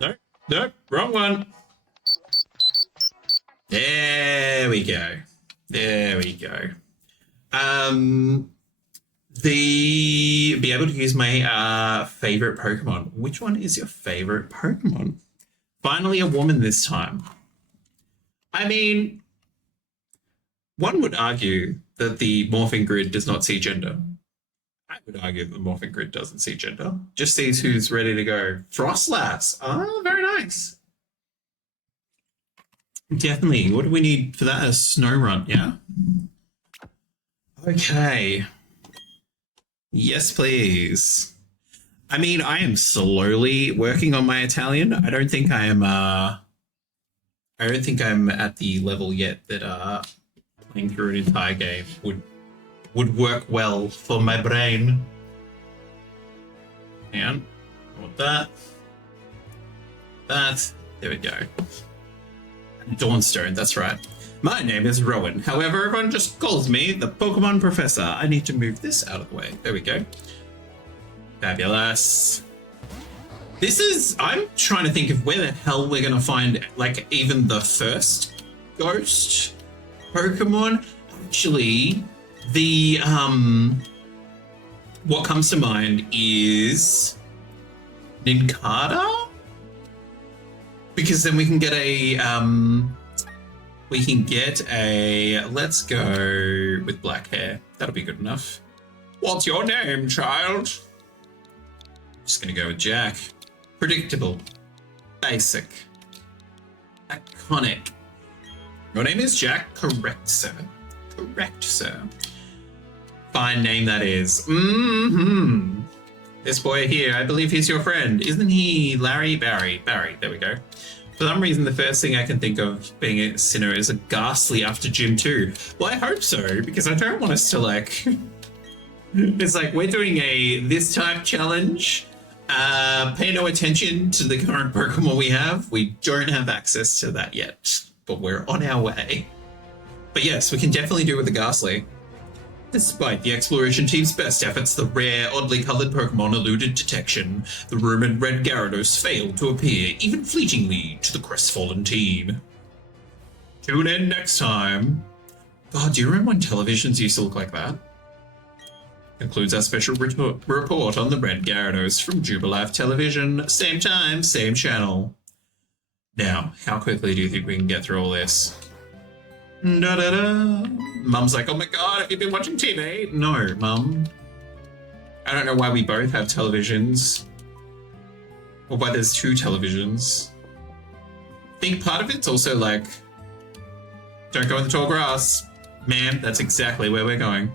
No, no, wrong one. There we go. There we go. Be able to use my favorite Pokemon. Which one is your favorite Pokemon? Finally a woman this time. I mean, one would argue that the morphing grid does not see gender. I would argue that the morphing grid doesn't see gender. Just sees who's ready to go. Frostlass. Oh, very nice. Definitely. What do we need for that? A snow run, yeah? Okay. Yes, please. I mean, I am slowly working on my Italian. I don't think I'm at the level yet that playing through an entire game would work well for my brain. And I want that. There we go. Dawnstone, that's right. My name is Rowan. However, everyone just calls me the Pokemon Professor. I need to move this out of the way. There we go. Fabulous. I'm trying to think of where the hell we're going to find, like, even the first ghost Pokemon. Actually, what comes to mind is Nincada? Because then we can get let's go with black hair. That'll be good enough. What's your name, child? Just gonna go with Jack. Predictable. Basic. Iconic. Your name is Jack? Correct, sir. Correct, sir. Fine name that is. Mm-hmm. This boy here, I believe he's your friend. Isn't he Larry? Barry, there we go. For some reason, the first thing I can think of being a sinner is a ghastly after gym too. Well, I hope so, because I don't want us to like... It's like, we're doing this type challenge. Pay no attention to the current Pokemon we have. We don't have access to that yet, but we're on our way. But yes, we can definitely do with the ghastly. Despite the exploration team's best efforts, the rare, oddly coloured Pokemon eluded detection. The rumoured red Gyarados failed to appear, even fleetingly, to the crestfallen team. Tune in next time. God, do you remember when televisions used to look like that? Concludes our special report on the red Gyarados from Jubilife Television. Same time, same channel. Now, how quickly do you think we can get through all this? Da-da-da. Mum's like, oh my god, have you been watching TV? No, Mum. I don't know why we both have televisions. Or why there's two televisions. I think part of it's also like, don't go in the tall grass. Ma'am, that's exactly where we're going.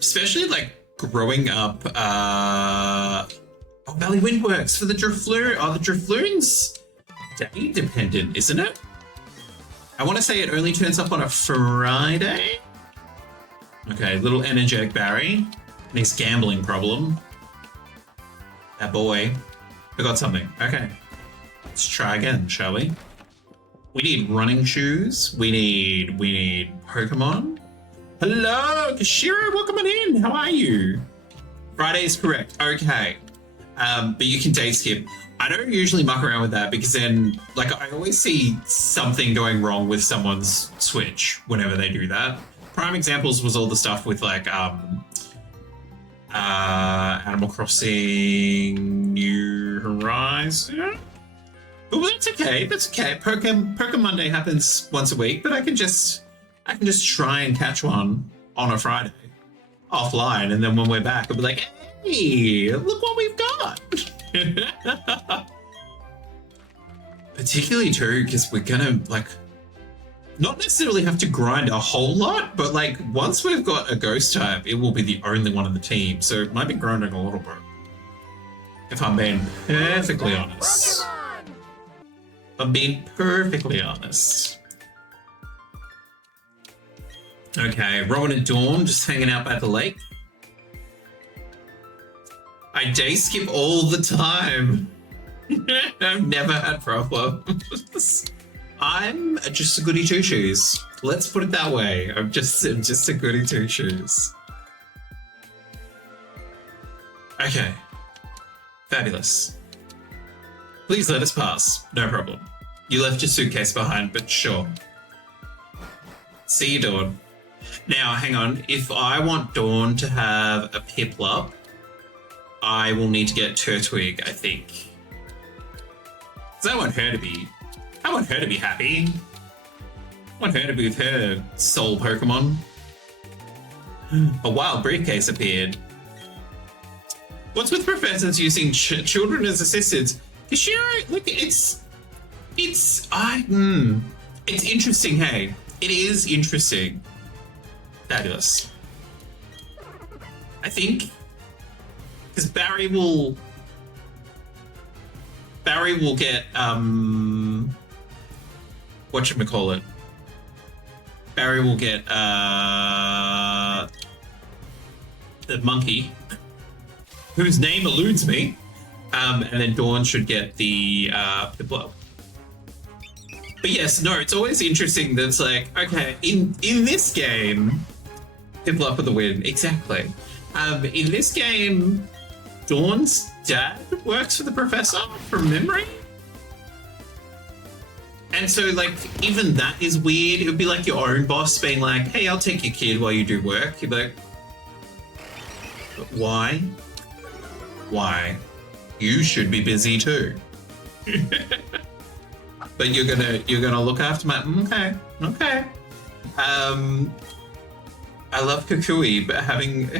Especially like growing up, Valley Windworks for the Drifloon. Oh, the Drifloon's day dependent, isn't it? I want to say it only turns up on a Friday. Okay, little energetic Barry and his gambling problem. That boy forgot something. Okay, let's try again, shall we? We need running shoes. We need Pokemon. Hello, Kashiro, welcome on in. How are you? Friday is correct. Okay, but you can day skip. I don't usually muck around with that because then, like, I always see something going wrong with someone's Switch whenever they do that. Prime examples was all the stuff with, like, Animal Crossing New Horizon. But that's okay, that's okay. PokeMonday happens once a week, but I can just try and catch one on a Friday offline, and then when we're back, I'll be like, hey, look what we've got. Particularly too, because we're gonna like not necessarily have to grind a whole lot, but like once we've got a ghost type, it will be the only one in the team, so it might be grinding a little bit. If I'm being perfectly honest. If I'm being perfectly honest. Okay, Rowan and Dawn just hanging out by the lake. I day skip all the time. I've never had problems. I'm just a goody two shoes. Let's put it that way. I'm just a goody two shoes. Okay, Fabulous. Please let us pass. No problem. You left your suitcase behind, but sure. See you, Dawn. Now, hang on. If I want Dawn to have a Piplup, I will need to get Turtwig, I think. Because I want her to be happy. I want her to be with her soul Pokemon. A wild briefcase appeared. What's with professors using children as assistants? Kishiro, look, it's interesting, hey. It is interesting. Fabulous. I think because Barry will get whatchamacallit. Barry will get the monkey, whose name eludes me. And then Dawn should get the Piplup. But yes, no, it's always interesting that it's like, okay, in this game, Piplup for the win, exactly. In this game, Dawn's dad works for the professor from memory. And so, like, even that is weird. It would be like your own boss being like, hey, I'll take your kid while you do work. You'd be like, why? Why? You should be busy too. But you're gonna look after my okay. I love Kukui, but having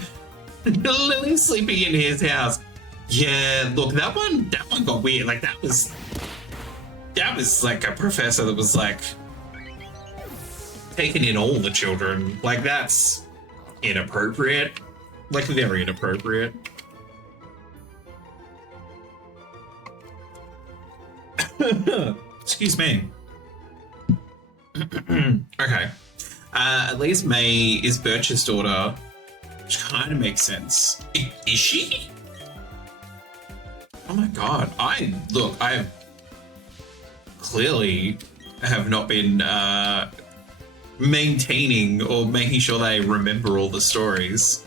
Lily sleeping in his house. Yeah, look, that one got weird. Like that was like a professor that was like taking in all the children. Like that's inappropriate. Like very inappropriate. Excuse me. Okay. At least May is Birch's daughter, which kind of makes sense. Is she? Oh my god. I clearly have not been maintaining or making sure that I remember all the stories.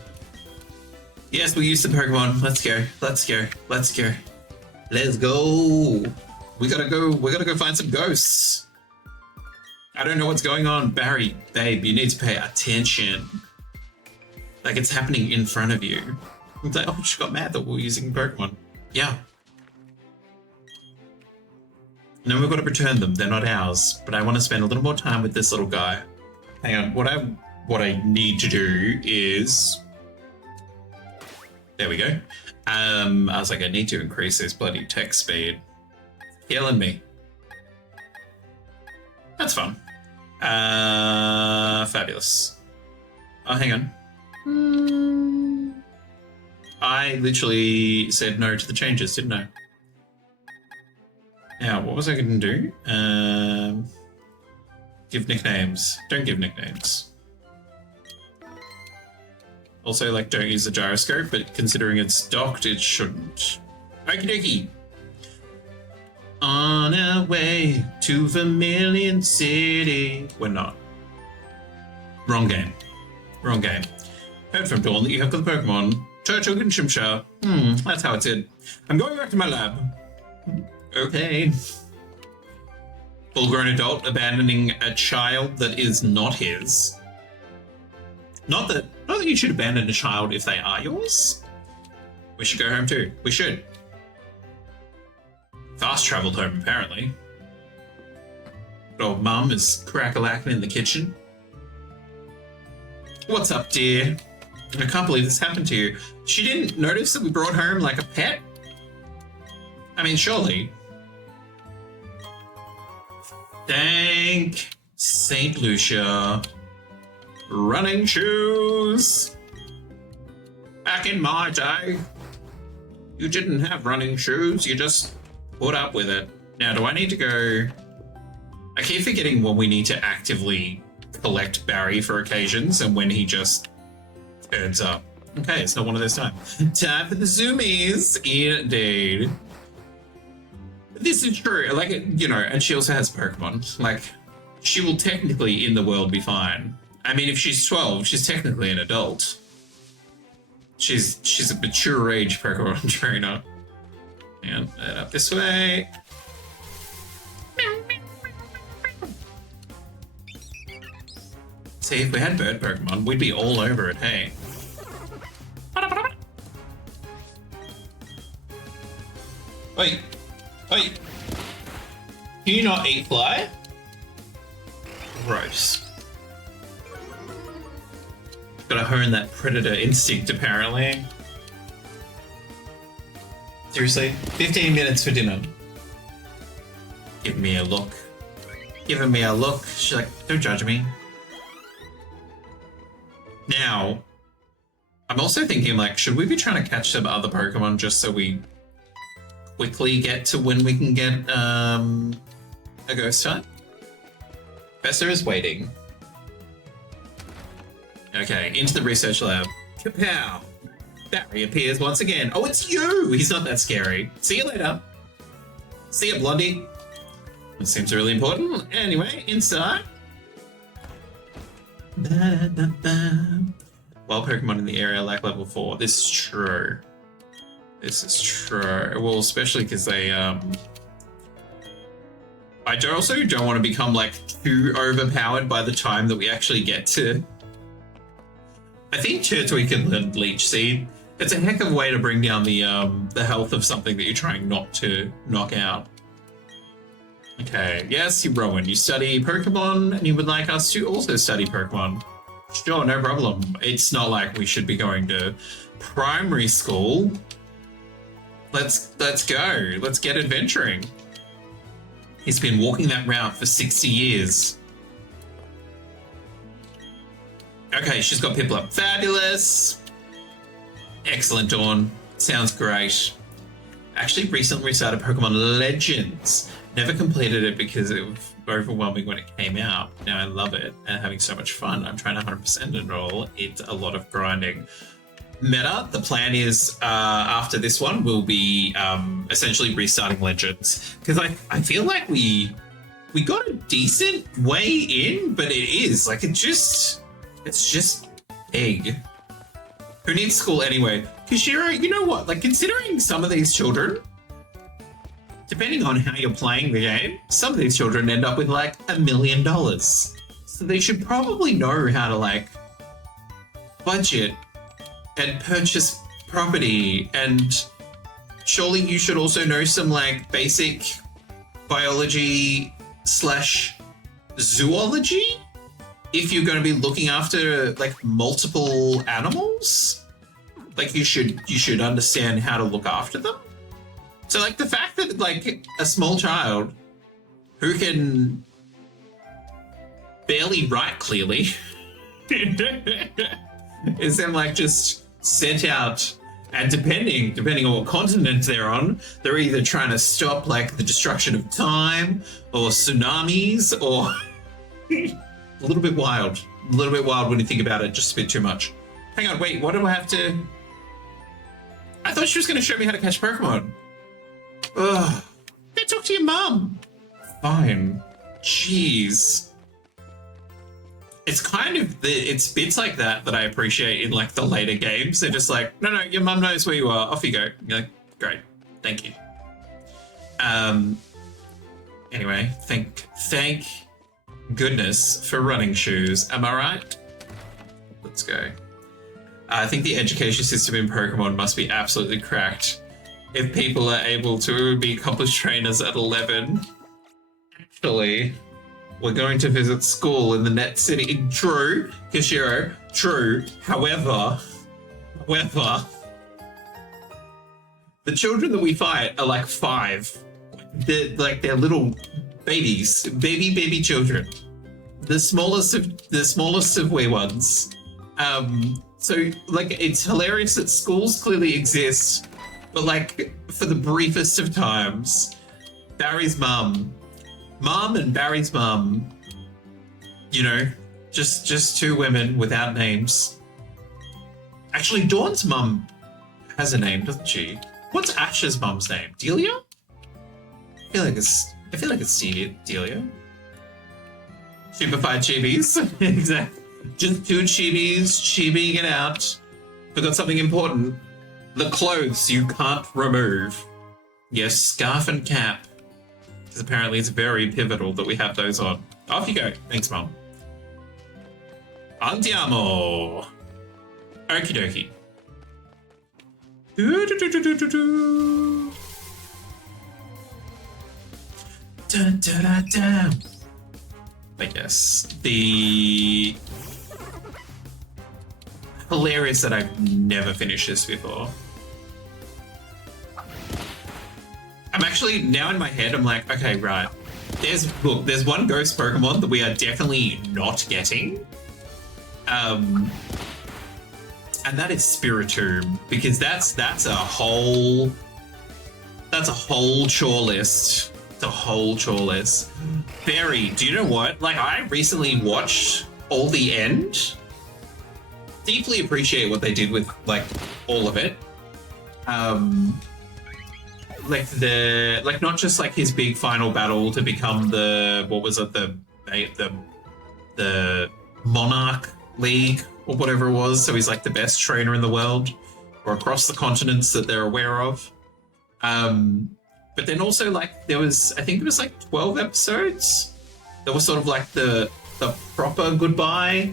Yes, we'll use the Pokemon. Let's go. We gotta go find some ghosts. I don't know what's going on. Barry, babe, you need to pay attention. Like it's happening in front of you. It's like, oh, she got mad that we're using Pokemon. Yeah. And then we've got to return them. They're not ours. But I want to spend a little more time with this little guy. Hang on. What I need to do is... There we go. I was like, I need to increase this bloody text speed. Killing me. That's fun. Fabulous. Oh, hang on. I literally said no to the changes, didn't I? Now, what was I going to do? Give nicknames. Don't give nicknames. Also, like, don't use the gyroscope, but considering it's docked, it shouldn't. Okie dokie. On our way to Vermilion City. We're not. Wrong game. Heard from Dawn that you have got the Pokemon Turtle and Shimsha. That's how it's in. I'm going back to my lab. Okay. Full-grown adult abandoning a child that is not his. Not that you should abandon a child if they are yours. We should go home too. We should. Fast travelled home, apparently. Good old mum is crack-a-lacking in the kitchen. What's up, dear? I can't believe this happened to you. She didn't notice that we brought home, like, a pet? I mean, surely. Thank Saint Lucia. Running shoes. Back in my day, you didn't have running shoes. You just put up with it. Now, do I need to go... I keep forgetting when we need to actively collect Barry for occasions and when he just turns up. Okay, it's not one of those times. Time for the zoomies. Indeed. This is true. Like, you know, and she also has Pokemon. Like, she will technically in the world be fine. I mean, if she's 12, she's technically an adult. She's a mature age Pokemon trainer. And head up this way. See, if we had bird Pokemon, we'd be all over it, hey? Wait. Wait. Can you not eat fly? Gross. Gotta hone that predator instinct, apparently. Seriously? 15 minutes for dinner. Give me a look. Giving me a look. She's like, don't judge me. Now, I'm also thinking, like, should we be trying to catch some other Pokemon just so we quickly get to when we can get a ghost type? Professor is waiting. Okay, into the research lab. Kapow! Barry appears once again. Oh, it's you! He's not that scary. See you later. See ya, Blondie. This seems really important. Anyway, inside. Wild Pokemon in the area lack level 4. This is true. This is true. Well, especially because they, I also don't want to become, like, too overpowered by the time that we actually get to... I think Turtwig can learn Leech Seed. It's a heck of a way to bring down the health of something that you're trying not to knock out. Okay, yes, Rowan, you study Pokemon, and you would like us to also study Pokemon. Sure, no problem. It's not like we should be going to primary school. Let's go. Let's get adventuring. He's been walking that route for 60 years. Okay, she's got Piplup. Fabulous. Excellent, Dawn. Sounds great. Actually, recently restarted Pokemon Legends. Never completed it because it was overwhelming when it came out. Now I love it and having so much fun. I'm trying to 100% enroll. It's a lot of grinding. Meta, the plan is after this one, we'll be essentially restarting Legends. Because I feel like we got a decent way in, but it is. Like, it's just egg. Who needs school anyway? Kishiro, you know what? Like, considering some of these children, depending on how you're playing the game, some of these children end up with like $1 million. So they should probably know how to like budget and purchase property. And surely you should also know some like basic biology / zoology if you're going to be looking after like multiple animals. Like you should understand how to look after them. So like the fact that like a small child who can barely write clearly is then like just sent out, and depending on what continent they're on, they're either trying to stop like the destruction of time or tsunamis or a little bit wild when you think about it, just a bit too much. Hang on, wait, what do I have to... I thought she was going to show me how to catch Pokemon. Ugh. Go talk to your mum. Fine. Jeez. It's kind of it's bits like that I appreciate in like the later games. They're just like, no, your mum knows where you are. Off you go. You're like, great, thank you. Anyway, thank goodness for running shoes. Am I right? Let's go. I think the education system in Pokemon must be absolutely cracked if people are able to be accomplished trainers at 11. Actually, we're going to visit school in the Net City. True, Kishiro, true. However, the children that we fight are like 5. They're little babies, baby children. The smallest of wee ones. So like it's hilarious that schools clearly exist, but like for the briefest of times, Barry's mum and Barry's mum, you know, just 2 women without names. Actually, Dawn's mum has a name, doesn't she? What's Ash's mum's name? Delia? I feel like it's Delia. Stupefied chibis. Exactly. Just 2 chibis, chibiing it out. Forgot something important. The clothes you can't remove. Yes, scarf and cap. Because apparently it's very pivotal that we have those on. Off you go. Thanks, Mom. Andiamo. Okie dokie. Dun, dun, dun, dun. But yes, the hilarious that I've never finished this before. I'm actually now in my head. I'm like, okay, right. There's one ghost Pokemon that we are definitely not getting, and that is Spiritomb, because that's a whole chore list. It's a whole chore list. Barry, do you know what? Like, I recently watched all the end. Deeply appreciate what they did with like all of it. Like not just like his big final battle to become the the Monarch League or whatever it was. So he's like the best trainer in the world or across the continents that they're aware of. But then also like I think it was like 12 episodes that was sort of like the proper goodbye.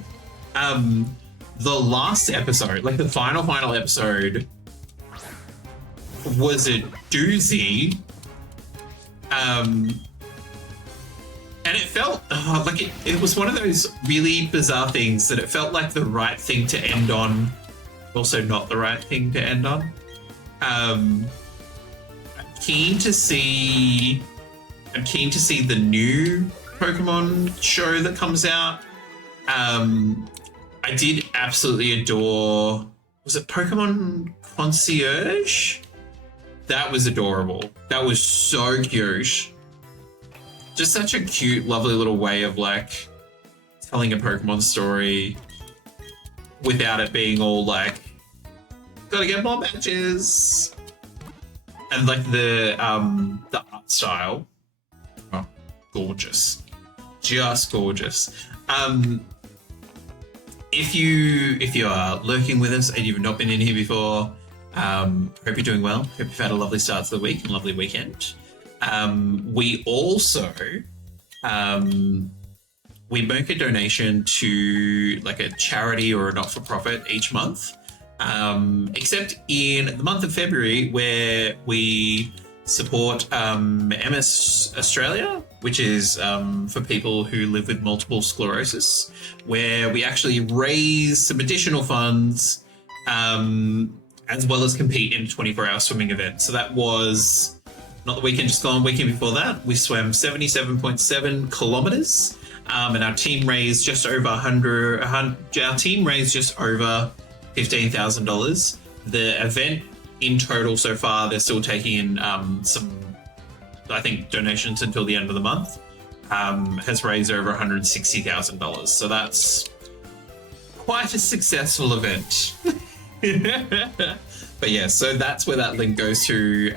The last episode, like the final episode, was a doozy. And it felt like it was one of those really bizarre things that it felt like the right thing to end on, also not the right thing to end on. I'm keen to see the new Pokemon show that comes out. I did absolutely adore, was it Pokemon Concierge? That was adorable. That was so cute. Just such a cute, lovely little way of like telling a Pokemon story without it being all like, gotta get more matches. And like the art style, oh, gorgeous, just gorgeous. If you are lurking with us and you've not been in here before, hope you're doing well. Hope you've had a lovely start to the week and a lovely weekend. We also we make a donation to like a charity or a not-for-profit each month. Except in the month of February, where we support MS Australia, which is for people who live with multiple sclerosis, where we actually raise some additional funds as well as compete in a 24-hour swimming event. So that was not the weekend just gone, weekend before that. We swam 77.7 kilometers, and our team raised just over $15,000. The event in total so far, they're still taking in some, I think, donations until the end of the month, has raised over $160,000. So that's quite a successful event. But yeah, so that's where that link goes to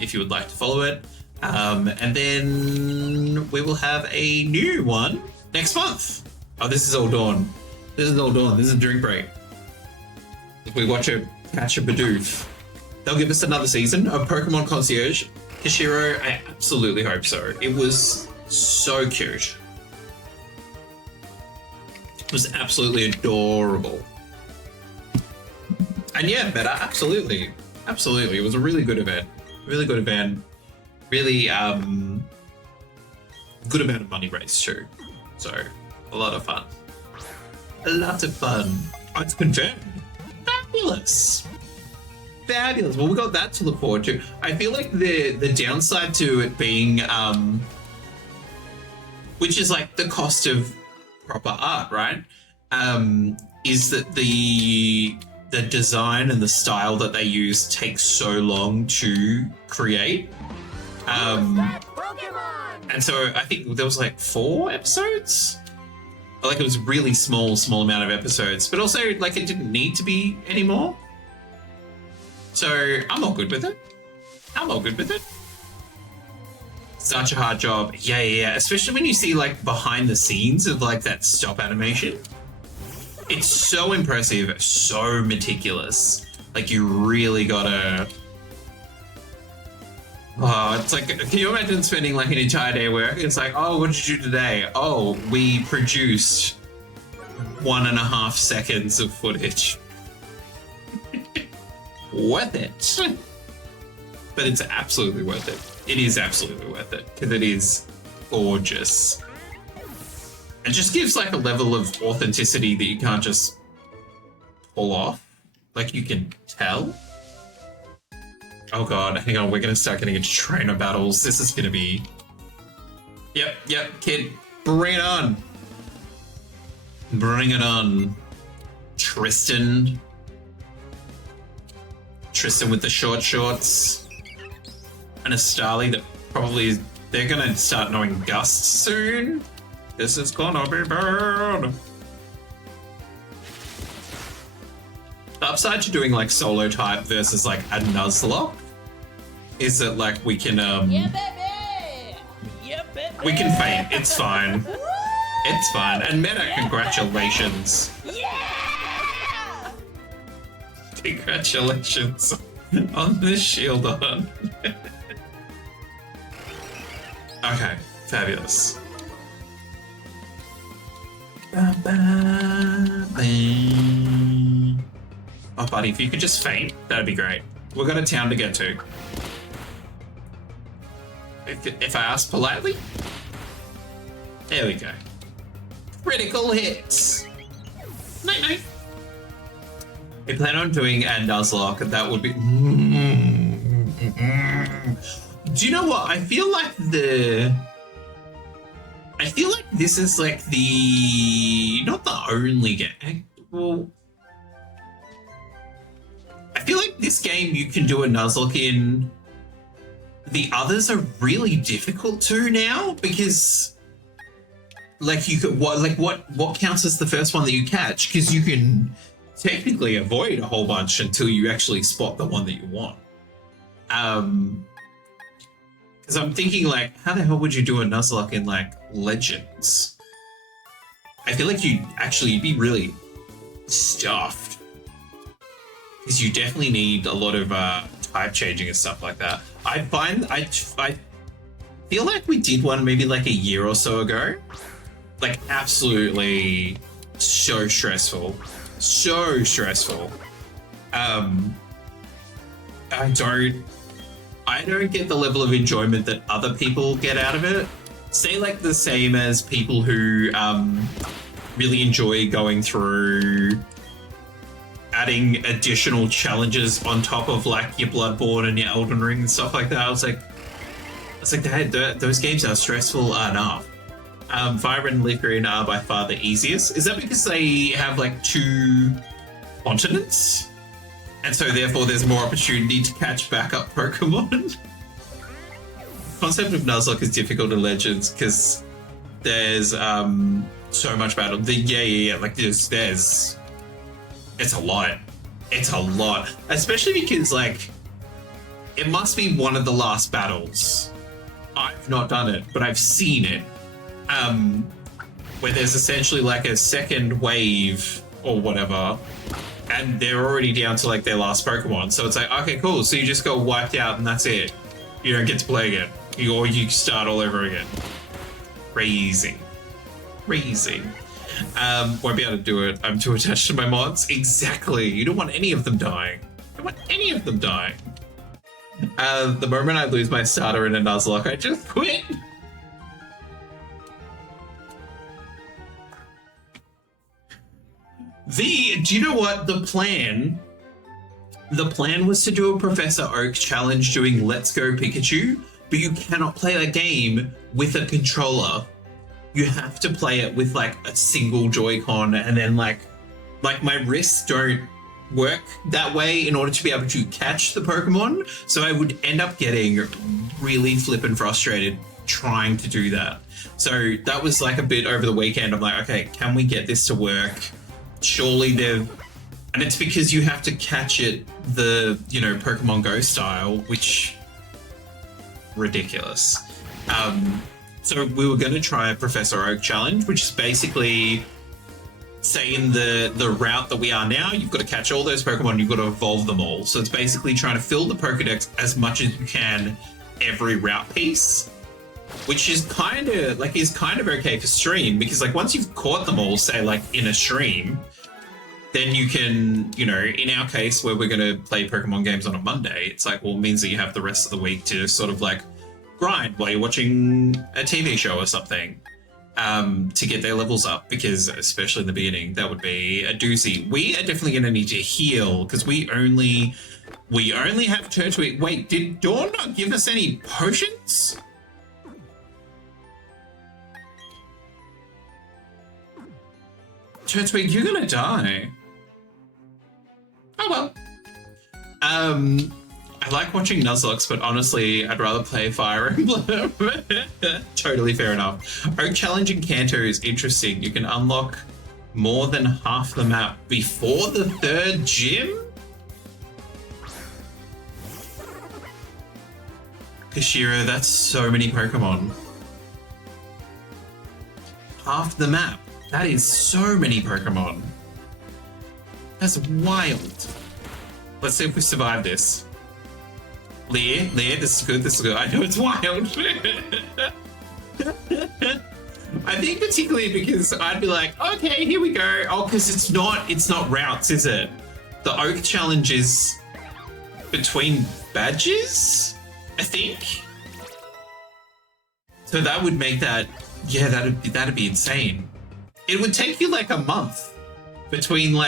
if you would like to follow it. And then we will have a new one next month. Oh, this is all dawn. This is a drink break. If we watch it catch a Bidoof, they'll give us another season of Pokemon Concierge. Kishiro, I absolutely hope so. It was so cute. It was absolutely adorable. And yeah, Meta, absolutely. Absolutely. It was a really good event. Really good event. Really good amount of money raised too. So, a lot of fun. A lot of fun. Oh, it's confirmed. Fabulous. Fabulous. Well, we got that to look forward to. I feel like the downside to it being, which is like the cost of proper art, right? Is that the design and the style that they use takes so long to create. And so I think there was like 4 episodes. Like it was a really small amount of episodes, but also like it didn't need to be anymore. So I'm all good with it. Such a hard job. Yeah. Especially when you see like behind the scenes of like that stop animation. It's so impressive, so meticulous. Like you really gotta Oh, it's like, can you imagine spending like an entire day work? It's like, oh, what did you do today? Oh, we produced 1.5 seconds of footage. Worth it. But it's absolutely worth it. It is absolutely worth it because it is gorgeous. It just gives like a level of authenticity that you can't just pull off. Like you can tell. Oh god, hang on, we're gonna start getting into trainer battles. This is gonna be... Yep, kid, bring it on. Bring it on. Tristan with the short shorts. And a Starly that probably... They're gonna start knowing Gust soon. This is gonna be bad. The upside to doing like solo type versus like a Nuzlocke is that like we can yeah, baby! Yeah, baby! We can faint. It's fine. It's fine. And Meta, yeah, congratulations. Yeah! Congratulations on the shield on. Okay, fabulous. Oh, buddy, if you could just faint, that'd be great. We've got a town to get to. If I ask politely? There we go. Critical hits! No. We plan on doing a Nuzlocke, and that would be... Do you know what? I feel like this is like the... Not the only game. Well... I feel like this game you can do a Nuzlocke in. The others are really difficult to now because, like, you could what counts as the first one that you catch? Because you can technically avoid a whole bunch until you actually spot the one that you want. Because I'm thinking like, how the hell would you do a Nuzlocke in like Legends? I feel like you'd be really stuffed. Because you definitely need a lot of type changing and stuff like that. I feel like we did one maybe like a year or so ago. Like absolutely so stressful. So stressful. I don't get the level of enjoyment that other people get out of it. Say like the same as people who really enjoy going through adding additional challenges on top of like your Bloodborne and your Elden Ring and stuff like that. I was like, those games are stressful enough. Fire and Licorice are by far the easiest. Is that because they have like 2 continents? And so therefore there's more opportunity to catch backup Pokemon? Concept of Nuzlocke is difficult in Legends because there's so much battle. Like there's it's a lot. It's a lot. Especially because, like, it must be one of the last battles. I've not done it, but I've seen it. Where there's essentially, like, a second wave or whatever, and they're already down to, like, their last Pokemon. So it's like, okay, cool. So you just got wiped out and that's it. You don't get to play again. Or you start all over again. Crazy. Won't be able to do it. I'm too attached to my mods. Exactly. You don't want any of them dying. The moment I lose my starter in a Nuzlocke, I just quit. Do you know what? The plan was to do a Professor Oak challenge doing Let's Go Pikachu, but you cannot play that game with a controller. You have to play it with like a single Joy-Con, and then like my wrists don't work that way in order to be able to catch the Pokemon. So I would end up getting really flippin' frustrated trying to do that. So that was like a bit over the weekend. I'm like, okay, can we get this to work? Surely and it's because you have to catch it the, Pokemon Go style, which ridiculous. So we were going to try a Professor Oak challenge, which is basically, say in the route that we are now, you've got to catch all those Pokemon, you've got to evolve them all. So it's basically trying to fill the Pokedex as much as you can every route piece, which is kind of okay for stream, because like once you've caught them all, say like in a stream, then you can, you know, in our case where we're going to play Pokemon games on a Monday, it's like, well, it means that you have the rest of the week to sort of like grind while you're watching a TV show or something, to get their levels up, because especially in the beginning, that would be a doozy. We are definitely going to need to heal, because we only have Turtwig. Wait, did Dawn not give us any potions? Turtwig, you're gonna die. Oh well. I like watching Nuzlocke, but honestly, I'd rather play Fire Emblem. Totally fair enough. Oak Challenge in Kanto is interesting. You can unlock more than half the map before the 3rd gym? Kashira, that's so many Pokemon. Half the map. That is so many Pokemon. That's wild. Let's see if we survive this. Leah, this is good, I know it's wild. I think particularly because I'd be like, okay, here we go. Oh, because it's not routes, is it? The Oak Challenge is between badges, I think. So that would make that, yeah, that'd be insane. It would take you like a month between the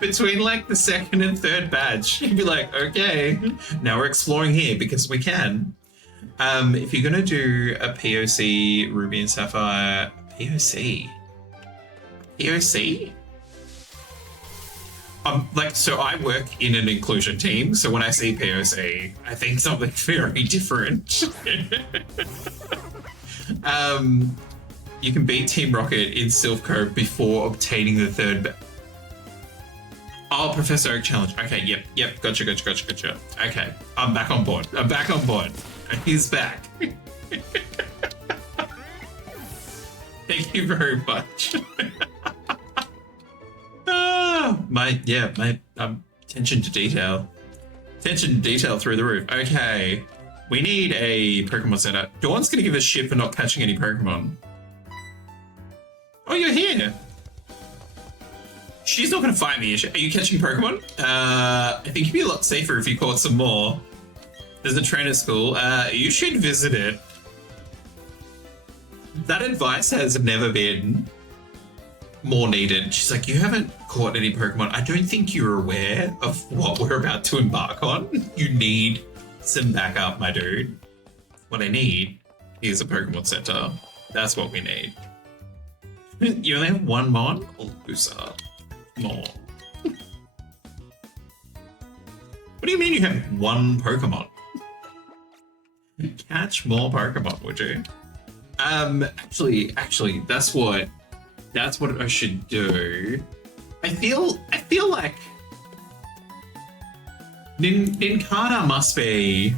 2nd and 3rd badge. You'd be like, okay, now we're exploring here because we can. If you're gonna do a POC Ruby and Sapphire, POC? So I work in an inclusion team, so when I see POC, I think something very different. You can beat Team Rocket in Silph Cove before obtaining the 3rd. Oh, Professor Oak Challenge. Okay, yep. Gotcha. Okay, I'm back on board. He's back. Thank you very much. My attention to detail. Attention to detail through the roof. Okay, we need a Pokemon Center. Dawn's gonna give us shit for not catching any Pokemon. Oh, you're here. She's not going to fight me, is she? Are you catching Pokemon? I think you'd be a lot safer if you caught some more. There's a trainer school. You should visit it. That advice has never been more needed. She's like, you haven't caught any Pokemon. I don't think you're aware of what we're about to embark on. You need some backup, my dude. What I need is a Pokemon Center. That's what we need. You only have one Mon? Oh, Busa. More. What do you mean you have one Pokemon? Catch more Pokemon, would you? Actually, that's what I should do. I feel like Nincada must be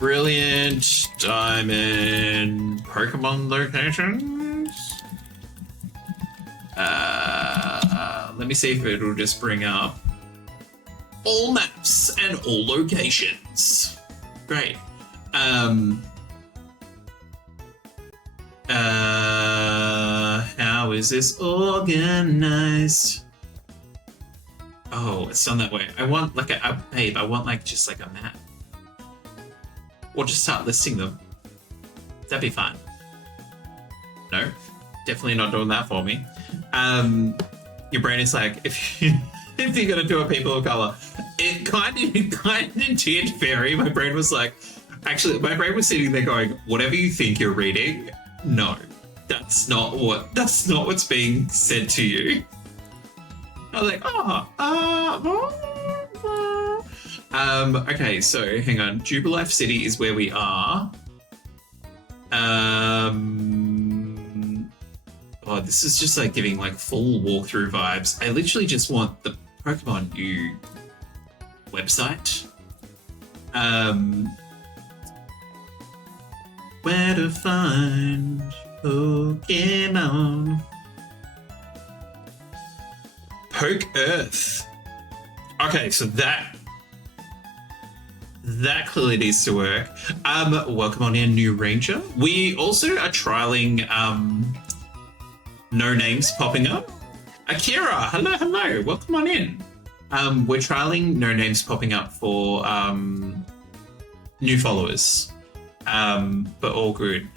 Brilliant Diamond Pokemon locations. Let me see if it'll just bring up all maps and all locations. Great. How is this organized? Oh, it's done that way. I want like babe, I want like just like a map. Or just start listing them. That'd be fine. No, definitely not doing that for me. Your brain is like, if you're gonna do a people of color, it kind of did vary. My brain was like, actually, my brain was sitting there going, whatever you think you're reading, no, that's not what's being said to you. I was like, okay, so hang on. Jubilife City is where we are. Oh, this is just like giving like full walkthrough vibes. I literally just want the Pokemon U website. Where to find Pokemon? Poke Earth. Okay, so that That clearly needs to work. Welcome on in, new ranger. We also are trialing no names popping up. Akira, hello, welcome on in. We're trialing no names popping up for new followers, but all good.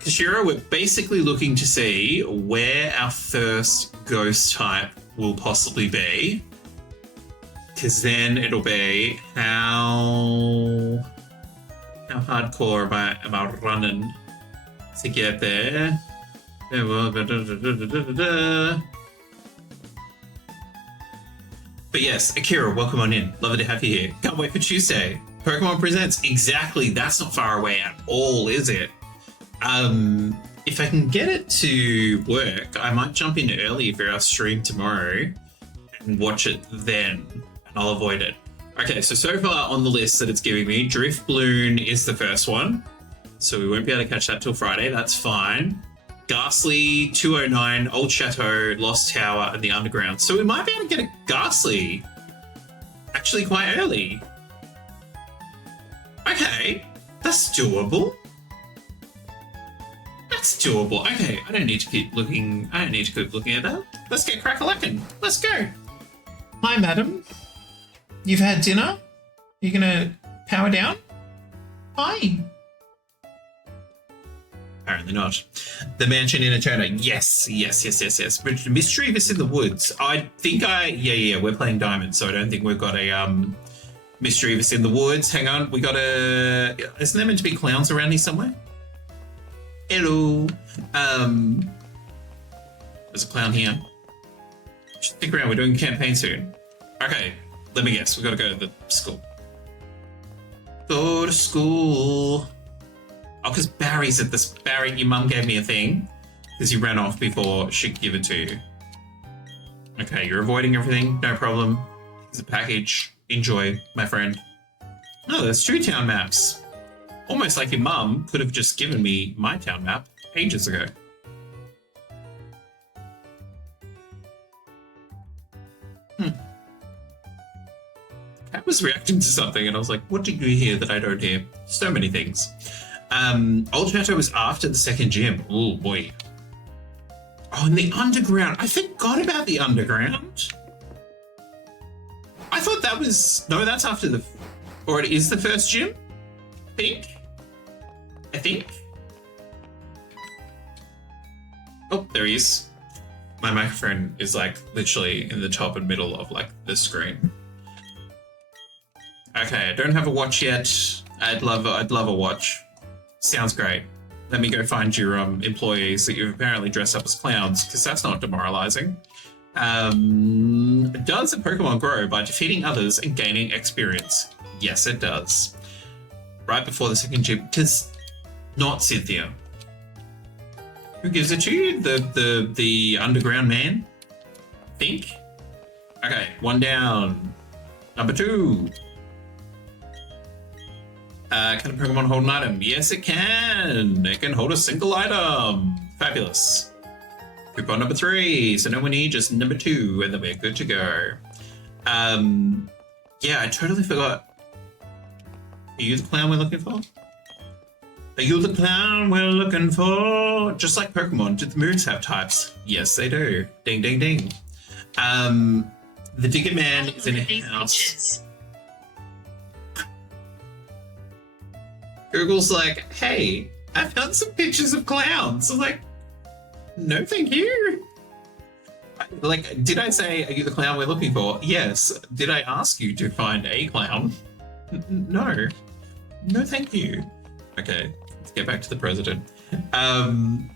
Kashira, we're basically looking to see where our first ghost type will possibly be, because then it'll be how hardcore am I running to get there. But yes, Akira, welcome on in. Lovely to have you here. Can't wait for Tuesday. Pokemon Presents. Exactly. That's not far away at all, is it? If I can get it to work, I might jump in early for our stream tomorrow and watch it then, and I'll avoid it. Okay, so far on the list that it's giving me, Drift Balloon is the first one, so we won't be able to catch that till Friday. That's fine. Ghastly, 209, Old Chateau, Lost Tower, and the Underground. So we might be able to get a Ghastly actually quite early. Okay, that's doable. That's doable. Okay, I don't need to keep looking at that. Let's get crack-a-lackin'. Let's go. Hi, madam. You've had dinner? You gonna power down? Hi. Apparently not. The mansion in Eterna. Yes. Mischievous in the woods. I think yeah, we're playing Diamond, so I don't think we've got a Mischievous in the woods. Hang on, we got a... Isn't there meant to be clowns around here somewhere? Hello. There's a clown here. Stick around, we're doing a campaign soon. Okay, let me guess, we gotta go to the school. Go to school. Oh, because Barry's at this. Barry, your mum gave me a thing because you ran off before she could give it to you. Okay, you're avoiding everything, no problem. Here's a package. Enjoy, my friend. No, there's 2 town maps. Almost like your mum could have just given me my town map ages ago. Cat was reacting to something and I was like, what did you hear that I don't hear? So many things. Old Chateau was after the second gym. Oh boy. Oh, and the underground. I forgot about the underground. I thought that was... No, that's after the... Or it is the first gym? I think. Oh, there he is. My microphone is like literally in the top and middle of like the screen. Okay, I don't have a watch yet. I'd love a watch. Sounds great. Let me go find your employees that you've apparently dressed up as clowns, because that's not demoralizing. Does a Pokemon grow by defeating others and gaining experience? Yes, it does. Right before the second gym, because not Cynthia. Who gives it to you? The underground man? Think? Okay, 1 down. Number 2. Can a Pokemon hold an item? Yes, it can. It can hold a single item. Fabulous. Coupon number 3. So no one need just number 2, and then we're good to go. Yeah, I totally forgot. Are you the clown we're looking for? Are you the clown we're looking for? Just like Pokemon, do the moons have types? Yes, they do. Ding, ding, ding. The Digger Man is in a house. Google's like, hey, I found some pictures of clowns. I'm like, no, thank you. Like, did I say, are you the clown we're looking for? Yes. Did I ask you to find a clown? No. No, thank you. Okay, let's get back to the president. The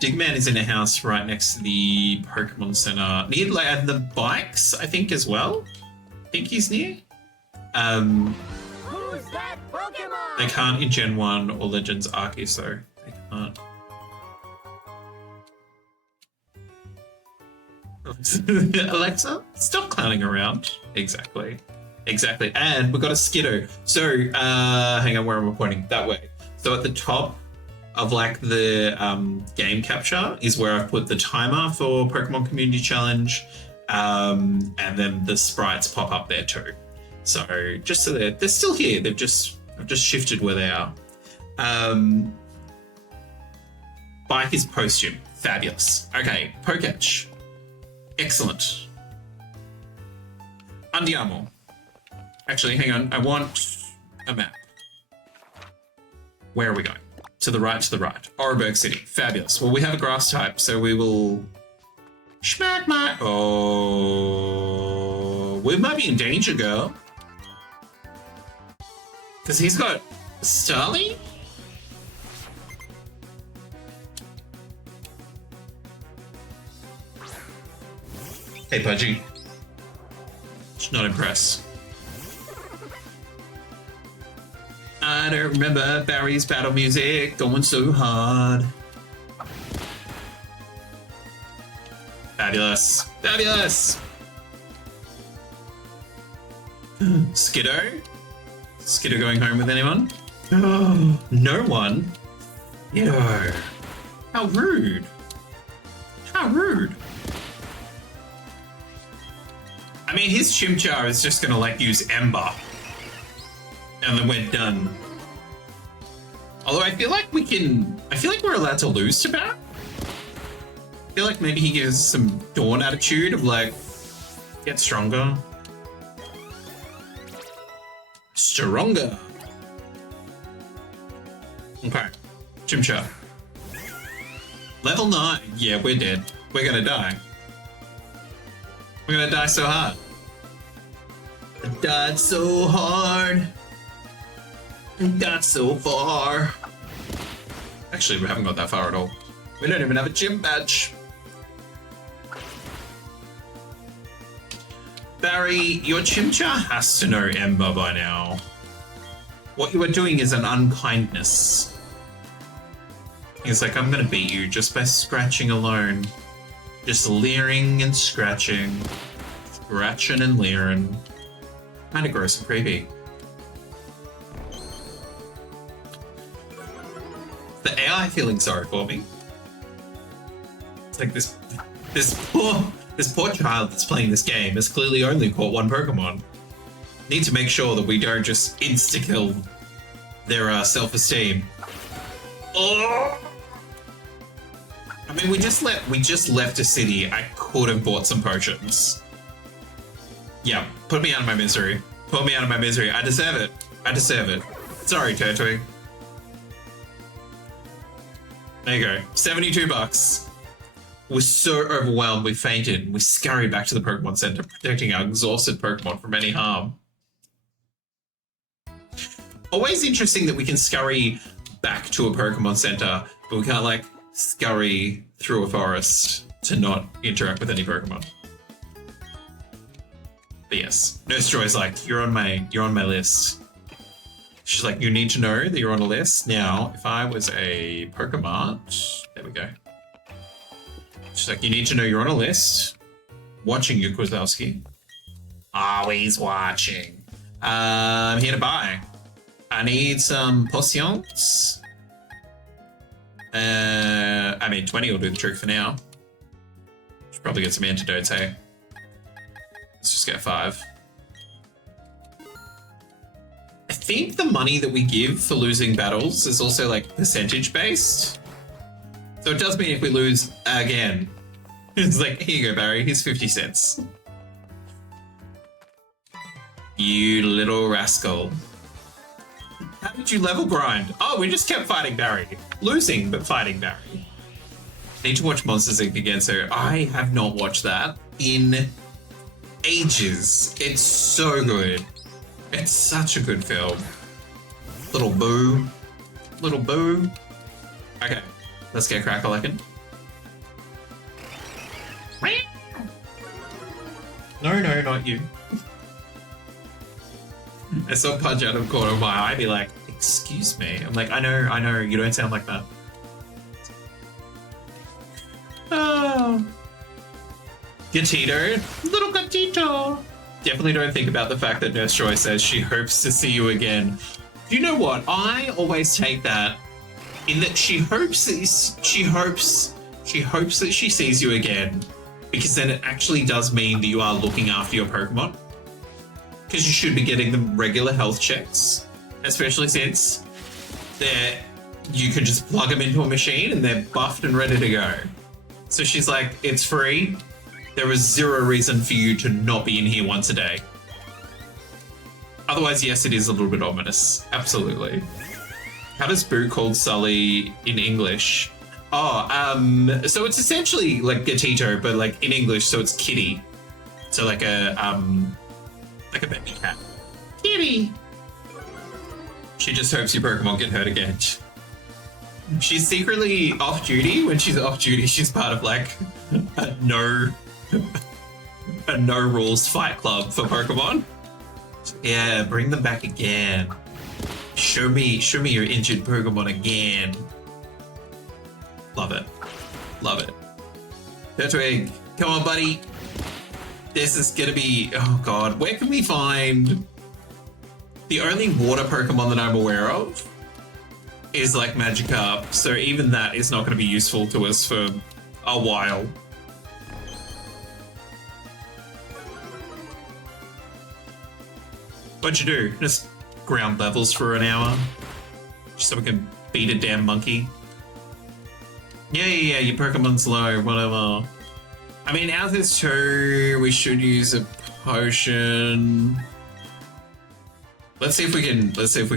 Digman is in a house right next to the Pokemon Center. Near like, the bikes, I think, as well. I think he's near. Who's that Pokemon? They can't in Gen 1 or Legends Arceus, though. They can't. Alexa, stop clowning around. Exactly. And we've got a Skiddo. So, hang on, where am I pointing? That way. So at the top of like the game capture is where I've put the timer for Pokemon Community Challenge, and then the sprites pop up there too. So just so they're still here. They've just shifted where they are. Bike is posthum. Fabulous. Okay, Poketch. Excellent. Andiamo. Actually, hang on. I want a map. Where are we going? To the right, to the right. Oreburg City. Fabulous. Well, we have a grass type, so we will... Schmack my... Oh... We might be in danger, girl. Because he's got... Starly? Hey, Pudgy. Should not impress. I don't remember Barry's battle music going so hard. Fabulous. Fabulous! Skiddo? Skiddo going home with anyone? No one? Yo. How rude. How rude. I mean, his Chimchar is just gonna like use Ember. And then we're done. Although I feel like we're allowed to lose to Bat. I feel like maybe he gives some Dawn attitude of like, get stronger. Stronger. Okay. Chimchar. Level 9. Yeah, we're dead. We're gonna die. We're gonna die so hard. I died so hard. I got so far. Actually, we haven't got that far at all. We don't even have a gym badge. Barry, your Chimchar has to know Ember by now. What you are doing is an unkindness. He's like, I'm gonna beat you just by scratching alone. Just leering and scratching. Scratching and leering. Kinda gross and creepy. The AI feeling sorry for me. It's like this poor child that's playing this game has clearly only caught one Pokemon. Need to make sure that we don't just insta-kill their self-esteem. Oh! I mean, we just left a city. I could have bought some potions. Yeah, put me out of my misery. Put me out of my misery. I deserve it. I deserve it. Sorry, Turtwig. There you go. 72 bucks. We're so overwhelmed we fainted. We scurried back to the Pokemon Center, protecting our exhausted Pokemon from any harm. Always interesting that we can scurry back to a Pokemon Center, but we can't, like, scurry through a forest to not interact with any Pokemon. But yes, Nurse Joy's like, you're on my list. She's like, you need to know that you're on a list. Now, if I was a Pokemon, there we go. She's like, you need to know you're on a list. Watching you, Kozlowski. Always watching. I'm here to buy. I need some potions. I mean, 20 will do the trick for now. Should probably get some antidotes, hey? Let's just get 5. I think the money that we give for losing battles is also like percentage based. So it does mean if we lose again, it's like, here you go, Barry, here's 50 cents. You little rascal. How did you level grind? Oh, we just kept fighting Barry. Losing, but fighting Barry. Need to watch Monsters Inc. again, so I have not watched that in ages. It's so good. It's such a good film. Little boo. Little boo. Okay, let's get crack-a-lackin'. No, not you. I saw Pudge out of the corner of my eye be like, excuse me. I'm like, I know, you don't sound like that. Oh. Gatito. Little Gatito. Definitely don't think about the fact that Nurse Joy says she hopes to see you again. Do you know what? I always take that in that she hopes that she sees you again, because then it actually does mean that you are looking after your Pokemon. because you should be getting them regular health checks, especially since you could just plug them into a machine and they're buffed and ready to go. So she's like, it's free. There is zero reason for you to not be in here once a day. Otherwise, yes, it is a little bit ominous. Absolutely. How does Boo called Sully in English? Oh, so it's essentially like Gatito, but like in English, so it's kitty. So like a baby cat. Kitty! She just hopes your Pokemon get hurt again. She's secretly off duty. When she's off duty, she's part of like a no rules fight club for Pokemon. Yeah, bring them back again. Show me your injured Pokemon again. Love it. Love it. Turtwig, come on, buddy. This is gonna be, oh god, where can we find the only water Pokemon that I'm aware of is like Magikarp, so even that is not gonna be useful to us for a while. What'd you do? Just ground levels for an hour? Just so we can beat a damn monkey? Yeah, your Pokemon's low, whatever. I mean, ours is 2, we should use a potion. Let's see if we can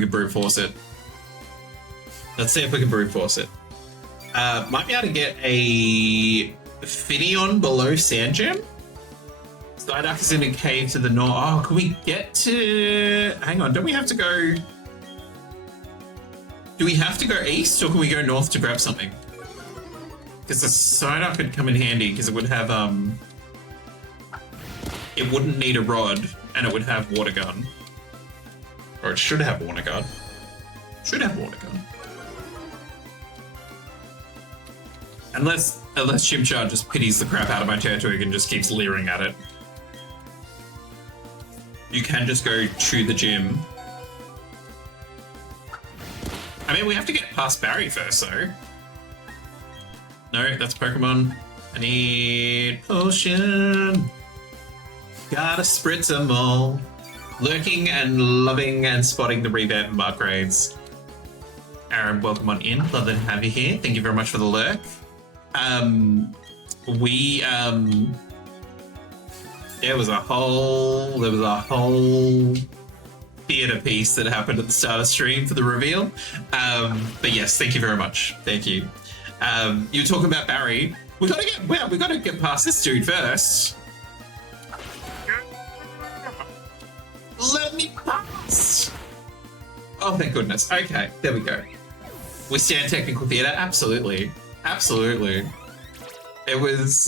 brute force it. Might be able to get a Finneon below Sandgem. Psyduck is in a cave to the north. Oh, can we get to... Hang on, don't we have to go... Do we have to go east, or can we go north to grab something? Because the Psyduck could come in handy, because it would have, it wouldn't need a rod, and it would have water gun. Or it should have water gun. Unless Chimchar just pities the crap out of my Turtwig and just keeps leering at it. You can just go to the gym. I mean, we have to get past Barry first, though. No, that's Pokemon. I need potion. Gotta spritz them all. Lurking and loving and spotting the revamp and upgrades. Aaron, welcome on in. Love to have you here. Thank you very much for the lurk. There was a whole theater piece that happened at the start of stream for the reveal. But yes, thank you very much. Thank you. You were talking about Barry. We gotta get past this dude first. Let me pass. Oh, thank goodness. Okay, there we go. We stand technical theater. Absolutely. It was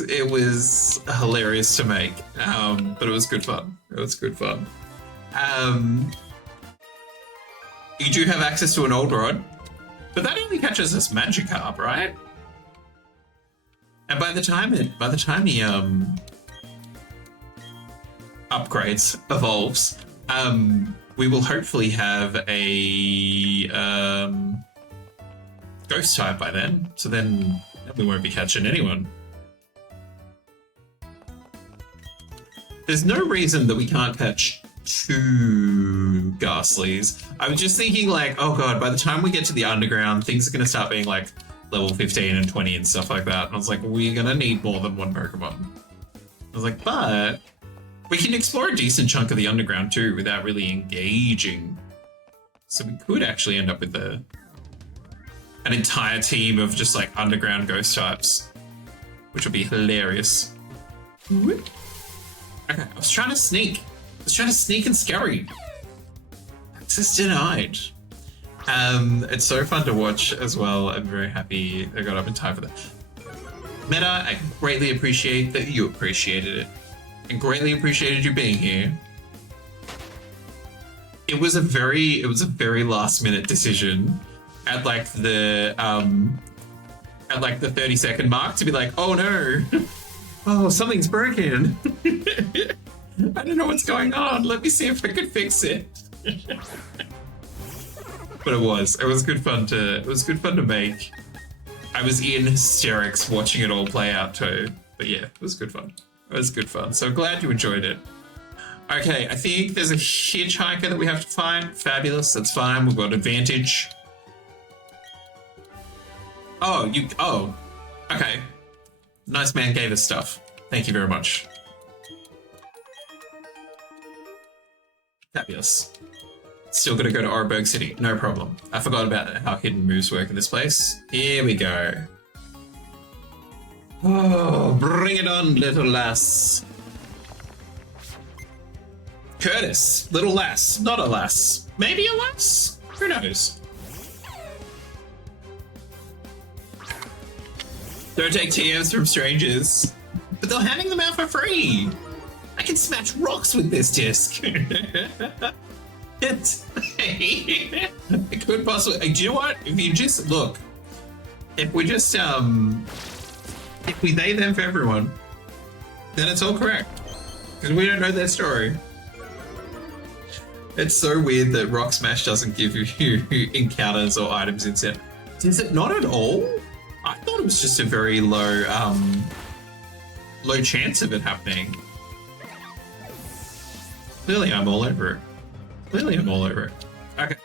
hilarious to make, but it was good fun. You do have access to an old rod, but that only catches us Magikarp, right? And by the time he upgrades, evolves, we will hopefully have a ghost type by then. So then we won't be catching anyone. There's no reason that we can't catch 2 Ghastlies. I was just thinking like, oh god, by the time we get to the underground, things are going to start being like level 15 and 20 and stuff like that. And I was like, we're going to need more than 1 Pokemon. I was like, but we can explore a decent chunk of the underground too without really engaging. So we could actually end up with an entire team of just like underground ghost types, which would be hilarious. Okay, I was trying to sneak and scurry. Access denied. It's so fun to watch as well. I'm very happy I got up in time for that. Meta, I greatly appreciate that you appreciated it. And greatly appreciated you being here. It was a very last minute decision at like the 30-second mark to be like, oh no. Oh, something's broken. I don't know what's going on. Let me see if I can fix it. But it was good fun to make. I was in hysterics watching it all play out too. But yeah, it was good fun. So glad you enjoyed it. Okay, I think there's a hitchhiker that we have to find. Fabulous, that's fine. We've got advantage. Oh, okay. Nice man gave us stuff. Thank you very much. Fabulous. Still gotta go to Oreburg City. No problem. I forgot about how hidden moves work in this place. Here we go. Oh, bring it on, little lass. Curtis, little lass, not a lass. Maybe a lass? Who knows? Don't take TMs from strangers. But they're handing them out for free. I can smash rocks with this disc. It could possibly. Do you know what? If you just look, if we just if we they them for everyone, then it's all correct because we don't know their story. It's so weird that Rock Smash doesn't give you encounters or items instead. Is it not at all? I thought it was just a very low low chance of it happening. Clearly, I'm all over it. Clearly, I'm all over it. Okay.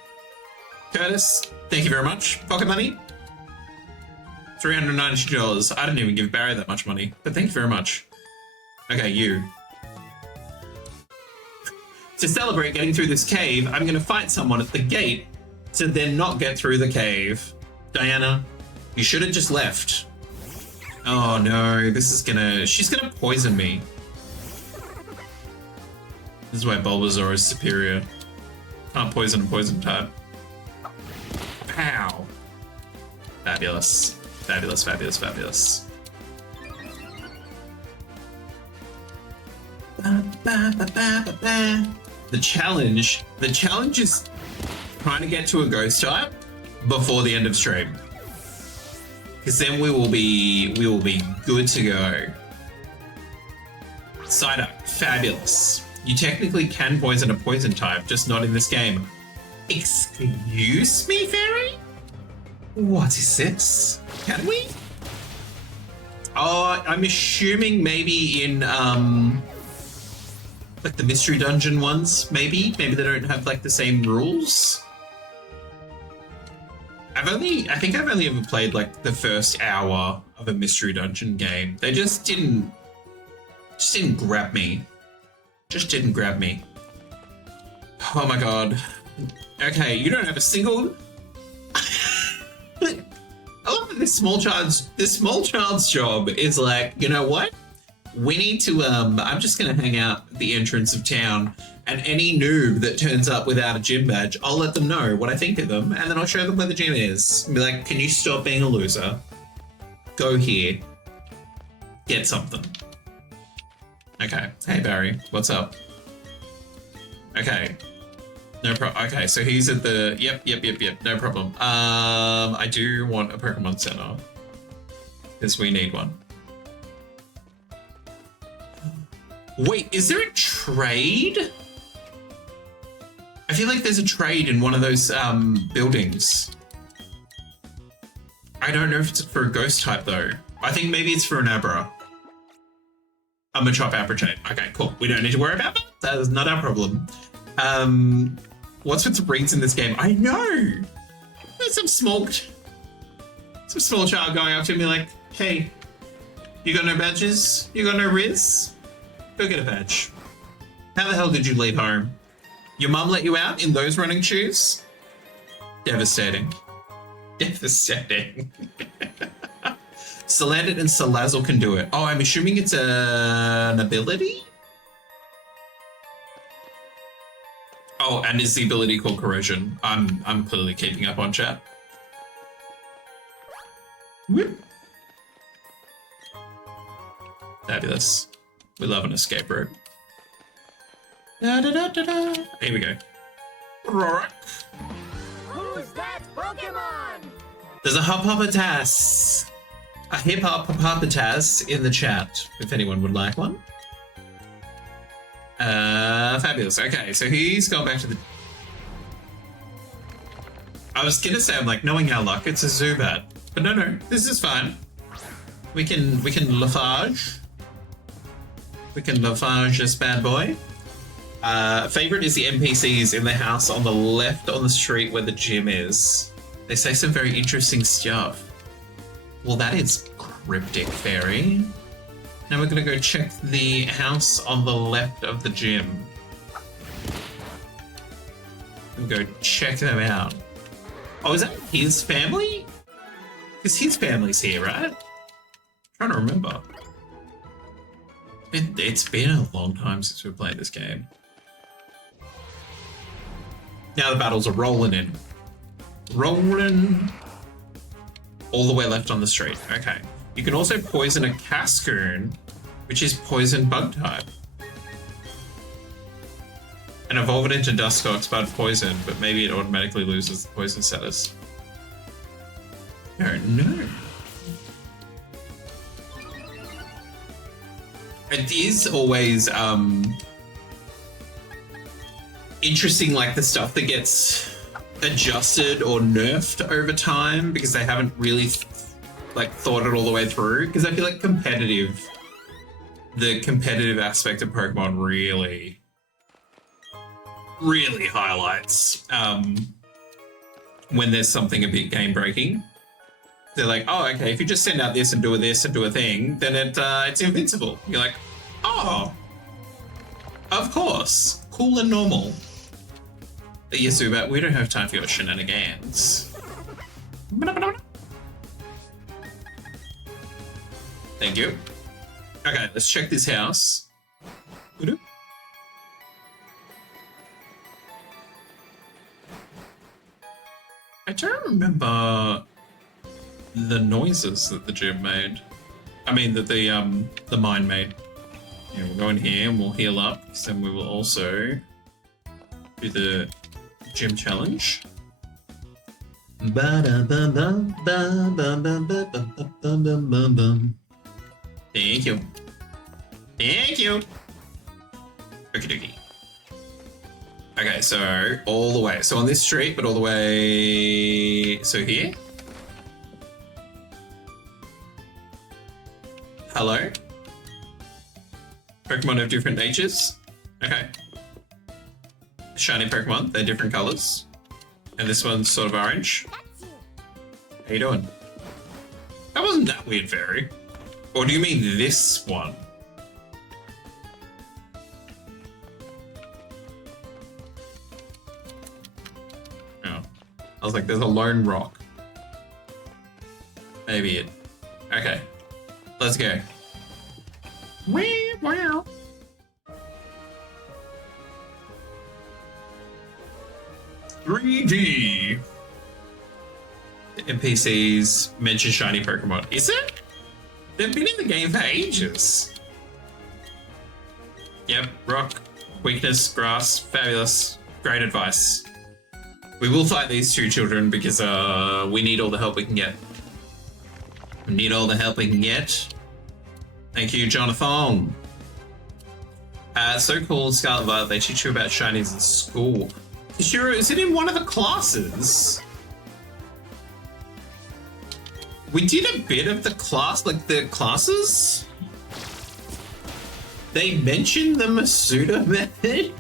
Curtis, thank you very much. Pocket money. $392. I didn't even give Barry that much money, but thank you very much. Okay, you. To celebrate getting through this cave, I'm going to fight someone at the gate to then not get through the cave. Diana, you should have just left. Oh no, this is gonna... She's gonna poison me. This is why Bulbasaur is superior. Can't poison a poison type. Pow. Fabulous. Fabulous, fabulous, fabulous. The challenge is trying to get to a ghost type before the end of stream. Because then we will be good to go. Psyduck, fabulous. You technically can poison a poison type, just not in this game. Excuse me, fairy? What is this? Can we? Oh, I'm assuming maybe in like the mystery dungeon ones, maybe they don't have like the same rules. I think I've only ever played like the first hour of a mystery dungeon game. They just didn't grab me. Just didn't grab me. Oh my god. Okay, you don't have a single. I love that this small child's job is like, you know what? We need to I'm just gonna hang out at the entrance of town, and any noob that turns up without a gym badge, I'll let them know what I think of them, and then I'll show them where the gym is. And be like, can you stop being a loser? Go here. Get something. Okay. Hey Barry, what's up? Okay. No problem. Okay, so he's at the yep, no problem. I do want a Pokemon Center. Because we need one. Wait, is there a trade? I feel like there's a trade in one of those buildings. I don't know if it's for a ghost type though. I think maybe it's for an Abra. I'm a Chop Abra chain. Okay, cool. We don't need to worry about that. That is not our problem. What's with the rings in this game? I know. There's some small child going up to me like, hey, you got no badges? You got no Riz? Go get a badge. How the hell did you leave home? Your mum let you out in those running shoes? Devastating. Devastating. Salandit and Salazzle can do it. Oh, I'm assuming it's an ability? Oh, and is the ability called Corrosion? I'm clearly keeping up on chat. Whoop. Fabulous. We love an escape route. Da, da, da, da, da. Here we go. Rorak. Who's that Pokemon? There's a Hop-Hop-a-Tass. A Hip-Hop-Hop-a-Tass in the chat, if anyone would like one. Fabulous. Okay, so he's gone back to the... I was gonna say, I'm like, knowing our luck, it's a Zubat. But no, this is fine. We can Lafarge. We can Lafarge this bad boy. Favorite is the NPCs in the house on the left on the street where the gym is. They say some very interesting stuff. Well, that is cryptic, fairy. Now we're gonna go check the house on the left of the gym. We'll go check them out. Oh, is that his family? Because his family's here, right? I'm trying to remember. It's been a long time since we played this game. Now the battles are rolling in. Rolling. All the way left on the street. Okay. You can also poison a Cascoon, which is poison bug type. And evolve it into Duskox bud poison, but maybe it automatically loses the poison status. I don't know. It is always interesting, like the stuff that gets adjusted or nerfed over time because they haven't really like thought it all the way through. Because I feel like the competitive aspect of Pokemon really highlights when there's something a bit game breaking. They're like, oh, okay, if you just send out this and do a thing, then it's invincible. You're like, oh, of course, cool and normal. But yes, Zubat, we don't have time for your shenanigans. Thank you. Okay, let's check this house. I don't remember the noises that the gym made. I mean, that the mine made. Yeah, we'll go in here and we'll heal up, because then we will also do the gym challenge. Thank you. Thank you. Okie dokie. Okay, so all the way. So on this street, but all the way. So here. Hello? Pokemon have different natures? Okay. Shiny Pokemon, they're different colors. And this one's sort of orange. How you doing? That wasn't that weird, fairy. Or do you mean this one? Oh. I was like, there's a lone rock. Maybe it. Okay. Let's go. Wow. 3D. The NPCs mention shiny Pokemon. Is it? They've been in the game for ages. Yep, rock, weakness, grass, fabulous. Great advice. We will fight these two children because we need all the help we can get. We need all the help we can get. Thank you, Jonathan. So cool, Scarlet Violet. They teach you about shinies in school. Sure, is it in one of the classes? We did a bit of the class, like the classes. They mentioned the Masuda method.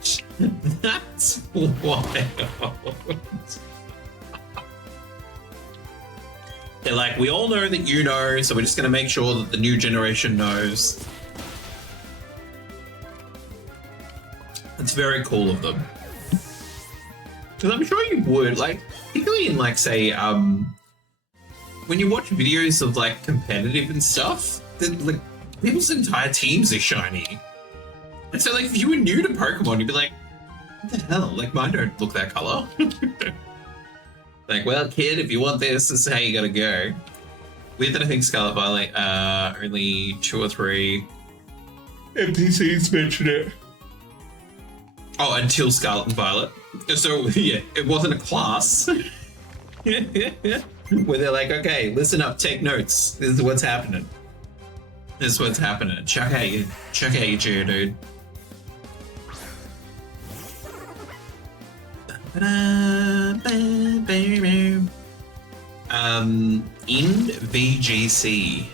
That's wild. They're like, we all know that you know, so we're just going to make sure that the new generation knows. It's very cool of them. Because I'm sure you would, like, particularly in, like, say, when you watch videos of, like, competitive and stuff, then, like, people's entire teams are shiny. And so, like, if you were new to Pokemon, you'd be like, what the hell? Like, mine don't look that color. Like, well, kid, if you want this is how you gotta go. Weird that I think Scarlet Violet, only 2 or 3 NPCs mention it. Oh, until Scarlet and Violet. So, yeah, it wasn't a class. Where they're like, okay, listen up, take notes. This is what's happening. This is what's happening. Check out your Geodude. In VGC,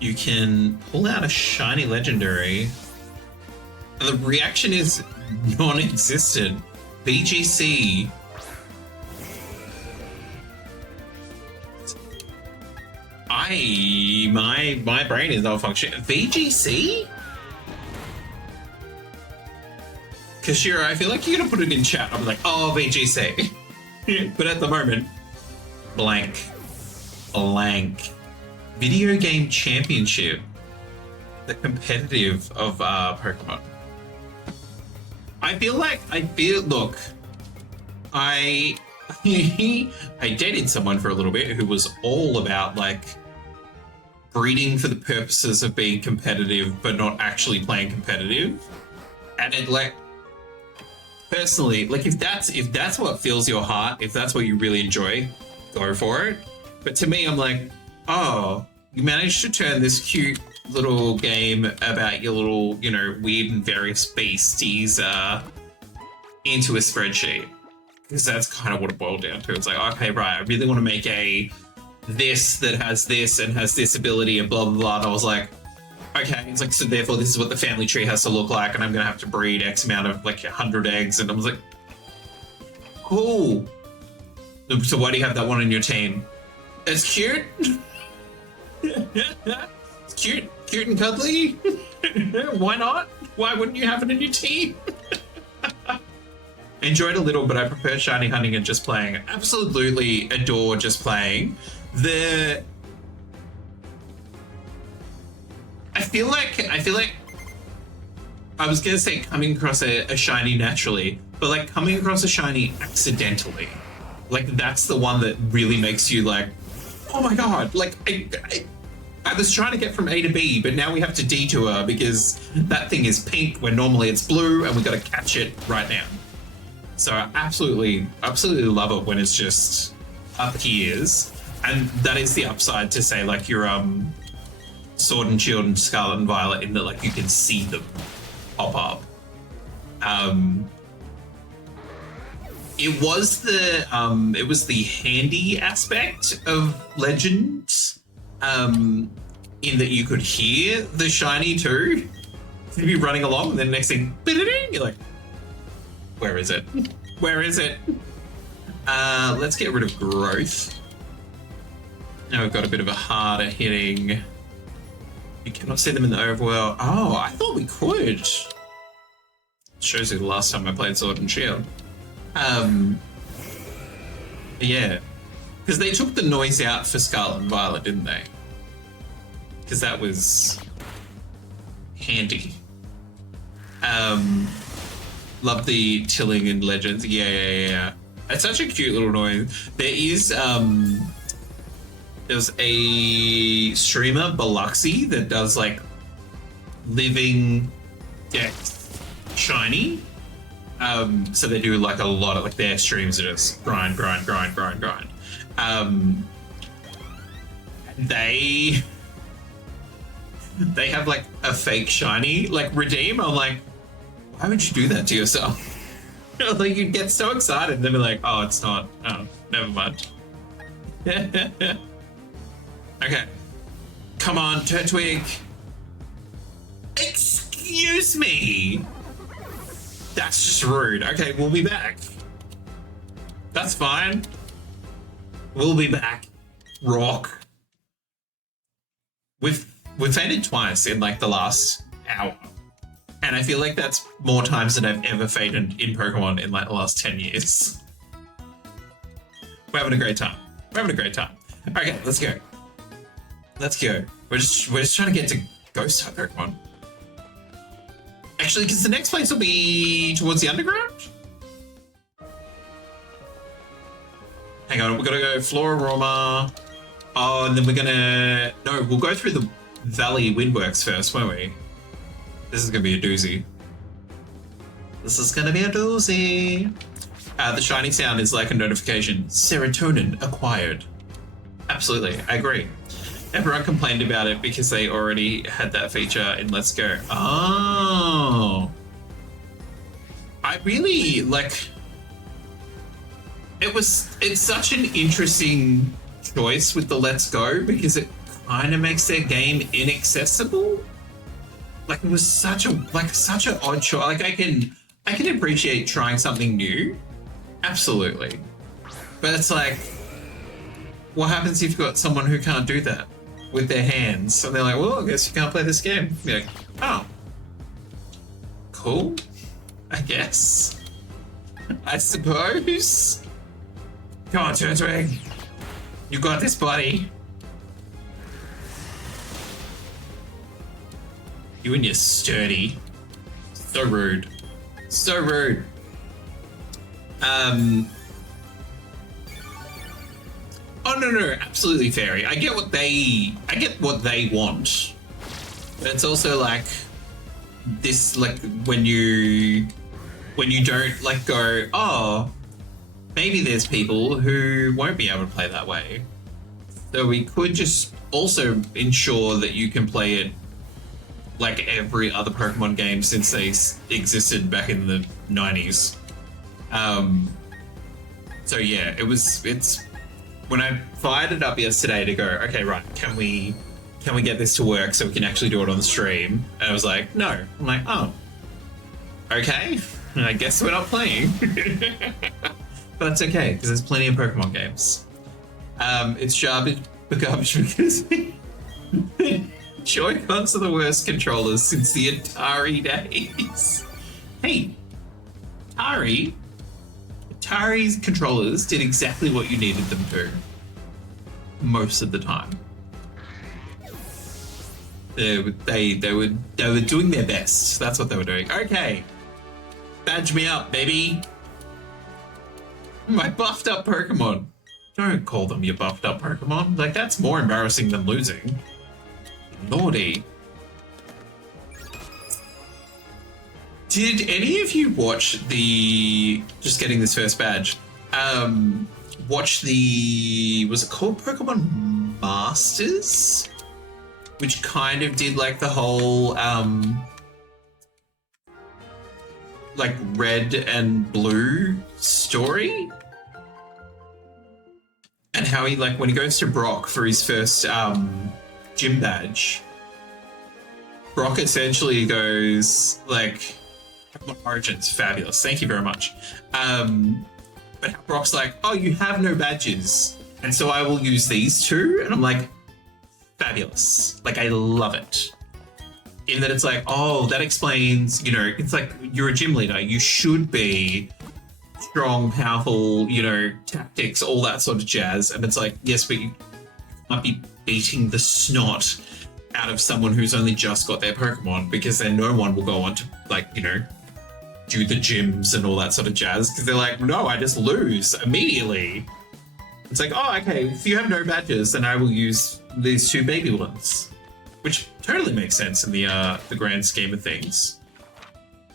you can pull out a shiny legendary The reaction is non-existent. BGC. My brain is not functioning. VGC? Kashira, I feel like you're gonna put it in chat. I'm like, oh, VGC. But at the moment, blank. Video game championship. The competitive of Pokemon. Look, I dated someone for a little bit who was all about like breeding for the purposes of being competitive, but not actually playing competitive. And it like, personally, like if that's what fills your heart, if that's what you really enjoy, go for it. But to me, I'm like, oh, you managed to turn this cute little game about your little, you know, weird and various beasties into a spreadsheet. Because that's kind of what it boiled down to. It's like, okay, right, I really want to make this that has this and has this ability and blah, blah, blah. And I was like, okay, it's like, so therefore this is what the family tree has to look like, and I'm going to have to breed X amount of, like, 100 eggs. And I was like, cool. So why do you have that one on your team? It's cute. It's cute and cuddly. Why not? Why wouldn't you have it in your team? Enjoyed a little, but I prefer shiny hunting and just playing. Absolutely adore just playing. I feel like I was gonna say coming across a shiny naturally, but like coming across a shiny accidentally. Like that's the one that really makes you like, oh my god, like I was trying to get from A to B, but now we have to detour because that thing is pink when normally it's blue and we gotta catch it right now. So I absolutely love it when it's just up here's. And that is the upside to say like your Sword and Shield and Scarlet and Violet, in that like you can see them pop up. It was the handy aspect of Legends, in that you could hear the shiny too. You'd be running along, and then next thing, you're like, where is it? Where is it? Let's get rid of growth. Now we've got a bit of a harder hitting. You cannot see them in the overworld. Oh, I thought we could. Shows you the last time I played Sword and Shield. Yeah. Because they took the noise out for Scarlet and Violet, didn't they? Because that was handy. Love the tilling in Legends. Yeah. It's such a cute little noise. There is there's a streamer, Biloxi, that does like living death shiny. So they do like a lot of like their streams are just grind. They have like a fake shiny like redeem. I'm like, why would you do that to yourself? Like you'd get so excited and then be like, oh, it's not. Oh, never mind. Okay. Come on, Turtwig. Excuse me. That's just rude. Okay, we'll be back. That's fine. We'll be back. Rock. We've fainted twice in like the last hour. And I feel like that's more times than I've ever fainted in Pokemon in like the last 10 years. We're having a great time. Okay, let's go. We're just trying to get to Ghost type Pokemon. Actually, because the next place will be towards the underground? Hang on, we're gonna go Floroma. Oh, and then we'll go through the Valley Windworks first, won't we? This is gonna be a doozy. The shiny sound is like a notification. Serotonin acquired. Absolutely, I agree. Everyone complained about it because they already had that feature in Let's Go. Oh. I really, like... It's such an interesting choice with the Let's Go because it kind of makes their game inaccessible. like it was such an odd choice. Like I can appreciate trying something new, absolutely, but it's like, what happens if you've got someone who can't do that with their hands, and they're like, well, I guess you can't play this game. You're like, oh, cool, I guess, I suppose. Come on, Turtwig, you got this, buddy. You and your sturdy. So rude. So rude. Oh no, absolutely fairy. I get what they want. But it's also like this, like when you don't like go, oh, maybe there's people who won't be able to play that way. So we could just also ensure that you can play it like every other Pokemon game since they existed back in the 90s. So yeah, it's when I fired it up yesterday to go, okay, right, can we get this to work so we can actually do it on the stream? And I was like, no. I'm like, oh, okay, I guess we're not playing. But that's okay, because there's plenty of Pokemon games. It's garbage because Joy-Cons are the worst controllers since the Atari days. Hey, Atari's controllers did exactly what you needed them to. Most of the time. They were doing their best. That's what they were doing. Okay. Badge me up, baby. My buffed up Pokemon. Don't call them your buffed up Pokemon. Like, that's more embarrassing than losing. Lordy. Did any of you watch just getting this first badge, watch was it called Pokemon Masters? Which kind of did like the whole, like red and blue story? And how he, like, when he goes to Brock for his first, gym badge, Brock essentially goes like, Origins, fabulous, thank you very much. But Brock's like, oh, you have no badges, and so I will use these two, and I'm like, fabulous, like I love it. In that it's like, oh, that explains, it's like you're a gym leader, you should be strong, powerful, tactics, all that sort of jazz, and it's like, yes, but you can't be beating the snot out of someone who's only just got their Pokemon, because then no one will go on to, like, do the gyms and all that sort of jazz, because they're like, no, I just lose immediately. It's like, oh, okay, if you have no badges, then I will use these two baby ones, which totally makes sense in the grand scheme of things.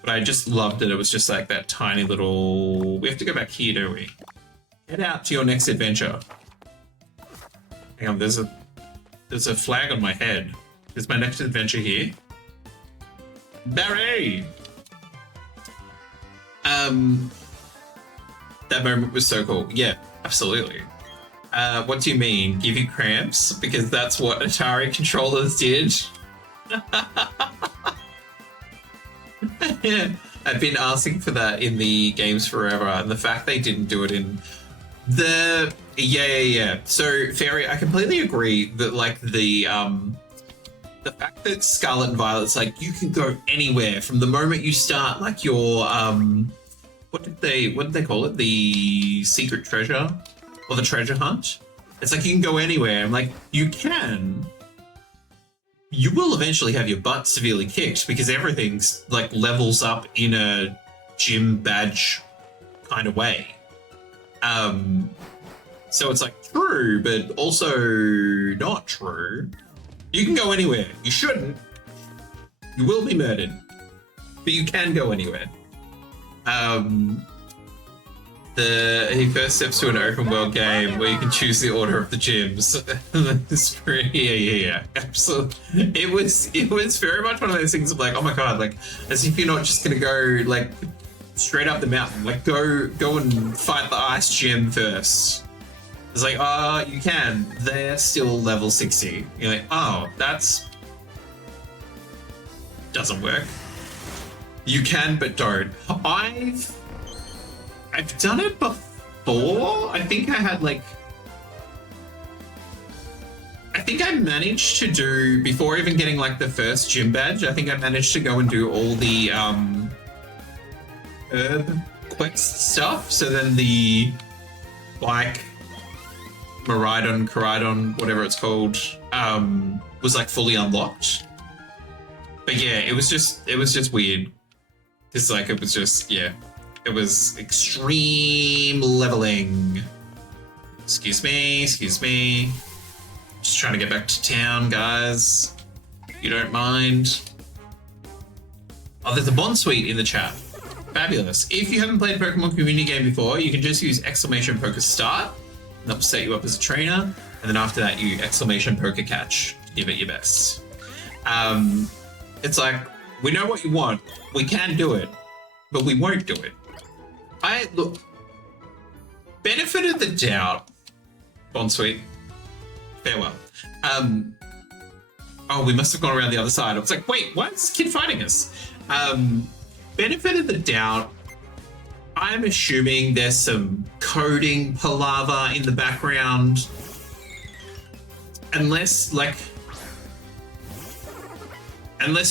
But I just loved it. It was just like that tiny little, we have to go back here, don't we? Head out to your next adventure. Hang on, there's a flag on my head. Is my next adventure here? Barry! That moment was so cool. Yeah, absolutely. What do you mean? Give you cramps? Because that's what Atari controllers did. Yeah, I've been asking for that in the games forever, and the fact they didn't do it in the... Yeah. So, Fairy, I completely agree that, like, the fact that Scarlet and Violet's like, you can go anywhere from the moment you start, like, your, what did they call it? The secret treasure? Or the treasure hunt? It's like, you can go anywhere. I'm like, you can. You will eventually have your butt severely kicked because everything's, like, levels up in a gym badge kind of way. So it's like true, but also not true. You can go anywhere. You shouldn't. You will be murdered. But you can go anywhere. He first steps to an open world game where you can choose the order of the gyms. Yeah, absolutely. It was very much one of those things of like, oh my god, like, as if you're not just gonna go like straight up the mountain, like go and fight the ice gym first. It's like, oh, you can. They're still level 60. You're like, oh, that's doesn't work. You can, but don't. I've done it before. I think I had like... I think I managed to do, before even getting like the first gym badge, I think I managed to go and do all the herb quest stuff. So then the bike, Maridon, Coridon, whatever it's called, was like fully unlocked. But yeah, it was just weird. Cause like it was just, yeah, it was extreme leveling. Excuse me. Just trying to get back to town, guys. If you don't mind. Oh, there's a Bond Suite in the chat. Fabulous. If you haven't played a Pokemon community game before, you can just use exclamation poker start. And that'll set you up as a trainer. And then after that, you exclamation poker catch. Give it your best. It's like, we know what you want. We can do it. But we won't do it. Look, benefit of the doubt, Bond Suite. Farewell. Oh, we must have gone around the other side. I was like, wait, why is this kid fighting us? Benefit of the doubt, I'm assuming there's some coding palaver in the background. Unless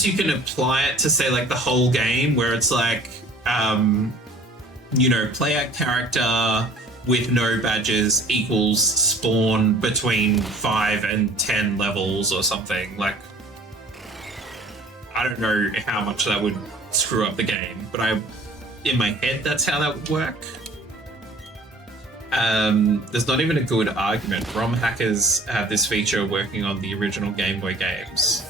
you can apply it to, say, like, the whole game, where it's like, you know, play a character with no badges equals spawn between 5 and 10 levels or something. Like, I don't know how much that would screw up the game, but in my head, that's how that would work. There's not even a good argument. ROM hackers have this feature working on the original Game Boy games.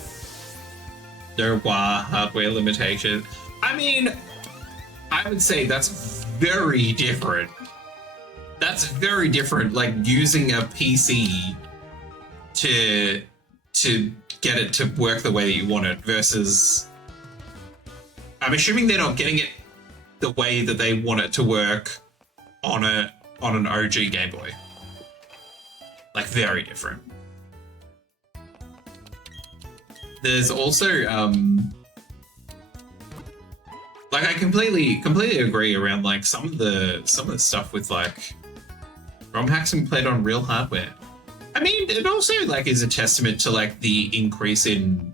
No hardware limitation. I mean, I would say that's very different. That's very different, like using a PC to get it to work the way that you want it versus... I'm assuming they're not getting it the way that they want it to work on an OG Game Boy. Like, very different. There's also, like, I completely agree around, like, some of the stuff with, like, ROM hacks being played on real hardware. I mean, it also, like, is a testament to, like, the increase in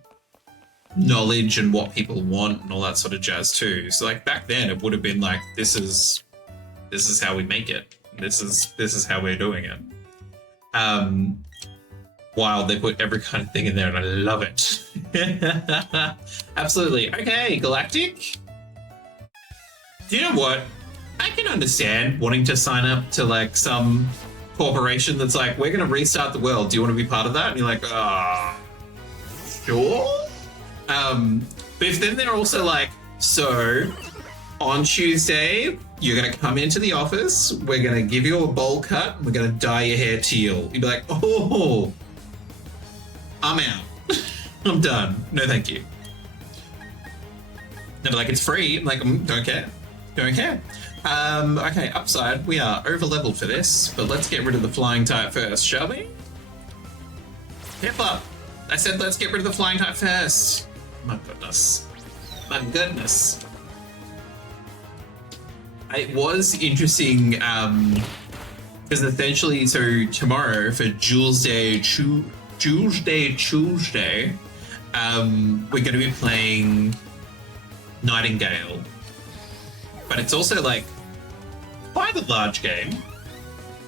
knowledge and what people want and all that sort of jazz too. So, like, back then it would have been like, this is how we make it. This is how we're doing it. While they put every kind of thing in there, and I love it. Absolutely. Okay, Galactic. Do you know what? I can understand wanting to sign up to, like, some corporation that's like, we're going to restart the world. Do you want to be part of that? And you're like, sure. But if then they're also like, so on Tuesday, you're going to come into the office, we're going to give you a bowl cut, and we're going to dye your hair teal. You'd be like, oh, I'm out. I'm done. No, thank you. They'd be like, it's free. I'm like, don't care. Don't care. Okay, upside. We are over-leveled for this, but let's get rid of the flying type first, shall we? Hip up. I said let's get rid of the flying type first. My goodness. My goodness. It was interesting, because essentially, so tomorrow for Tuesday, we're going to be playing Nightingale. But it's also, like, quite a large game.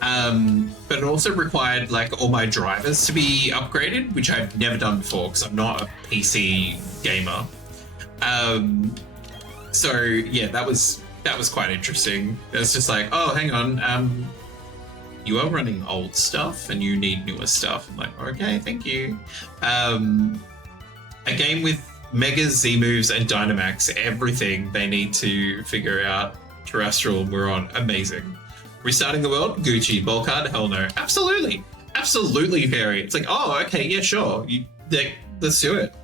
But it also required, like, all my drivers to be upgraded, which I've never done before because I'm not a PC gamer. So yeah, that was quite interesting. It's just like, oh, hang on, you are running old stuff and you need newer stuff. I'm like, okay, thank you. A game with Megas, Z-moves, and Dynamax, everything they need to figure out. Terrestrial, we're on. Amazing. Restarting the world? Gucci. Bowl card? Hell no. Absolutely. Absolutely, Fairy. It's like, oh, okay, yeah, sure. Let's do it.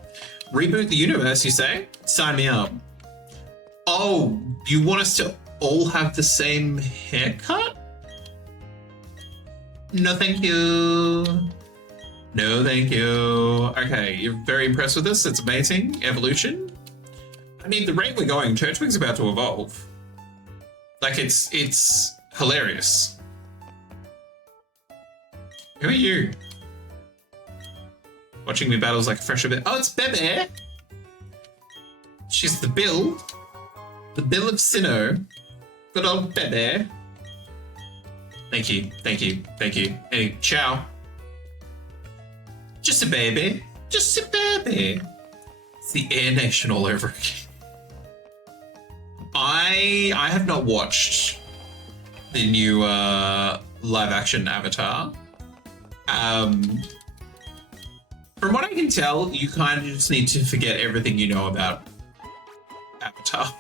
Reboot the universe, you say? Sign me up. Oh, you want us to all have the same haircut? No, thank you. No, thank you. Okay, you're very impressed with this. It's amazing. Evolution. I mean, the rate we're going, Turtwig's about to evolve. Like, it's hilarious. Who are you? Watching me battles like a fresh bit. Oh, it's Bebe. She's the Bill of Sinnoh. Good old Bebe. Thank you. Hey, ciao. Just a baby. Just a baby. It's the Air Nation all over again. I have not watched the new live action Avatar. From what I can tell, you kind of just need to forget everything you know about Avatar.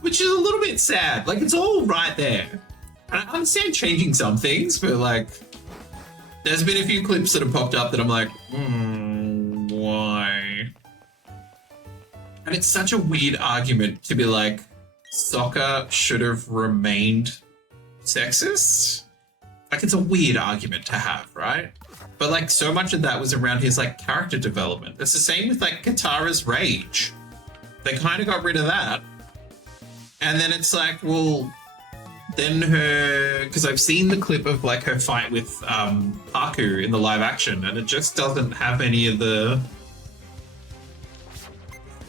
Which is a little bit sad. Like, it's all right there. And I understand changing some things, but like, there's been a few clips that have popped up that I'm like, why? And it's such a weird argument to be like, soccer should have remained sexist. Like, it's a weird argument to have, right? But like, so much of that was around his like character development. It's the same with like Katara's rage. They kind of got rid of that. And then it's like, well, then her, because I've seen the clip of like her fight with Haku in the live action, and it just doesn't have any of the,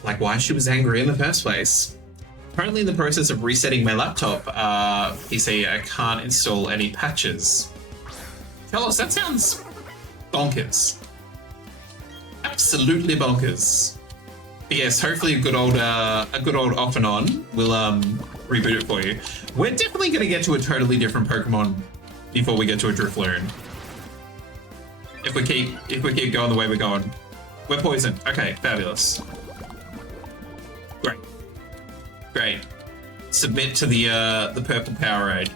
like, why she was angry in the first place. Currently in the process of resetting my laptop PC, I can't install any patches. Tell us, that sounds bonkers. Absolutely bonkers. But yes, hopefully a good old off and on will reboot it for you. We're definitely going to get to a totally different Pokemon before we get to a Drifloon. If we keep going the way we're going. We're poisoned. Okay, fabulous. Great. Submit to the purple Powerade.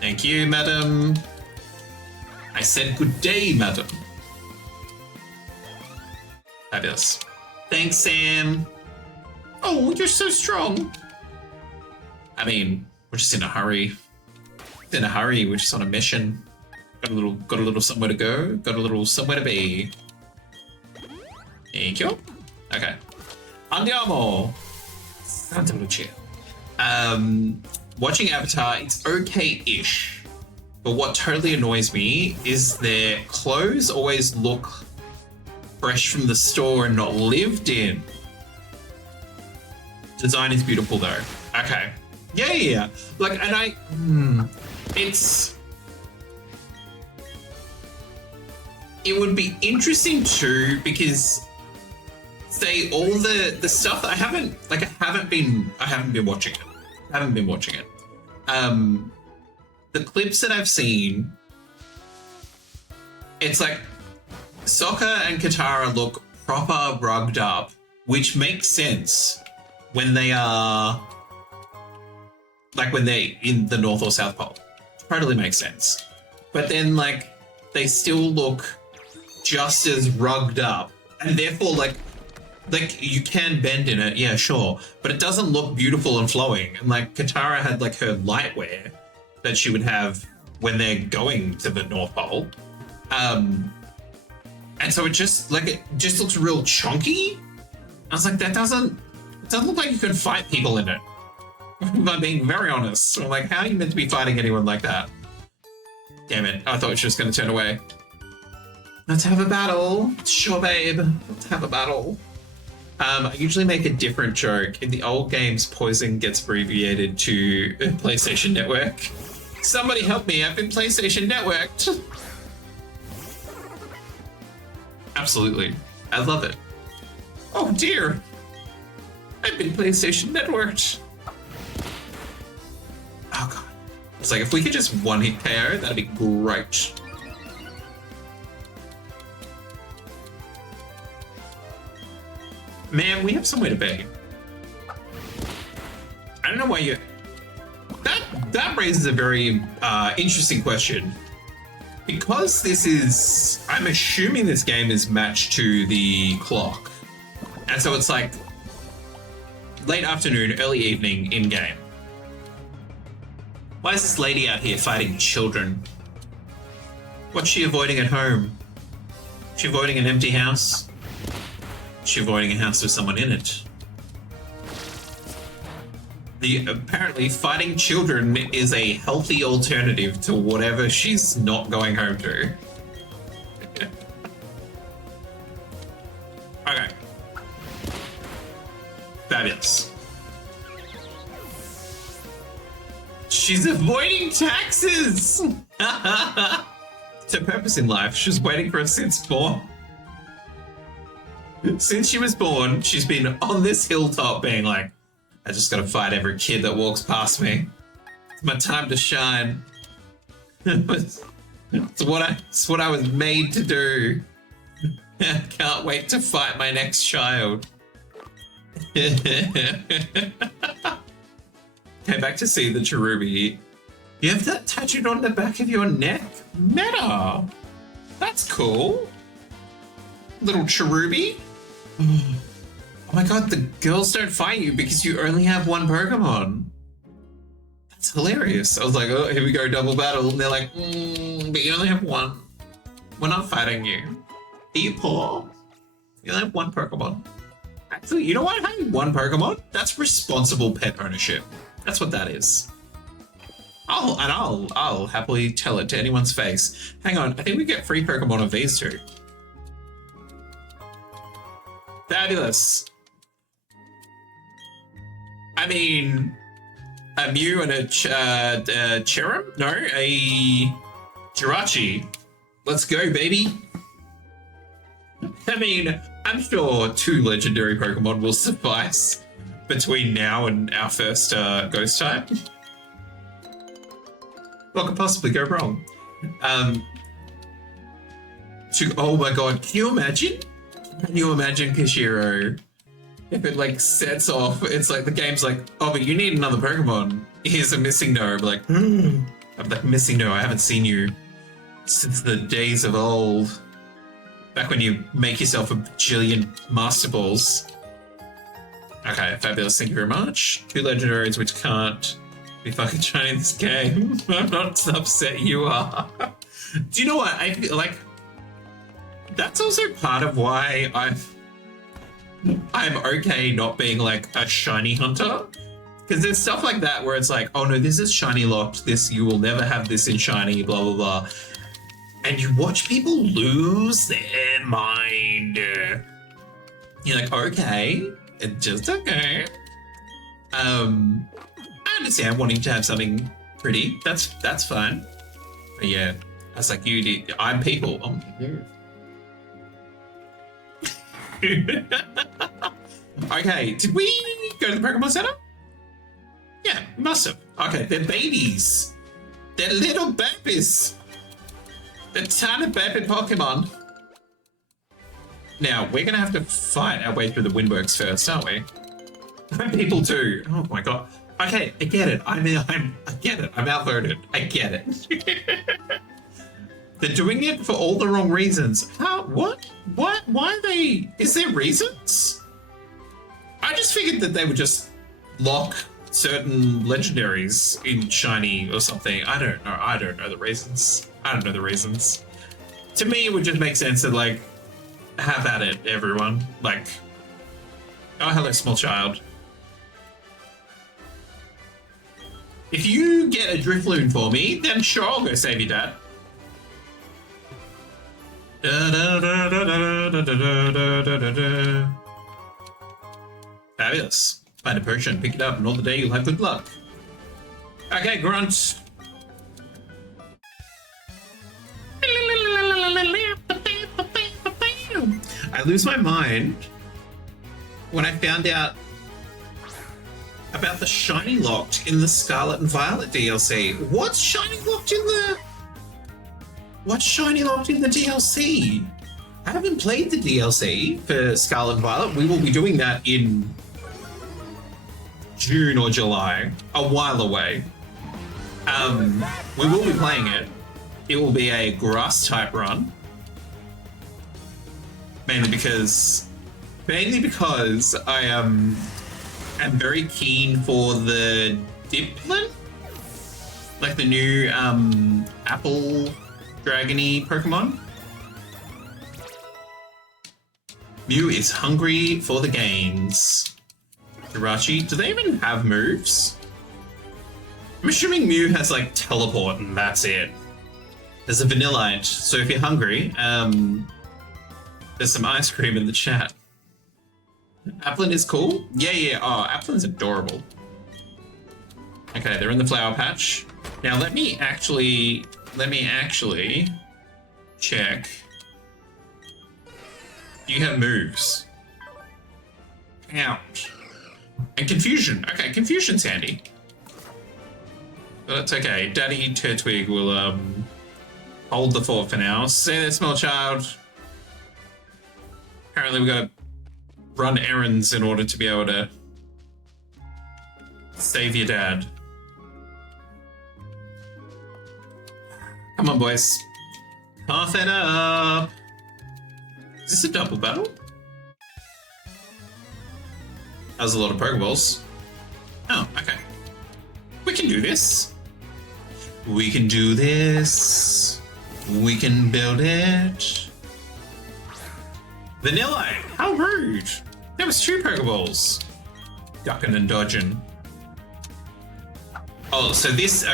Thank you, madam. I said good day, madam. Fabulous. Thanks, Sam. Oh, you're so strong. I mean, we're just in a hurry. We're just on a mission. Got a little somewhere to go. Got a little somewhere to be. Thank you. Okay. Andiamo. Santa Lucia. Watching Avatar, it's okay-ish. But what totally annoys me is their clothes always look fresh from the store and not lived in. Design is beautiful though. Okay. Yeah. Like, and it would be interesting too, because say all the stuff that I haven't been watching it. The clips that I've seen, it's like Sokka and Katara look proper rugged up, which makes sense when they are when they're in the North or South Pole. Totally makes sense. But then like they still look just as rugged up, and therefore like you can bend in it, yeah, sure, but it doesn't look beautiful and flowing. And like Katara had like her lightwear that she would have when they're going to the North Pole. And so it just looks real chunky. I was like, it doesn't look like you could fight people in it. If I'm being very honest. I'm like, how are you meant to be fighting anyone like that? Damn it, I thought she was going to turn away. Let's have a battle. Sure, babe. Let's have a battle. I usually make a different joke. In the old games, poison gets abbreviated to PlayStation Network. Somebody help me, I've been PlayStation Networked. Absolutely. I love it. Oh dear. I've been PlayStation Networked. Oh god. It's like, if we could just one-hit KO, that'd be great. Man, we have somewhere to be. I don't know why you... That raises a very interesting question. Because this is... I'm assuming this game is matched to the clock. And so it's like late afternoon, early evening in-game. Why is this lady out here fighting children? What's she avoiding at home? Is she avoiding an empty house? She avoiding a house with someone in it. Apparently, fighting children is a healthy alternative to whatever she's not going home to. Okay. Fabulous. She's avoiding taxes! It's her purpose in life. She's waiting for us since born. Since she was born, she's been on this hilltop being like, I just gotta fight every kid that walks past me. It's my time to shine. It's what I was made to do. I can't wait to fight my next child. Okay, back to see the Cherubi. You have that tattooed on the back of your neck? Meta! That's cool. Little Cherubi. Oh my god, the girls don't fight you because you only have one Pokemon. That's hilarious. I was like, oh, here we go, double battle. And they're like, but you only have one. We're not fighting you. Are you poor? You only have one Pokemon. Actually, you know what? Having one Pokemon, that's responsible pet ownership. That's what that is. I'll happily tell it to anyone's face. Hang on, I think we get free Pokemon of these two. Fabulous. I mean, a Mew and a Cherim? No, a Jirachi. Let's go, baby. I mean, I'm sure 2 legendary Pokemon will suffice between now and our first ghost type. What could possibly go wrong? Oh my god, can you imagine? Can you imagine Kishiro? If it like sets off, it's like the game's like, oh, but you need another Pokemon. Here's a missing no. I'm like, I'm like, missing no, I haven't seen you since the days of old. Back when you make yourself a bajillion Master Balls. Okay, fabulous, thank you very much. 2 legendaries which can't be fucking shiny in this game. I'm not upset you are. Do you know what? I feel like that's also part of why I'm okay not being like a shiny hunter. Because there's stuff like that where it's like, oh no, this is shiny locked, this you will never have this in shiny, blah blah blah. And you watch people lose their mind. You're like, okay, it's just okay. I understand wanting to have something pretty. That's fine. But yeah, that's like you did. I'm people. Oh, okay, did we go to the Pokemon Center? Yeah, we must have. Okay, they're babies. They're little babies. They're tiny baby Pokemon. Now, we're gonna have to fight our way through the Windworks first, aren't we? I'm people too. Oh my god. Okay, I get it. I get it. I'm outvoted. I get it. They're doing it for all the wrong reasons. How? What? What? Why are they? Is there reasons? I just figured that they would just lock certain legendaries in shiny or something. I don't know. I don't know the reasons. I don't know the reasons. To me, it would just make sense to like have at it, everyone. Like, oh, hello, small child. If you get a Drifloon for me, then sure, I'll go save your dad. Fabulous. Find a potion, pick it up, and all the day you'll have good luck. Okay, Grunt. I lose my mind when I found out about the shiny locked in the Scarlet and Violet DLC. What's shiny locked in the... What's shiny locked in the DLC? I haven't played the DLC for Scarlet and Violet. We will be doing that in June or July, a while away. We will be playing it. It will be a grass type run. Mainly because I am very keen for the Dipplin, like the new apple dragony Pokemon. Mew is hungry for the gains. Jirachi, do they even have moves? I'm assuming Mew has like teleport and that's it. There's a Vanillite, so if you're hungry, there's some ice cream in the chat. Applin is cool? Yeah. Oh, Applin's adorable. Okay, they're in the flower patch. Now let me actually check. Do you have moves? Ouch. And confusion. Okay, confusion's handy. But that's okay. Daddy Turtwig will hold the fort for now. Say that, small child. Apparently we gotta run errands in order to be able to save your dad. Come on, boys. Cough it up. Is this a double battle? That was a lot of Pokeballs. Oh, okay. We can do this. We can do this. We can build it. Vanilla, how rude. There was 2 Pokeballs. Ducking and dodging. Oh, so this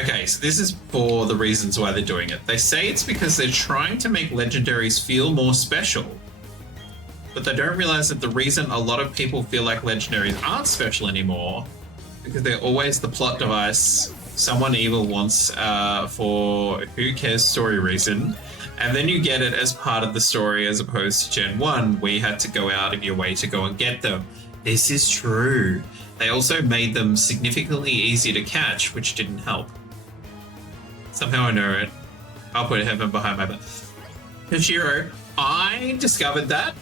is for the reasons why they're doing it. They say it's because they're trying to make legendaries feel more special. But they don't realize that the reason a lot of people feel like legendaries aren't special anymore because they're always the plot device someone evil wants for who cares story reason. And then you get it as part of the story as opposed to Gen 1 where you had to go out of your way to go and get them. This is true. They also made them significantly easier to catch, which didn't help. Somehow I know it. I'll put heaven behind my back. Hachiro, I discovered that.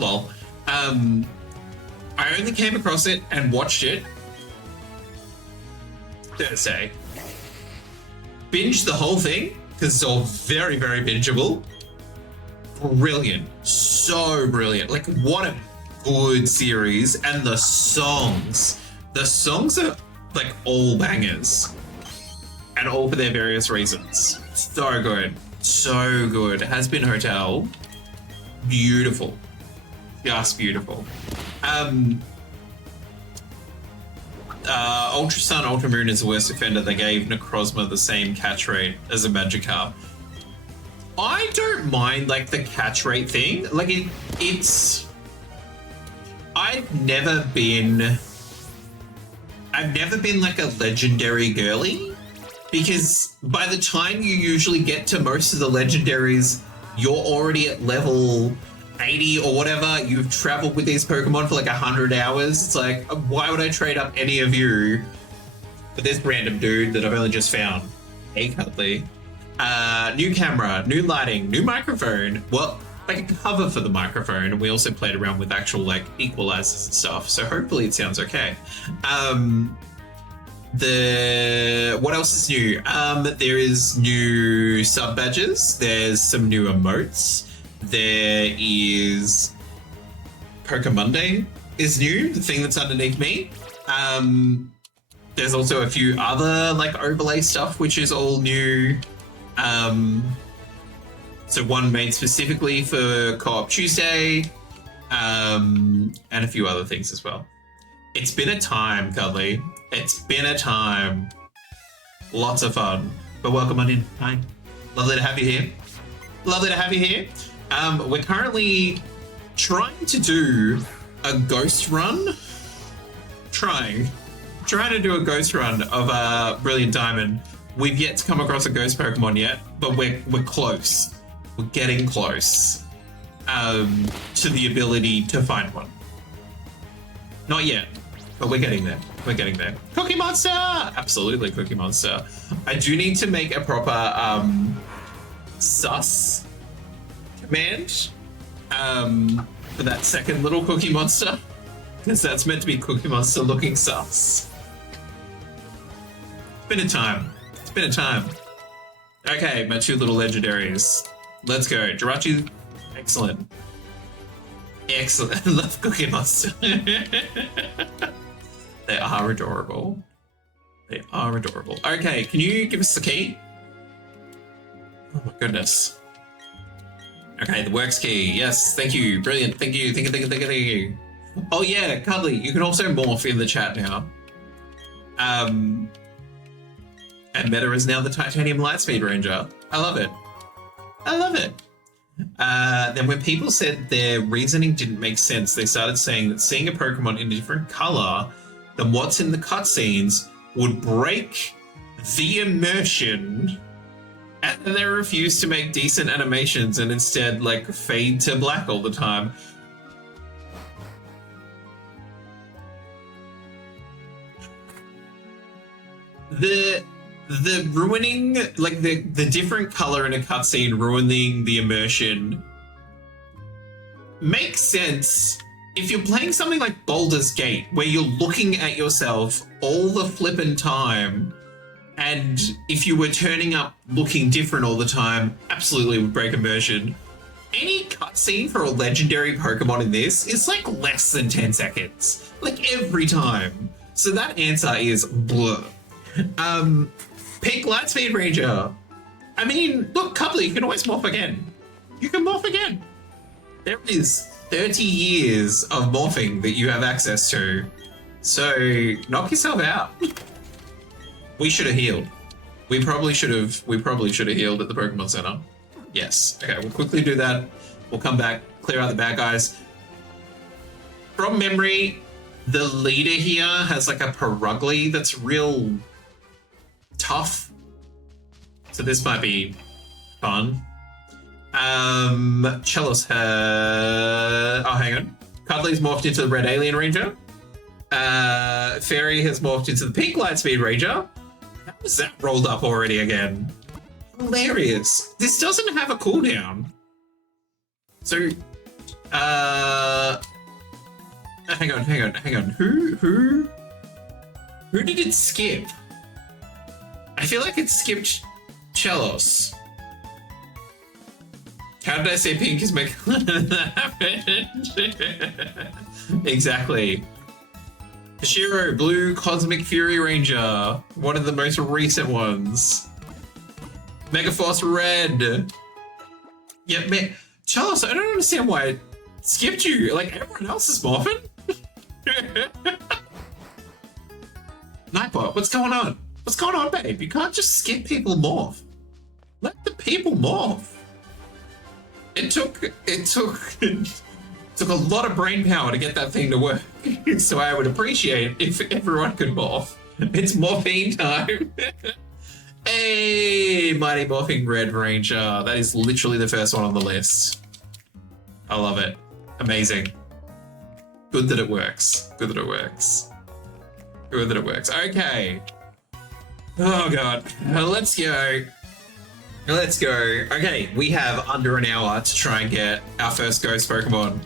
Lol. I only came across it and watched it Thursday. Binged the whole thing, because it's all very, very bingeable. Brilliant. So brilliant. Like, what a good series. And the songs. The songs are, like, all bangers. And all for their various reasons. So good. So good. Has Been Hotel. Beautiful. Just beautiful. Ultra Sun, Ultra Moon is the worst offender. They gave Necrozma the same catch rate as a Magikarp. I don't mind, like, the catch rate thing. Like, it's... I've never been, like, a legendary girly. Because by the time you usually get to most of the legendaries, you're already at level 80 or whatever. You've traveled with these Pokemon for like 100 hours. It's like, why would I trade up any of you for this random dude that I've only just found? Hey, Cutley. New camera, new lighting, new microphone. Well, like a cover for the microphone. And we also played around with actual like equalizers and stuff. So hopefully it sounds okay. What else is new? There is new sub badges. There's some new emotes. There is PokeMonday is new, the thing that's underneath me. There's also a few other like overlay stuff which is all new. So one made specifically for Co-op Tuesday, and a few other things as well. It's been a time, Cuddly. It's been a time. Lots of fun. But welcome on in. Hi. Lovely to have you here. Lovely to have you here. We're currently trying to do a ghost run. Trying to do a ghost run of Brilliant Diamond. We've yet to come across a ghost Pokemon yet, but we're close. We're getting close to the ability to find one. Not yet, but we're getting there. We're getting there. Cookie Monster! Absolutely, Cookie Monster. I do need to make a proper sus command for that second little Cookie Monster, because that's meant to be Cookie Monster looking sus. It's been a time. It's been a time. Okay, my 2 little legendaries. Let's go. Jirachi, excellent. Excellent. I love Cookie Monster. They are adorable. They are adorable. Okay, can you give us the key? Oh my goodness. Okay, the works key. Yes, thank you. Brilliant. Thank you. Thank you. Oh yeah, Cuddly, you can also morph in the chat now. And Meta is now the Titanium Lightspeed Ranger. I love it. I love it. Then when people said their reasoning didn't make sense, they started saying that seeing a Pokemon in a different color than what's in the cutscenes would break the immersion, and then they refused to make decent animations and instead like fade to black all the time. The ruining, like the different color in a cutscene ruining the immersion makes sense if you're playing something like Baldur's Gate, where you're looking at yourself all the flippin' time, and if you were turning up looking different all the time, absolutely would break immersion. Any cutscene for a legendary Pokemon in this is like less than 10 seconds, like every time. So that answer is blur. Pink Lightspeed Ranger. I mean, look, Cuddly, you can always morph again. You can morph again. There is 30 years of morphing that you have access to. So knock yourself out. We should have healed. We probably should have healed at the Pokemon Center. Yes. Okay, we'll quickly do that. We'll come back, clear out the bad guys. From memory, the leader here has like a Perugly that's real tough. So this might be fun. Chelos hang on. Cuddly's morphed into the Red Alien Ranger. Fairy has morphed into the Pink Lightspeed Ranger. How was that rolled up already again? Hilarious. This doesn't have a cooldown. So, hang on. Who did it skip? I feel like it skipped Chelos. How did I say pink is making that happen? Exactly. Hashiro, Blue Cosmic Fury Ranger. One of the most recent ones. Megaforce Red. Yeah, man. Chelos, I don't understand why it skipped you. Like, everyone else is morphing. Nightbot, what's going on? What's going on, babe? You can't just skip people morph. Let the people morph. It took a lot of brain power to get that thing to work. So I would appreciate if everyone could morph. It's morphine time. Hey, Mighty Morphing Red Ranger. That is literally the first one on the list. I love it. Amazing. Good that it works. Good that it works. Good that it works. Okay. Oh god. Let's go. Let's go. Okay, we have under an hour to try and get our first ghost Pokemon.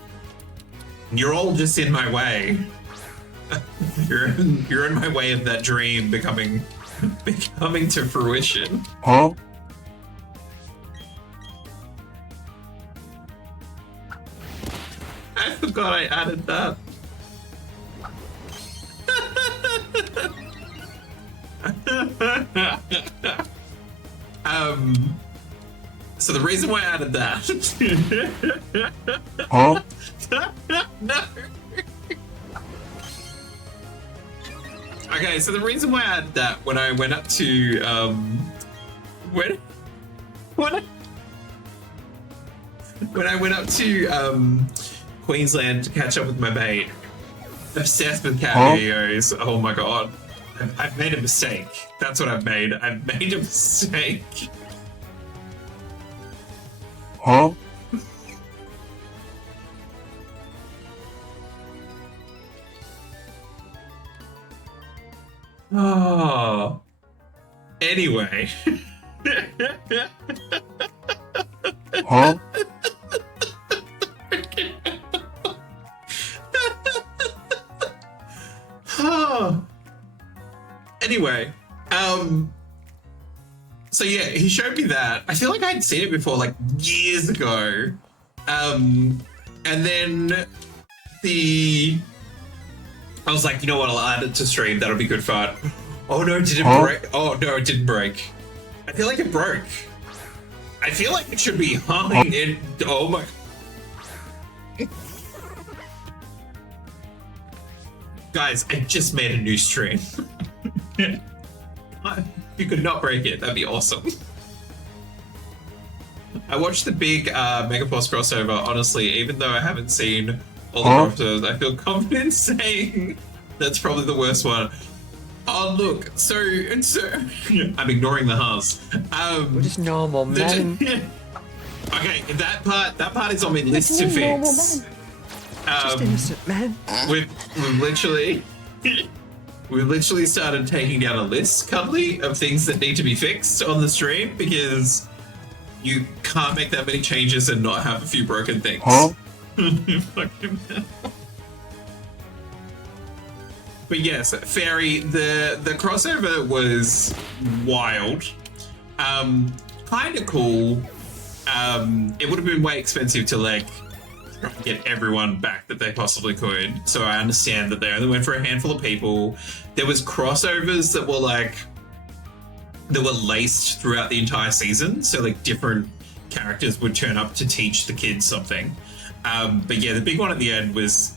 You're all just in my way. You're in my way of that dream becoming to fruition. Huh? I forgot I added that. So the reason why I added that. Huh? No. Okay, so the reason why I added that when I went up to when I went up to Queensland to catch up with my mate, obsessed with cat videos. Oh my god. I've made a mistake. That's what I've made. I've made a mistake. Huh? Oh. Anyway. Huh? Oh. Anyway, so yeah, he showed me that. I feel like I'd seen it before, like years ago. And then I was like, you know what, I'll add it to stream. That'll be good fun. Oh no, did it break? Oh no, it didn't break. I feel like it broke. I feel like it should be humming in. Oh my. Guys, I just made a new stream. You could not break it. That'd be awesome. I watched the big Megaforce crossover. Honestly, even though I haven't seen all the crossovers, I feel confident saying that's probably the worst one. Oh look, so I'm ignoring the Haas. We're just normal men. Okay, that part is on my list to fix. Just innocent men. We've literally started taking down a list, Cuddly, of things that need to be fixed on the stream because you can't make that many changes and not have a few broken things. Fucking hell. But yes, Fairy, the crossover was wild. Kind of cool. It would have been way expensive to like try and get everyone back that they possibly could. So I understand that they only went for a handful of people. There was crossovers that were laced throughout the entire season. So like different characters would turn up to teach the kids something. But yeah, the big one at the end was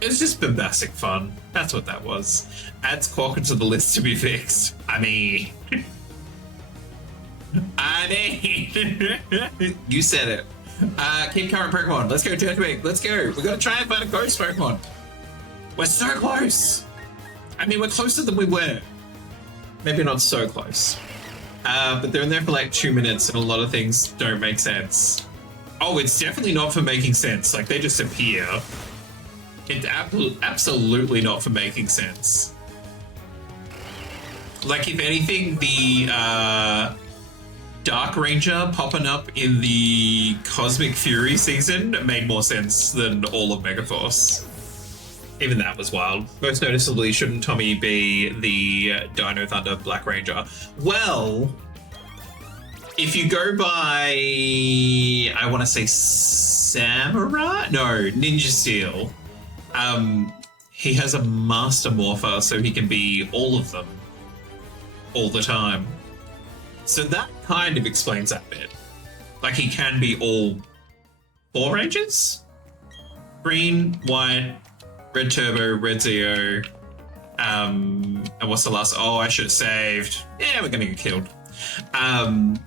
just bombastic fun. That's what that was. Adds Quokka to the list to be fixed. I mean, you said it. Keep current Pokemon. Let's go, Turtwig. Let's go. We gotta try and find a ghost Pokemon. We're so close. I mean, we're closer than we were. Maybe not so close. But they're in there for like 2 minutes and a lot of things don't make sense. Oh, it's definitely not for making sense. Like, they just appear. It's absolutely not for making sense. Like, if anything, the Dark Ranger popping up in the Cosmic Fury season made more sense than all of Megaforce. Even that was wild. Most noticeably, shouldn't Tommy be the Dino Thunder Black Ranger? Well, if you go by, I want to say Samurai? No, Ninja Steel. He has a Master Morpher, so he can be all of them. All the time. So that kind of explains that bit. Like, he can be all 4 Rangers? Green, white, red Turbo, red Zeo, and what's the last? Oh, I should have saved. Yeah, we're gonna get killed. And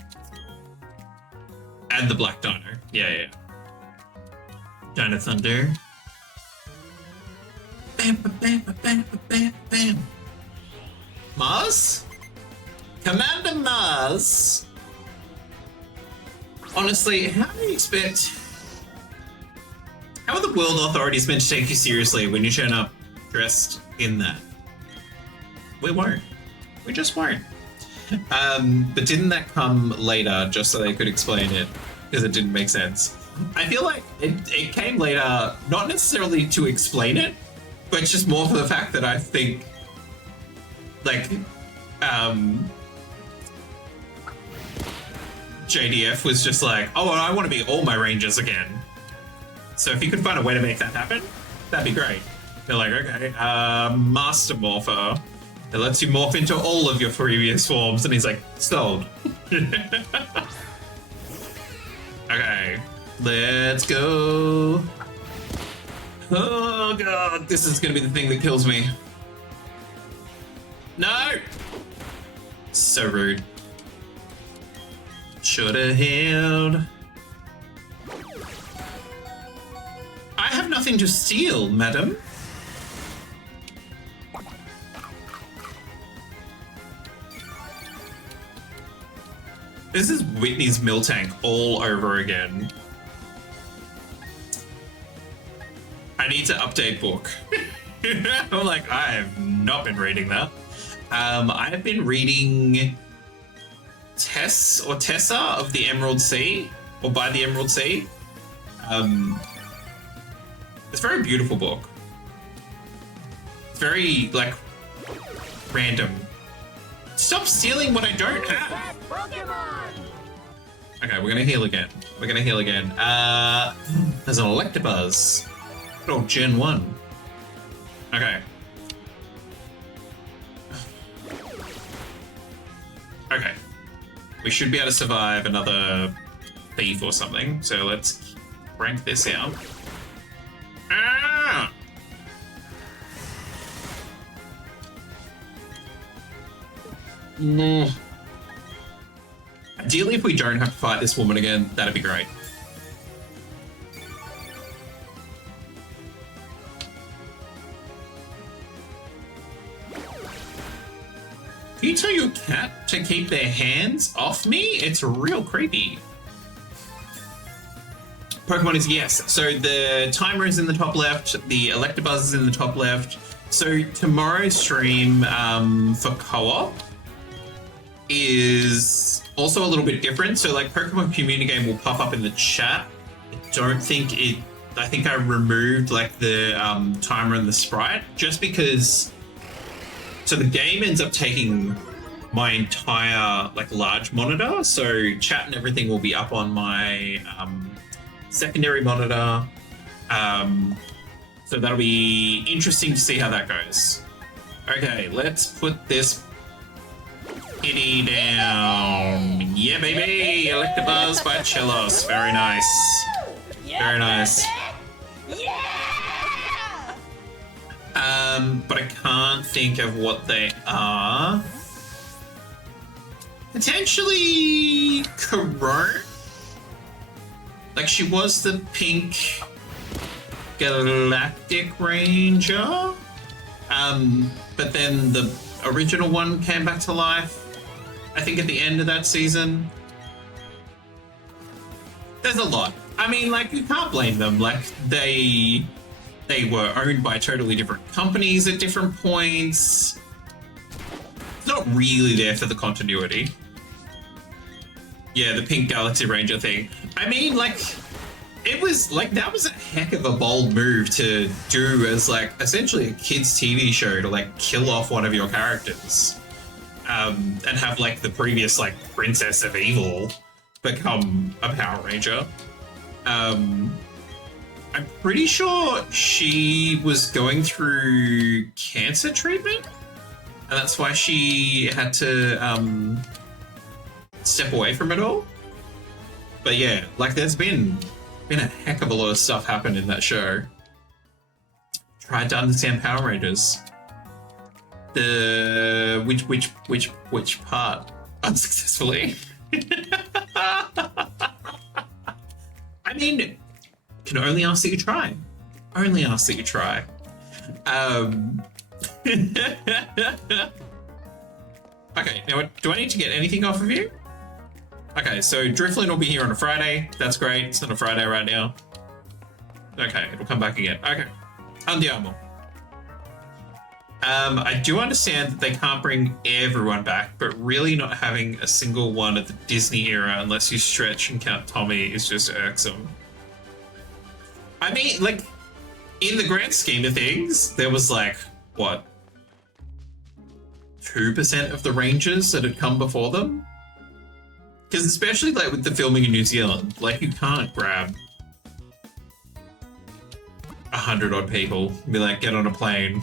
the Black Dino. Yeah. Dino Thunder. Bam, bam, bam, bam, bam, bam. Mars? Commander Mars? Honestly, how do you expect... How are the world authorities meant to take you seriously when you turn up dressed in that? We won't. We just won't. But didn't that come later just so they could explain it? Because it didn't make sense. I feel like it came later, not necessarily to explain it, but just more for the fact that I think, like, JDF was just like, oh, I want to be all my Rangers again. So if you could find a way to make that happen, that'd be great. They're like, okay, Master Morpher. It lets you morph into all of your previous forms. And he's like, sold. Okay, let's go. Oh god, this is gonna be the thing that kills me. No! So rude. Shoulda healed. I have nothing to steal, madam. This is Whitney's Miltank all over again. I need to update book. I'm like, I have not been reading that. I have been reading Tess or Tessa of the Emerald Sea, or by the Emerald Sea. It's a very beautiful book. It's very, like, random. Stop stealing what I don't have. Okay, we're gonna heal again. There's an Electabuzz. Good old Gen 1. Okay. Okay. We should be able to survive another thief or something. So let's rank this out. Ah! Mm. Ideally, if we don't have to fight this woman again, that'd be great. Can you tell your cat to keep their hands off me? It's real creepy. Pokemon is yes. So the timer is in the top left. The Electabuzz is in the top left. So tomorrow's stream for co-op is also a little bit different. So like Pokemon Community Game will pop up in the chat. I think I removed like the timer and the sprite just because. So the game ends up taking my entire like large monitor. So chat and everything will be up on my secondary monitor. So that'll be interesting to see how that goes. Okay, let's put this kitty down. Yeah, baby! Electabuzz by Chelos. Very nice. Very nice. But I can't think of what they are. Potentially Corone? Like she was the pink Galactic Ranger. But then the original one came back to life, I think at the end of that season. There's a lot. I mean, like, you can't blame them. Like, they were owned by totally different companies at different points. It's not really there for the continuity. Yeah, the Pink Galaxy Ranger thing. I mean, like, it was, like, that was a heck of a bold move to do as, like, essentially a kid's TV show to, like, kill off one of your characters. And have, like, the previous, like, Princess of Evil become a Power Ranger. I'm pretty sure she was going through cancer treatment, and that's why she had to step away from it all. But yeah, like there's been a heck of a lot of stuff happen in that show. Tried to understand Power Rangers. The which part unsuccessfully. I mean, can only ask that you try. Only ask that you try. Okay, now do I need to get anything off of you? Okay, so Driflin will be here on a Friday. That's great. It's not a Friday right now. Okay, it'll come back again. Okay. Andiamo. I do understand that they can't bring everyone back, but really not having a single one of the Disney era, unless you stretch and count Tommy, is just irksome. I mean, like, in the grand scheme of things, there was like, what, 2% of the Rangers that had come before them? Because especially like with the filming in New Zealand, like you can't grab 100 odd people and be like, get on a plane.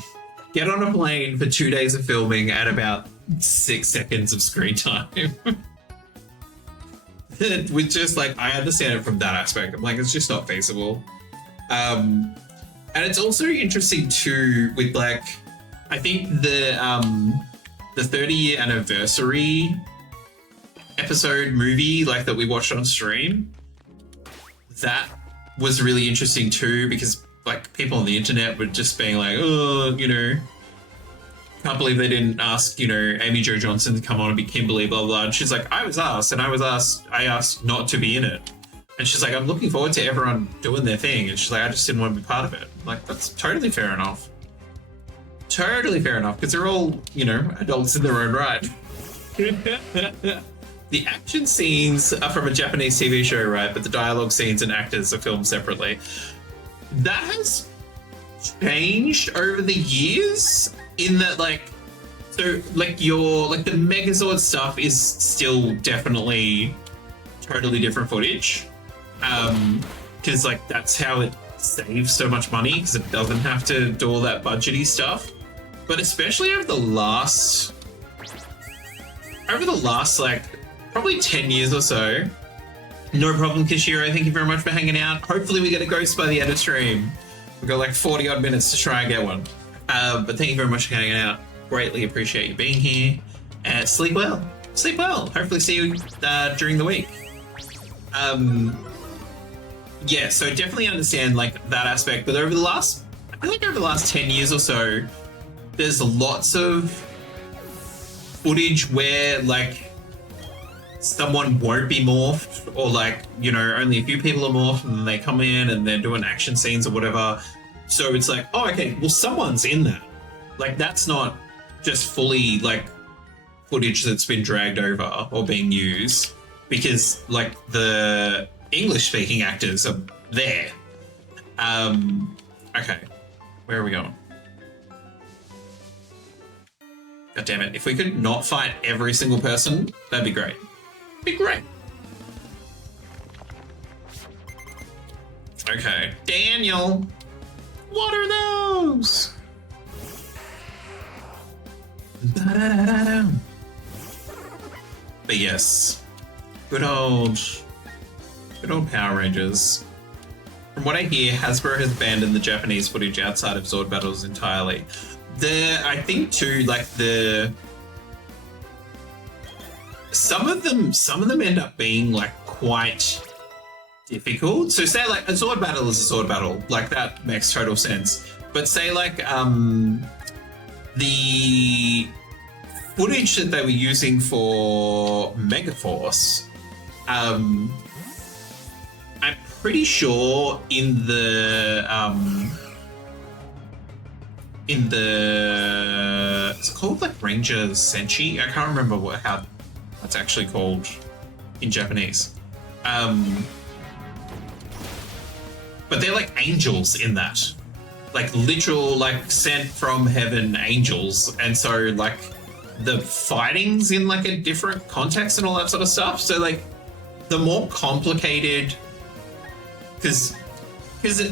Get on a plane for 2 days of filming at about 6 seconds of screen time. With just like, I understand it from that aspect. I'm like, it's just not feasible. And it's also interesting too with like, I think the 30-year anniversary episode movie like that we watched on stream, that was really interesting too, because like people on the internet were just being like, oh, you know, can't believe they didn't ask, you know, Amy Jo Johnson to come on and be Kimberly, blah, blah. And she's like, I asked not to be in it. And she's like, I'm looking forward to everyone doing their thing. And she's like, I just didn't want to be part of it. I'm like, that's totally fair enough. Totally fair enough, because they're all, you know, adults in their own right. The action scenes are from a Japanese TV show, right? But the dialogue scenes and actors are filmed separately. That has changed over the years in that, like, so, like, the Megazord stuff is still definitely totally different footage. Because, like, that's how it saves so much money, because it doesn't have to do all that budgety stuff. But especially over the last, like, probably 10 years or so, No problem, Kishiro. Thank you very much for hanging out. Hopefully we get a ghost by the end of stream. We've got like 40 odd minutes to try and get one. But thank you very much for hanging out. Greatly appreciate you being here. And sleep well. Sleep well. Hopefully see you during the week. Yeah, so definitely understand like that aspect. But over the last, I feel like over the last 10 years or so, there's lots of footage where like someone won't be morphed, or like, you know, only a few people are morphed and then they come in and they're doing action scenes or whatever. So it's like, oh, okay, well, someone's in that. Like, that's not just fully like footage that's been dragged over or being used, because like the English speaking actors are there. Okay, where are we going? God damn it, if we could not fight every single person, that'd be great. Be great. Okay, Daniel, what are those? But yes, good old Power Rangers. From what I hear, Hasbro has abandoned the Japanese footage outside of Zord battles entirely. I think too, like some of them end up being like quite difficult. So say like a Zord battle is a Zord battle, like that makes total sense. But say like the footage that they were using for Megaforce, I'm pretty sure in the it's called like Ranger Senshi. I can't remember how that's actually called in Japanese. But they're like angels in that, like literal, like sent from heaven angels, and so like the fighting's in like a different context and all that sort of stuff. So like the more complicated, because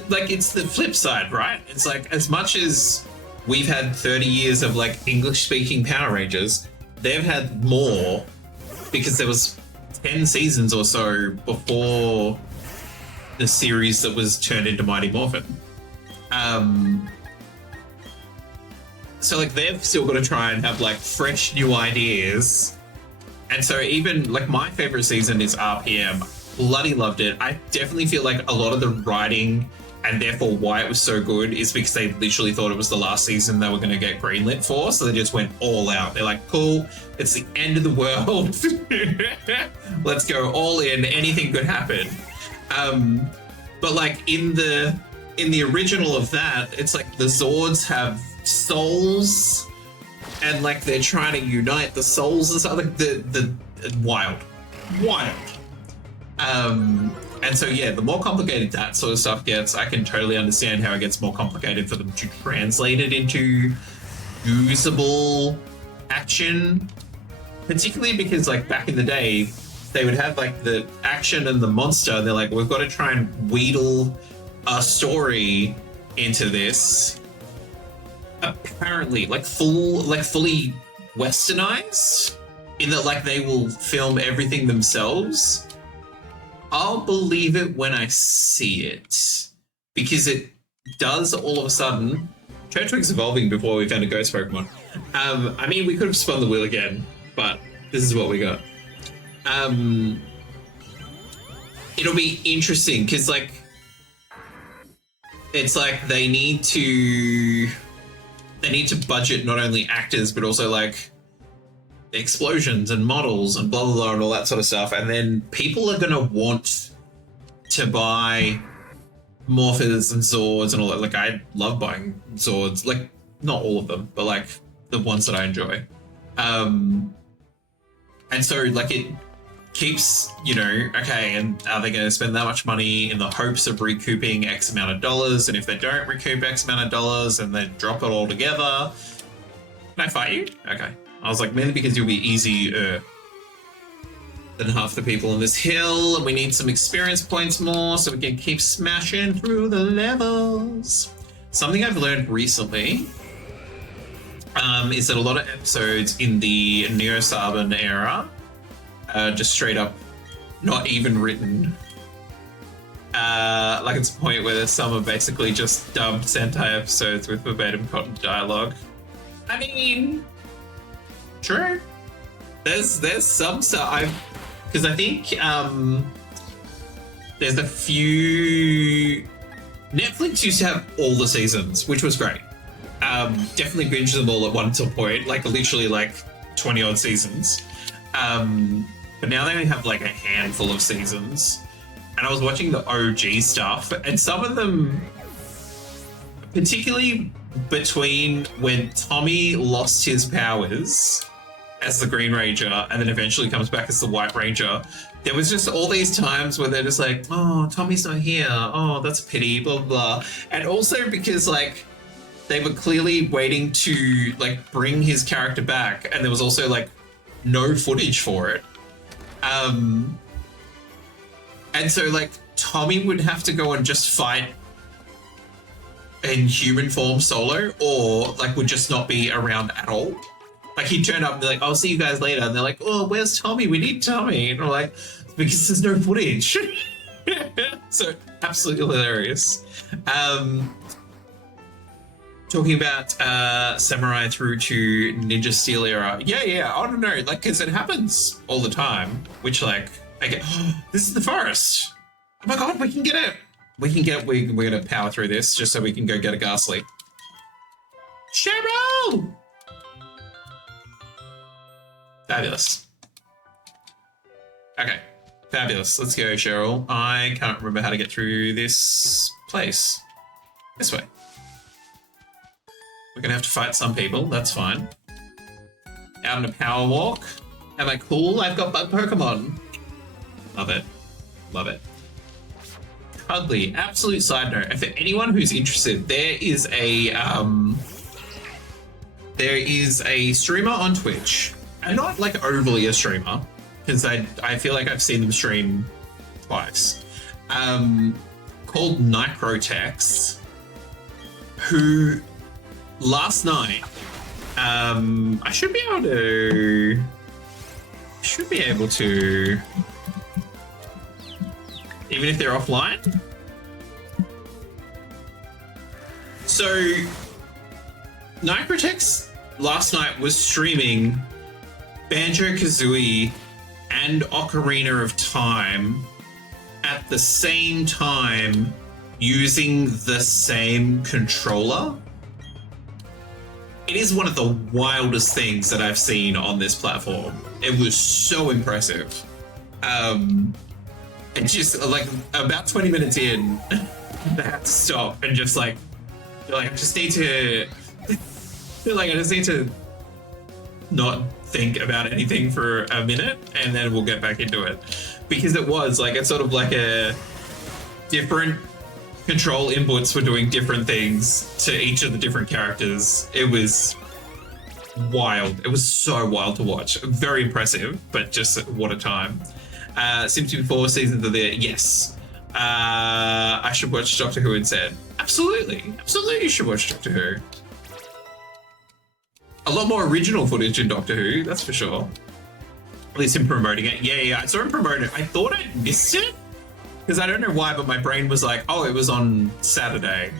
like it's the flip side, right? It's like as much as we've had 30 years of like English speaking Power Rangers, they've had more because there was 10 seasons or so before the series that was turned into Mighty Morphin. So like they've still got to try and have like fresh new ideas. And so even like my favorite season is RPM. Bloody loved it. I definitely feel like a lot of the writing and therefore why it was so good is because they literally thought it was the last season they were going to get greenlit for. So they just went all out. They're like, cool, it's the end of the world. Let's go all in. Anything could happen. But like in the original of that, it's like the Zords have souls and like they're trying to unite the souls and stuff. Like the wild. And so yeah, the more complicated that sort of stuff gets, I can totally understand how it gets more complicated for them to translate it into usable action, particularly because like back in the day they would have like the action and the monster. They're like, we've got to try and wheedle a story into this. Apparently, like fully westernized, in that like they will film everything themselves. I'll believe it when I see it, because it does all of a sudden. Turtwig's evolving before we found a ghost Pokemon. I mean, we could have spun the wheel again, but this is what we got. It'll be interesting because like it's like they need to budget not only actors but also like explosions and models and blah blah blah and all that sort of stuff, and then people are gonna want to buy Morphers and Zords and all that. Like I love buying Zords, like not all of them, but like the ones that I enjoy. And so like it keeps, you know, okay, and are they going to spend that much money in the hopes of recouping X amount of dollars? And if they don't recoup X amount of dollars and they drop it all together, can I fight you? Okay. I was like, mainly because you'll be easier than half the people on this hill, and we need some experience points more so we can keep smashing through the levels. Something I've learned recently is that a lot of episodes in the Neo Sabin era just straight up not even written. Like it's a point where some are basically just dubbed Sentai episodes with verbatim content dialogue. I mean, true. There's some stuff because I think there's a few. Netflix used to have all the seasons, which was great. Definitely binged them all at one point, like literally like 20 odd seasons. But now they only have like a handful of seasons. And I was watching the OG stuff, and some of them, particularly between when Tommy lost his powers as the Green Ranger and then eventually comes back as the White Ranger, there was just all these times where they're just like, oh, Tommy's not here. Oh, that's a pity, blah, blah. And also because like they were clearly waiting to like bring his character back, and there was also like no footage for it. And so, like, Tommy would have to go and just fight in human form solo, or, like, would just not be around at all. Like, he'd turn up and be like, I'll see you guys later. And they're like, oh, where's Tommy? We need Tommy. And we're like, because there's no footage. So, absolutely hilarious. Talking about Samurai through to Ninja Steel era. Yeah, I don't know. Like, because it happens all the time, which, like, I get, oh, this is the forest. Oh my god, we can get it. We're going to power through this just so we can go get a Ghastly. Cheryl! Fabulous. Okay, fabulous. Let's go, Cheryl. I can't remember how to get through this place. This way. We're going to have to fight some people. That's fine. Out on a power walk. Am I cool? I've got bug Pokemon. Love it. Love it. Cuddly. Absolute side note. And for anyone who's interested, there is a streamer on Twitch. And not like overly a streamer, because I feel like I've seen them stream twice. Called Nicrotex, who last night I should be able to even if they're offline. So Nicrotex last night was streaming Banjo-Kazooie and Ocarina of Time at the same time using the same controller. It is one of the wildest things that I've seen on this platform. It was so impressive. And just like about 20 minutes in, I had to stop and just like I just need to not think about anything for a minute, and then we'll get back into it. Because it was like, it's sort of like a different control inputs were doing different things to each of the different characters. It was wild. It was so wild to watch. Very impressive, but just what a time. Seems to be 4 seasons of there. Yes. I should watch Doctor Who instead. Absolutely. Absolutely you should watch Doctor Who. A lot more original footage in Doctor Who, that's for sure. At least him promoting it. Yeah, I saw him promote it. I thought I missed it, because I don't know why, but my brain was like, oh, it was on Saturday.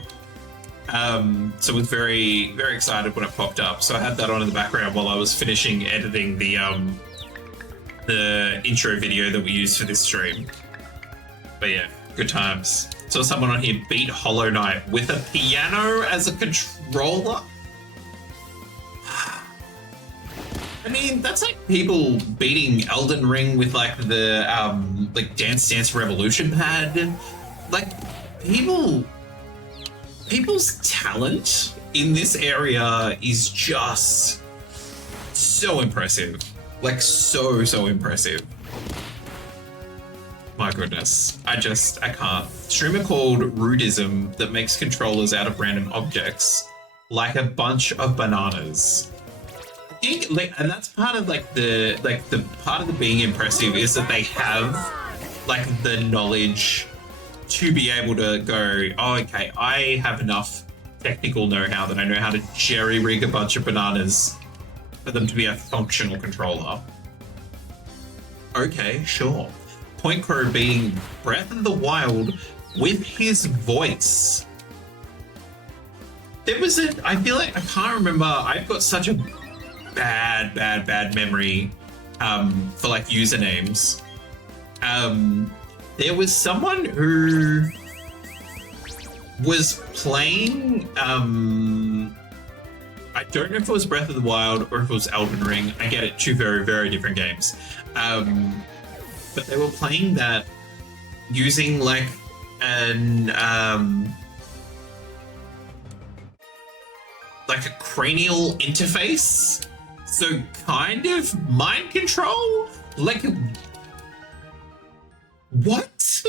So I was very, very excited when it popped up. So I had that on in the background while I was finishing editing the intro video that we used for this stream. But yeah, good times. Saw someone on here beat Hollow Knight with a piano as a controller. I mean, that's like people beating Elden Ring with like the like Dance Dance Revolution pad. Like people's talent in this area is just so impressive. Like so impressive. My goodness. I can't. Streamer called Rudism that makes controllers out of random objects, like a bunch of bananas. And that's part of the part of the being impressive is that they have like the knowledge to be able to go, oh, okay, I have enough technical know-how that I know how to jerry-rig a bunch of bananas for them to be a functional controller. Okay, sure. Point Crow beating Breath of the Wild with his voice. There was I feel like I can't remember. I've got such a bad memory for like usernames. There was someone who was playing I don't know if it was Breath of the Wild or if it was Elden Ring. I get it, two very different games. But they were playing that using like an like a cranial interface. So kind of mind control? Like what?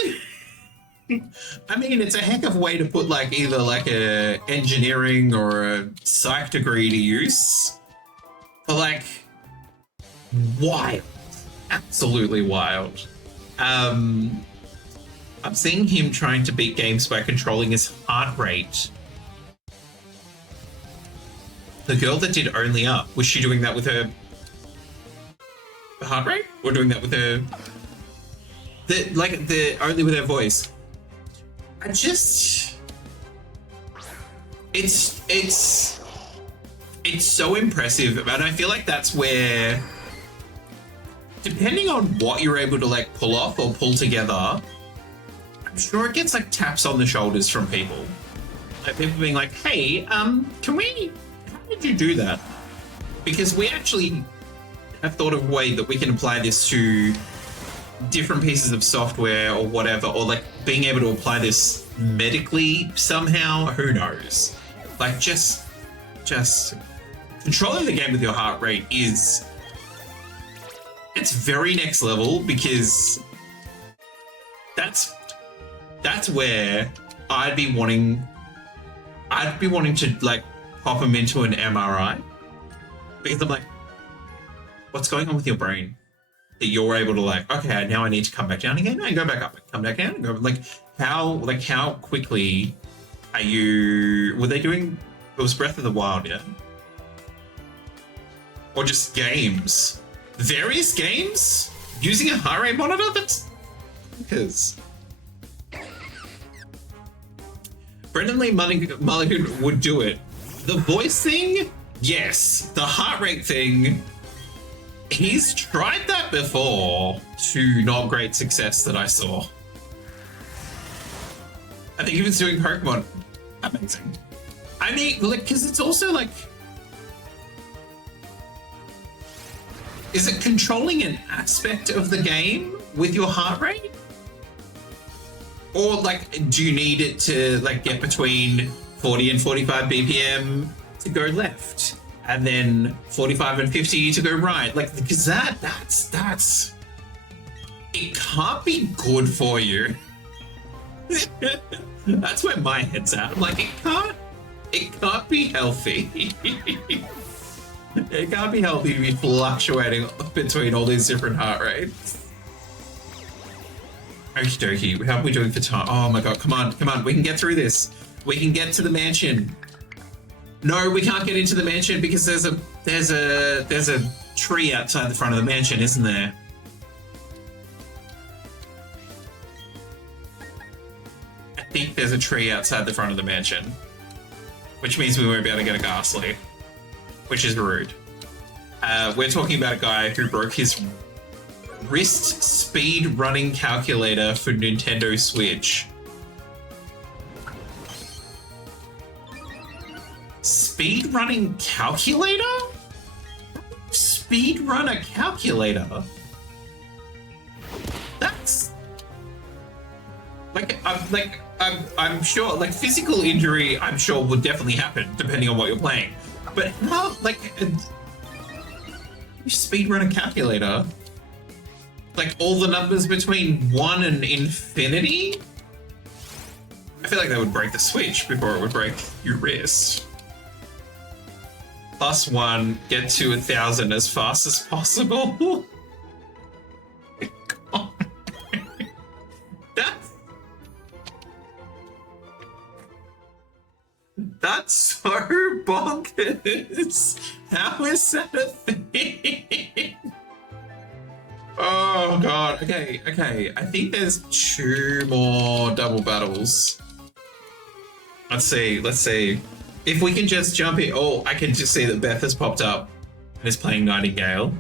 I mean, it's a heck of a way to put like either like a engineering or a psych degree to use. But like wild. Absolutely wild. I'm seeing him trying to beat games by controlling his heart rate. The girl that did Only Up, was she doing that with her heart rate? Or doing that with her only with her voice? I just it's so impressive, and I feel like that's where, depending on what you're able to like pull off or pull together, I'm sure it gets like taps on the shoulders from people. Like people being like, hey, how did you do that? Because we actually have thought of a way that we can apply this to different pieces of software or whatever, or like being able to apply this medically somehow, who knows? Like just controlling the game with your heart rate it's very next level, because that's where I'd be wanting to like pop them into an MRI, because I'm like, what's going on with your brain that you're able to like, okay, now I need to come back down again and go back up, come back down and go, like how quickly are you? Were they doing? It was Breath of the Wild, yeah, or just games, various games using a heart rate monitor. That's because Brendan Lee Mulligan would do it. The voice thing, yes. The heart rate thing, he's tried that before to not great success that I saw. I think he was doing Pokemon. Amazing. I mean, like, because it's also like, is it controlling an aspect of the game with your heart rate? Or like, do you need it to like get between 40 and 45 BPM to go left, and then 45 and 50 to go right? Like, because that's it can't be good for you. That's where my head's at. I'm like, it can't be healthy. It can't be healthy to be fluctuating between all these different heart rates. Okie dokie, how are we doing for time? Oh my god, come on, we can get through this. We can get to the mansion. No, we can't get into the mansion because there's a tree outside the front of the mansion, isn't there? I think there's a tree outside the front of the mansion, which means we won't be able to get a ghastly, which is rude. We're talking about a guy who broke his wrist speed running calculator for Nintendo Switch. Speed running calculator? Speed run a calculator? That's I'm sure like physical injury I'm sure would definitely happen depending on what you're playing. But how you speed run a calculator? Like all the numbers between 1 and infinity? I feel like that would break the Switch before it would break your wrist. +1, get to 1,000 as fast as possible. That's so bonkers. How is that a thing? Oh god. Okay. I think there's 2 more double battles. Let's see. If we can just jump in. Oh, I can just see that Beth has popped up and is playing Nightingale.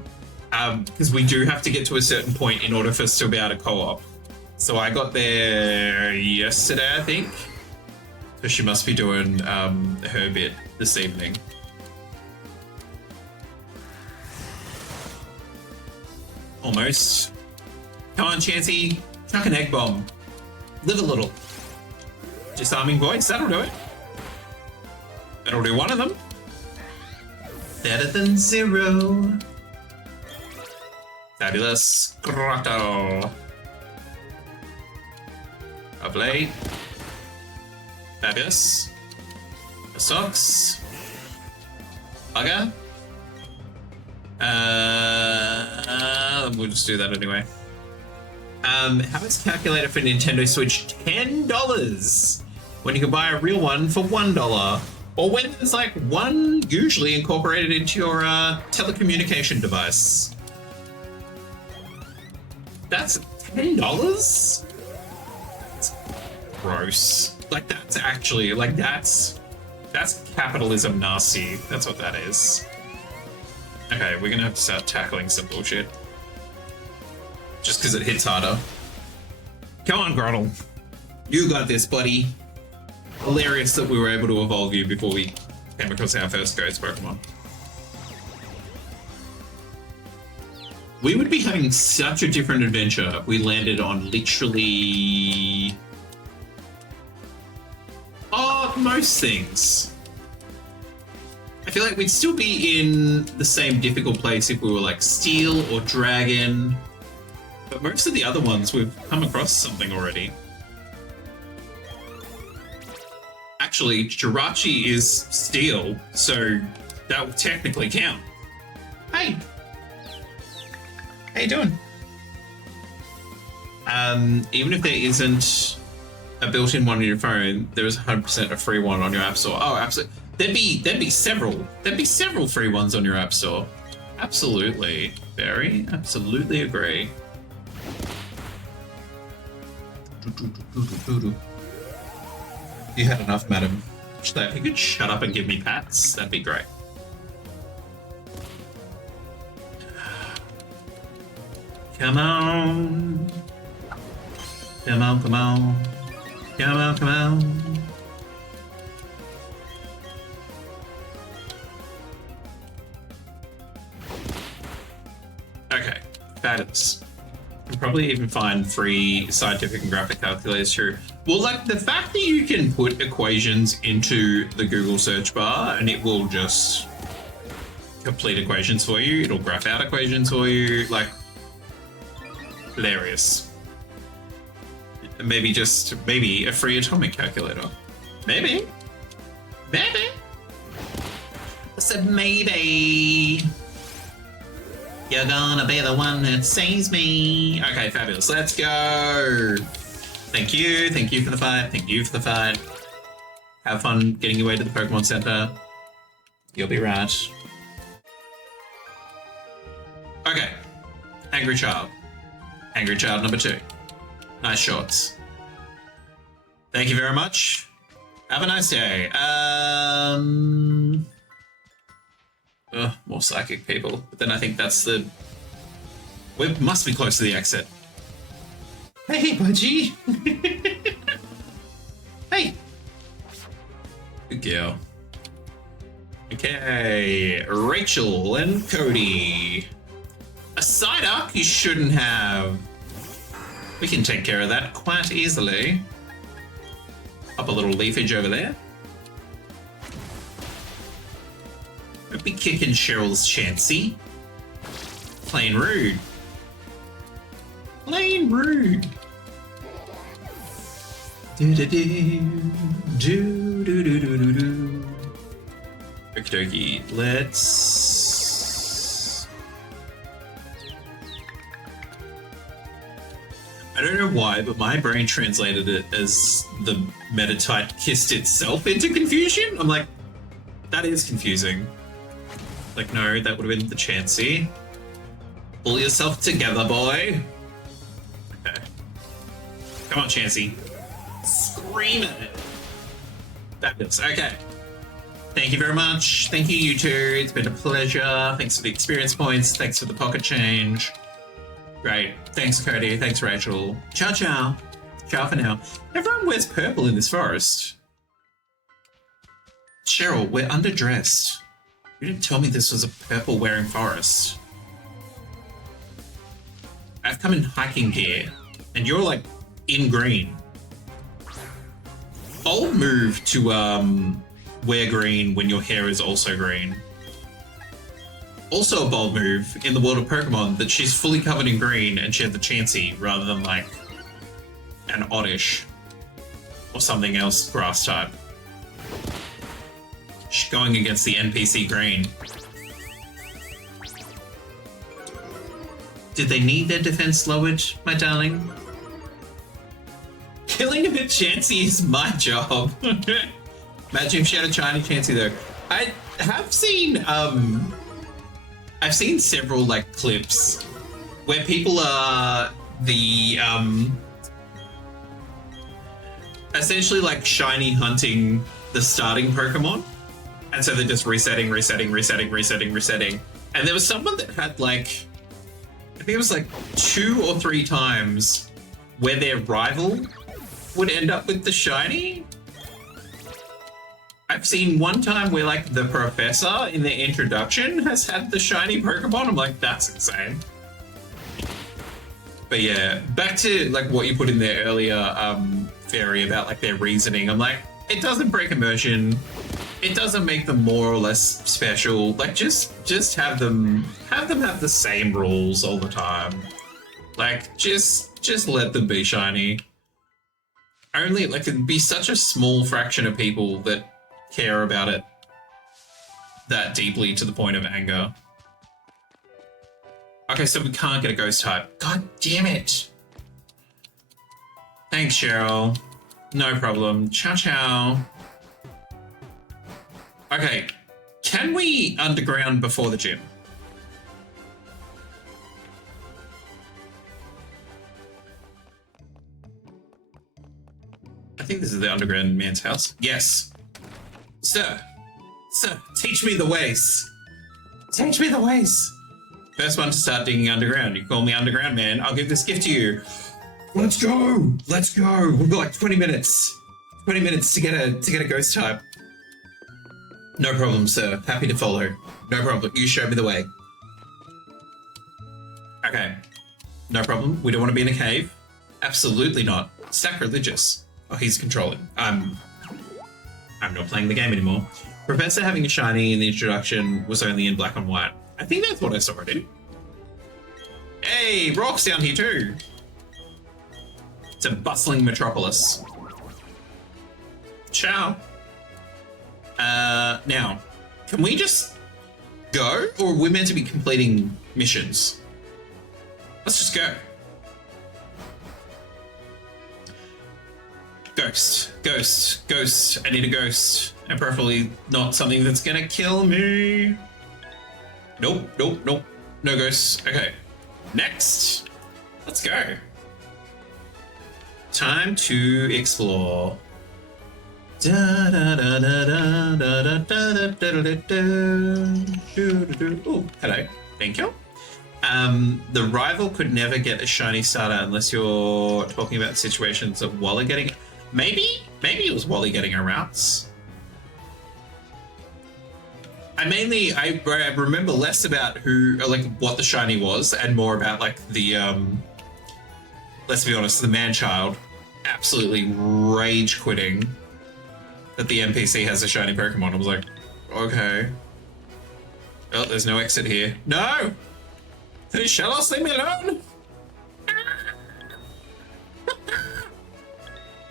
Because we do have to get to a certain point in order for us to be able to co-op. So I got there yesterday, I think. So she must be doing her bit this evening. Almost. Come on, Chansey. Chuck an egg bomb. Live a little. Disarming voice, that'll do it. That'll do one of them. Better than 0. Fabulous. Grotto. Lovely. Fabulous. The socks. Bugger. We'll just do that anyway. How is calculator for Nintendo Switch $10 when you can buy a real one for $1? Or when there's like one usually incorporated into your telecommunication device. That's $10? That's gross. Like that's actually, like that's capitalism nasty. That's what that is. Okay, we're gonna have to start tackling some bullshit. Just because it hits harder. Come on, Grottle. You got this, buddy. Hilarious that we were able to evolve you before we came across our first ghost Pokemon. We would be having such a different adventure if we landed on literally... most things. I feel like we'd still be in the same difficult place if we were like Steel or Dragon. But most of the other ones, we've come across something already. Actually, Jirachi is Steel, so that would technically count. Hey! How you doing? Even if there isn't a built-in one on your phone, there is 100% a free one on your app store. Oh, absolutely. There'd be several free ones on your app store. Absolutely. Barry, absolutely agree. You had enough, madam. If you could shut up and give me pats, that'd be great. Come on. Come on, come on. Come on, come on. Okay, fabulous. You can probably even find free scientific and graphic calculators too. Well, like the fact that you can put equations into the Google search bar and it will just complete equations for you. It'll graph out equations for you. Like, hilarious. Maybe maybe a free atomic calculator. Maybe. Maybe. I said maybe. You're gonna be the one that saves me. Okay, fabulous. Let's go. Thank you for the fight. Thank you for the fight. Have fun getting your way to the Pokemon Center. You'll be right. Okay. Angry Child. Angry Child number 2. Nice shots. Thank you very much. Have a nice day. More psychic people. But then I think that's the... We must be close to the exit. Hey, budgie. Hey. Good girl. Okay. Rachel and Cody. A side up you shouldn't have. We can take care of that quite easily. Up a little leafage over there. Don't be kicking Cheryl's Chansey. Plain rude. Plain rude. Do-do-do. Do-do-do-do-do-do. Okie dokie. Let's... I don't know why, but my brain translated it as the Metatite kissed itself into confusion. I'm like, that is confusing. Like, no, that would have been the Chansey. Pull yourself together, boy. Okay. Come on, Chansey. Scream it. Fabulous. Okay. Thank you very much. Thank you, you two. It's been a pleasure. Thanks for the experience points. Thanks for the pocket change. Great. Thanks, Cody. Thanks, Rachel. Ciao, ciao. Ciao for now. Everyone wears purple in this forest. Cheryl, we're underdressed. You didn't tell me this was a purple-wearing forest. I've come in hiking gear, and you're, like, in green. Bold move to, wear green when your hair is also green. Also a bold move in the world of Pokemon that she's fully covered in green and she has the Chansey rather than like an Oddish or something else grass type. She's going against the NPC green. Did they need their defense lowered, my darling? Killing a Chansey is my job. Imagine if she had a shiny Chansey though. I have seen I've seen several like clips where people are the essentially like shiny hunting the starting Pokemon, and so they're just resetting. And there was someone that had like, I think it was like 2 or 3 times where their rival would end up with the shiny. I've seen one time where like the professor in the introduction has had the shiny Pokemon. I'm like, that's insane. But yeah, back to like what you put in there earlier, Fairy, about like their reasoning. I'm like, it doesn't break immersion. It doesn't make them more or less special. Like just have them have the same rules all the time. Like just let them be shiny. Only like it'd be such a small fraction of people that care about it that deeply to the point of anger. Okay, so we can't get a ghost type. God damn it. Thanks, Cheryl. No problem. Ciao, ciao. Okay, can we underground before the gym? I think this is the underground man's house. Yes. Sir, teach me the ways. Teach me the ways. First one to start digging underground. You call me Underground Man, I'll give this gift to you. Let's go. Let's go. We've got like 20 minutes. 20 minutes to get a ghost type. No problem, sir. Happy to follow. No problem. You show me the way. Okay. No problem. We don't want to be in a cave. Absolutely not. Sacrilegious. Oh, he's controlling. I'm not playing the game anymore. Professor having a shiny in the introduction was only in black and white. I think that's what I saw it in. Hey, Rock's down here too. It's a bustling metropolis. Ciao. Now, can we just go, or are we meant to be completing missions? Let's just go. Ghost. I need a ghost. And preferably not something that's gonna kill me. Nope. No ghosts. Okay. Next. Let's go. Time to explore. Oh, hello. Thank you. The rival could never get a shiny starter unless you're talking about situations of Wally getting... Maybe it was Wally getting her routes. I remember less about who, like, what the shiny was, and more about, like, the, let's be honest, the man-child absolutely rage quitting that the NPC has a shiny Pokemon. I was like, okay. Oh, there's no exit here. No! Shall us leave me alone?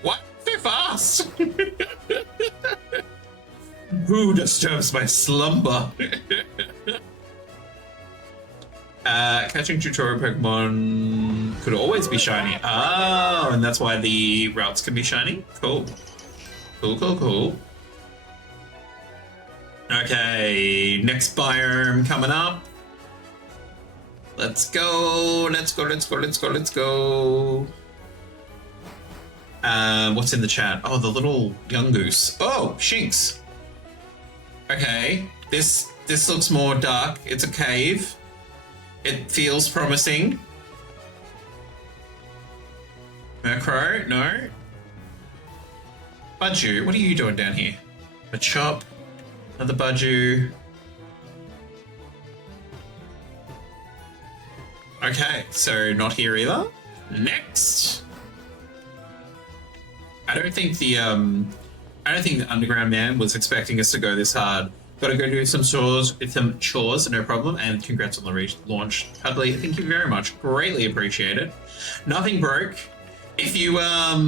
What? So fast! Who disturbs my slumber? Catching tutorial Pokemon could always be shiny. Oh, and that's why the routes can be shiny? Cool. Cool. Okay, next biome coming up. Let's go. Let's go. Let's go. Let's go. Let's go. What's in the chat? Oh, the little young goose. Oh, Shinx. Okay. This looks more dark. It's a cave. It feels promising. Murkrow? No. Budju, what are you doing down here? A chop. Another Budju. Okay, so not here either. Next. I don't think the Underground Man was expecting us to go this hard. Gotta go do some chores, no problem. And congrats on the launch, Cuddly. Thank you very much. Greatly appreciated. Nothing broke. If you have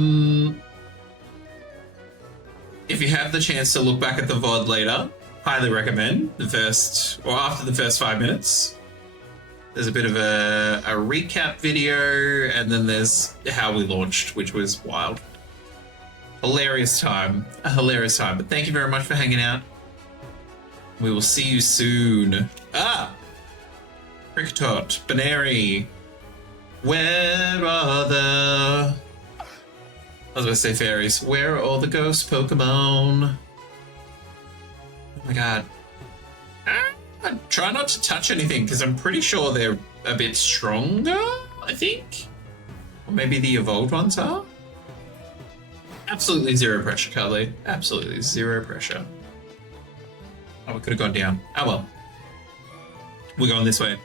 the chance to look back at the VOD later, highly recommend the first, or after the first 5 minutes. There's a bit of a recap video, and then there's how we launched, which was wild. Hilarious time. A hilarious time. But thank you very much for hanging out. We will see you soon. Ah! Cricketot, Baneri. Where are the... I was going to say fairies. Where are all the ghost Pokemon? Oh my god. Try not to touch anything, because I'm pretty sure they're a bit stronger, I think. Or maybe the evolved ones are. Absolutely zero pressure, Cuddly. Absolutely zero pressure. Oh, we could have gone down. Oh well. We're going this way.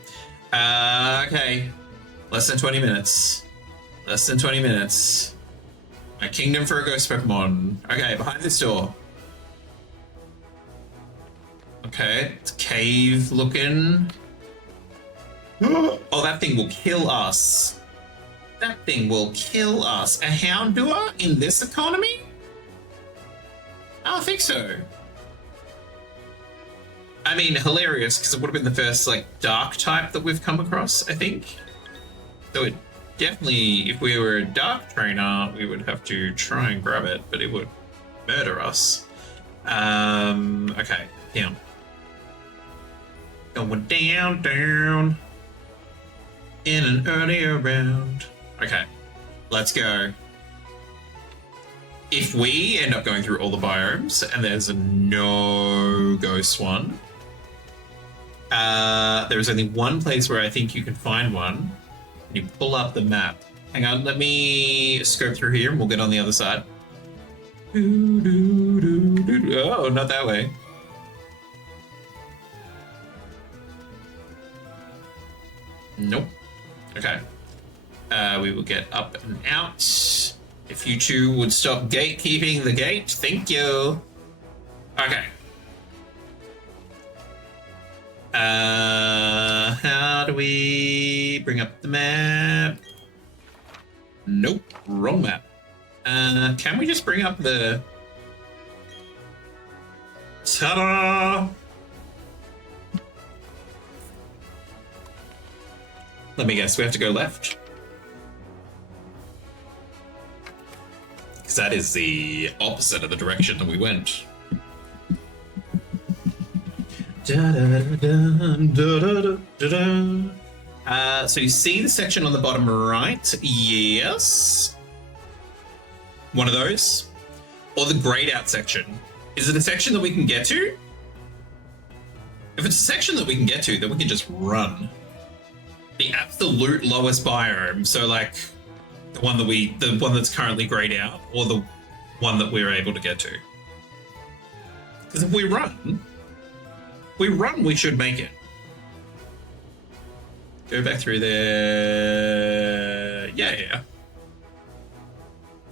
Okay. Less than 20 minutes. Less than 20 minutes. A kingdom for a ghost Pokemon. Okay, behind this door. Okay, it's cave looking. Oh, that thing will kill us. That thing will kill us. A Houndour in this economy? I don't think so. I mean, hilarious, because it would have been the first, like, dark type that we've come across, I think. So it definitely, if we were a dark trainer, we would have to try and grab it, but it would murder us. Okay, down. Going down, down. In an earlier round. Okay, let's go. If we end up going through all the biomes and there's no ghost one, there is only one place where I think you can find one. You pull up the map. Hang on, let me scope through here and we'll get on the other side. Oh, not that way. Nope. Okay. We will get up and out. If you two would stop gatekeeping the gate, thank you. Okay. How do we bring up the map? Nope, wrong map. Can we just bring up the... Ta-da! Let me guess, we have to go left? Because that is the opposite of the direction that we went. So you see the section on the bottom right? Yes. One of those. Or the grayed out section. Is it a section that we can get to? If it's a section that we can get to, then we can just run. The absolute lowest biome, so like the one that's currently grayed out, or the one that we're able to get to. Because if we run, we should make it. Go back through there. Yeah.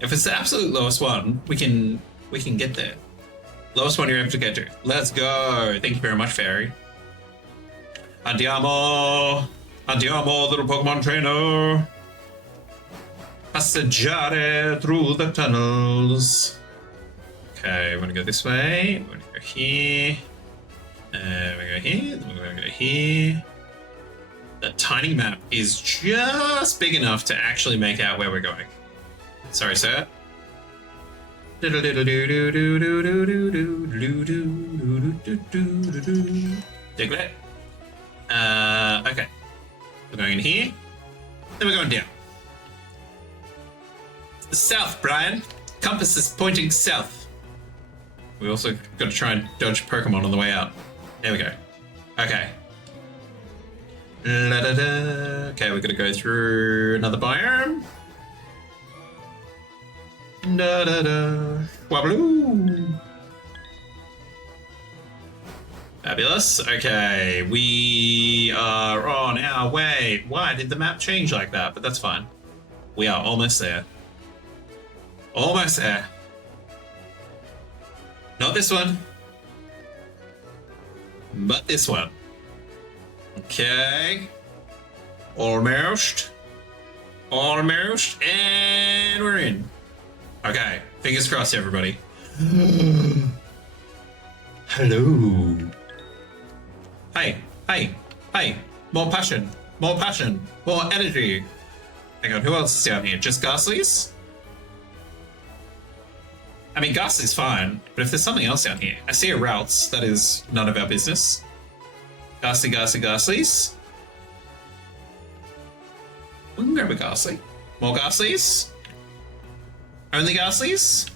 If it's the absolute lowest one, we can get there. Lowest one you're able to get to. Let's go. Thank you very much, Fairy. Andiamo, little Pokemon trainer. Passeggiare through the tunnels. Okay, we're gonna go this way. We're gonna go here. We're gonna go here. Then we're gonna go here. That tiny map is just big enough to actually make out where we're going. Sorry, sir. Diglett. Okay. We're going in here. Then we're going down. South, Brian. Compass is pointing south. We also got to try and dodge Pokemon on the way out. There we go. Okay. La-da-da. Okay, we're gonna go through another biome. Da-da-da. Wabbloo. Fabulous. Okay, we are on our way. Why did the map change like that? But that's fine. We are almost there. Almost there. Not this one. But this one. Okay. Almost. Almost. And we're in. Okay. Fingers crossed, everybody. Hello. Hey. Hey. Hey. More passion. More passion. More energy. Hang on. Who else is down here? Just Ghastlies? I mean, Ghastly's fine, but if there's something else down here, I see a Routes. That is none of our business. Ghastly, Ghastly, Ghastlies. We can grab a Ghastly. More Ghastlies? Only Ghastlies?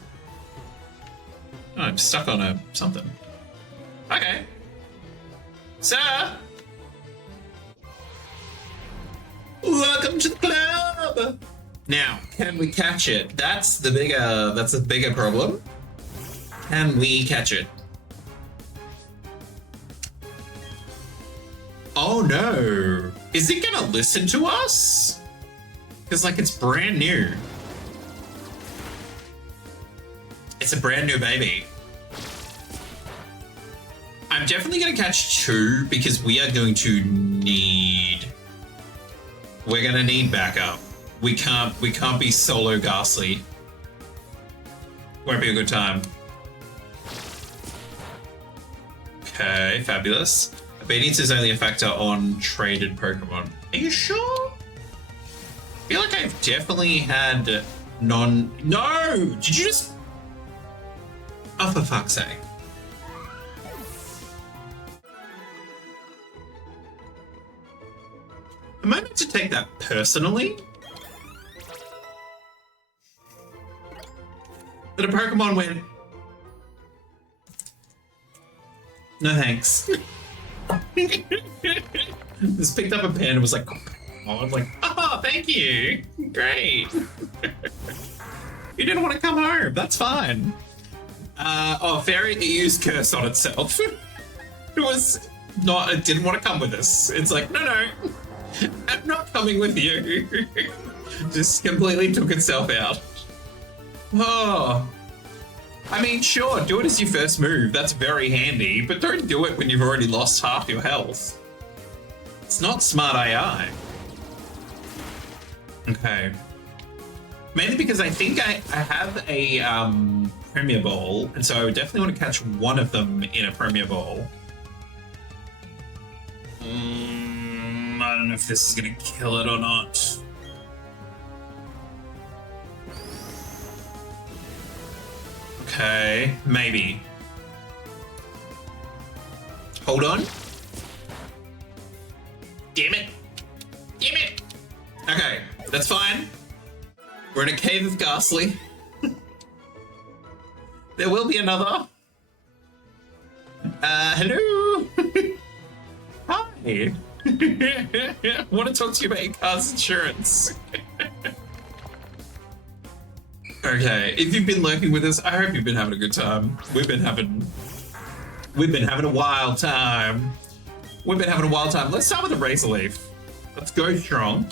Oh, I'm stuck on a something. Okay. Sir! Welcome to the club! Now, can we catch it? That's a bigger problem. Can we catch it? Oh no. Is it gonna listen to us? Because like it's brand new. It's a brand new baby. I'm definitely gonna catch 2 because we are going to need... We're gonna need backup. We can't be solo Ghastly. Won't be a good time. Okay, fabulous. Obedience is only a factor on traded Pokemon. Are you sure? I feel like I've definitely had No! Did you just... Oh, for fuck's sake. Am I meant to take that personally? That a Pokemon went... No thanks. Just picked up a pen and was like... Oh, I'm like, oh, thank you. Great. You didn't want to come home. That's fine. Oh, Fairy used Curse on itself. It was not... It didn't want to come with us. It's like, no. I'm not coming with you. Just completely took itself out. Oh. I mean, sure, do it as your first move. That's very handy, but don't do it when you've already lost half your health. It's not smart AI. Okay. Mainly because I think I have a Premier Ball, and so I would definitely want to catch one of them in a Premier Ball. I don't know if this is going to kill it or not. Okay, maybe. Hold on. Damn it. Damn it. Okay, that's fine. We're in a cave of Ghastly. There will be another. Hello. Hi. I want to talk to you about your car's insurance. Okay, if you've been lurking with us, I hope you've been having a good time. We've been having a wild time. Let's start with a Razor Leaf. Let's go strong.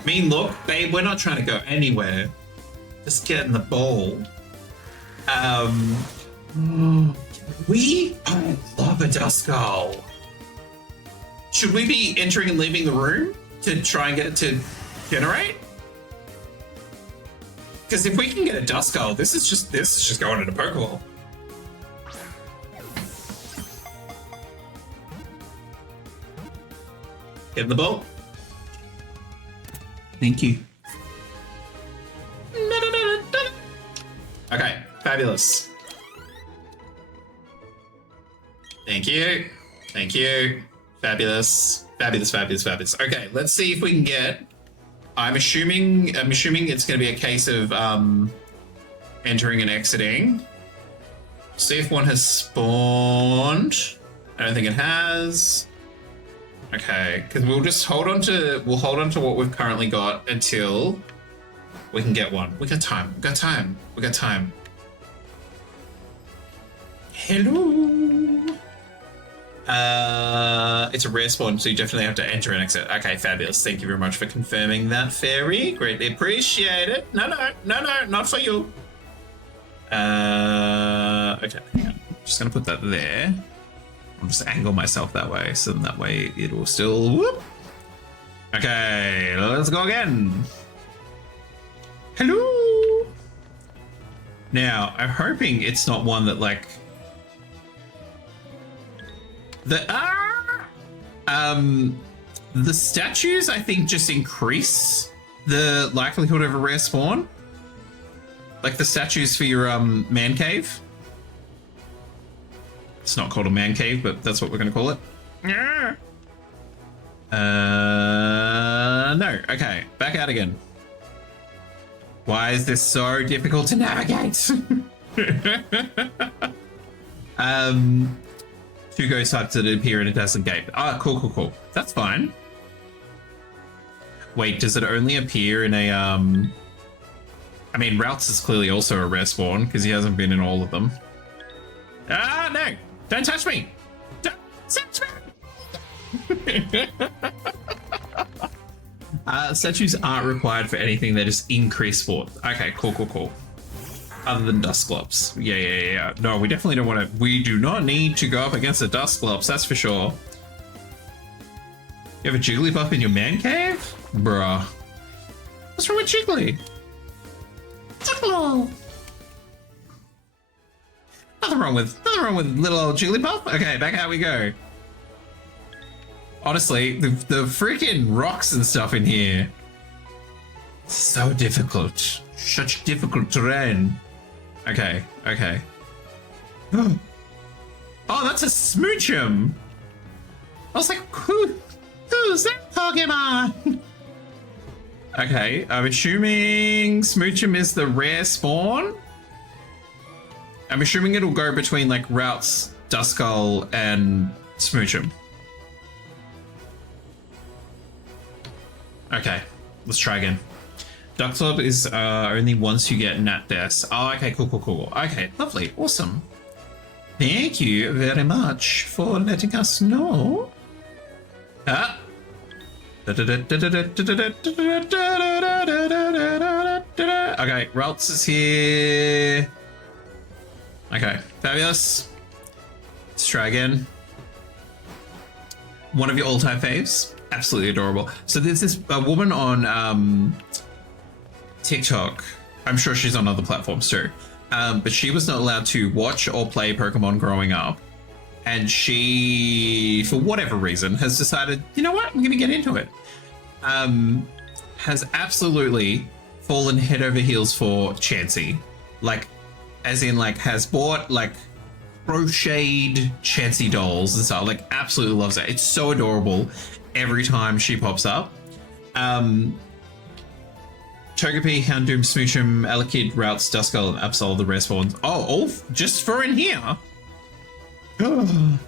I mean, look, babe, we're not trying to go anywhere. Just get in the ball. I love a Duskull. Should we be entering and leaving the room to try and get it to generate? Because if we can get a Duskull, this is just going into Pokeball. Get in the ball. Thank you. Okay, fabulous. Thank you. Thank you. Fabulous. Fabulous, fabulous, fabulous. Okay, let's see if we can get. I'm assuming it's going to be a case of entering and exiting. See if one has spawned. I don't think it has. Okay, because we'll just hold on to what we've currently got until we can get one. We got time. We got time. We got time. Hello. It's a rare spawn, so you definitely have to enter and exit. Okay, fabulous. Thank you very much for confirming that, Fairy. Greatly appreciate it. No, not for you. Okay, hang on. Just gonna put that there. I'll just angle myself that way, so that way it will still whoop. Okay, let's go again. Hello. Now, I'm hoping it's not one that like the statues, I think, just increase the likelihood of a rare spawn. Like the statues for your man cave. It's not called a man cave, but that's what we're gonna call it. No. Okay, back out again. Why is this so difficult to navigate? Two ghost types that appear in a dazzling gate. Ah, cool. That's fine. Wait, does it only appear in a I mean, Routes is clearly also a rare spawn because he hasn't been in all of them. Ah, no! Don't touch me! Don't touch me! Statues aren't required for anything, they just increase force. Okay, cool. Other than Dusclops. Yeah. No, we definitely don't want to. We do not need to go up against the Dusclops, that's for sure. You have a Jigglypuff in your man cave? Bruh. What's wrong with Jiggly? Jiggly! Nothing wrong with little old Jigglypuff. Okay, back out we go. Honestly, the freaking rocks and stuff in here. So difficult. Such difficult terrain. Okay. Oh, that's a Smoochum. I was like, who's that Pokemon? Okay, I'm assuming Smoochum is the rare spawn. I'm assuming it'll go between like Routes, Duskull, and Smoochum. Okay, let's try again. Ducklop is only once you get Nat Deaths. Oh, okay, cool. Okay, lovely, awesome. Thank you very much for letting us know. Okay, Routes is here. Okay, fabulous. Let's try again. One of your all-time faves. Absolutely adorable. So there's this woman on TikTok. I'm sure she's on other platforms too. But she was not allowed to watch or play Pokemon growing up. And she, for whatever reason, has decided, you know what, I'm going to get into it. Has absolutely fallen head over heels for Chansey. Like, as in, like, has bought, like, crocheted Chansey dolls and stuff. Like, absolutely loves it. It's so adorable every time she pops up. Togepi, Houndoom, Smoochum, Elekid, Routes, Duskull, and Absol, the rare spawns. Oh, all just for in here. Hello,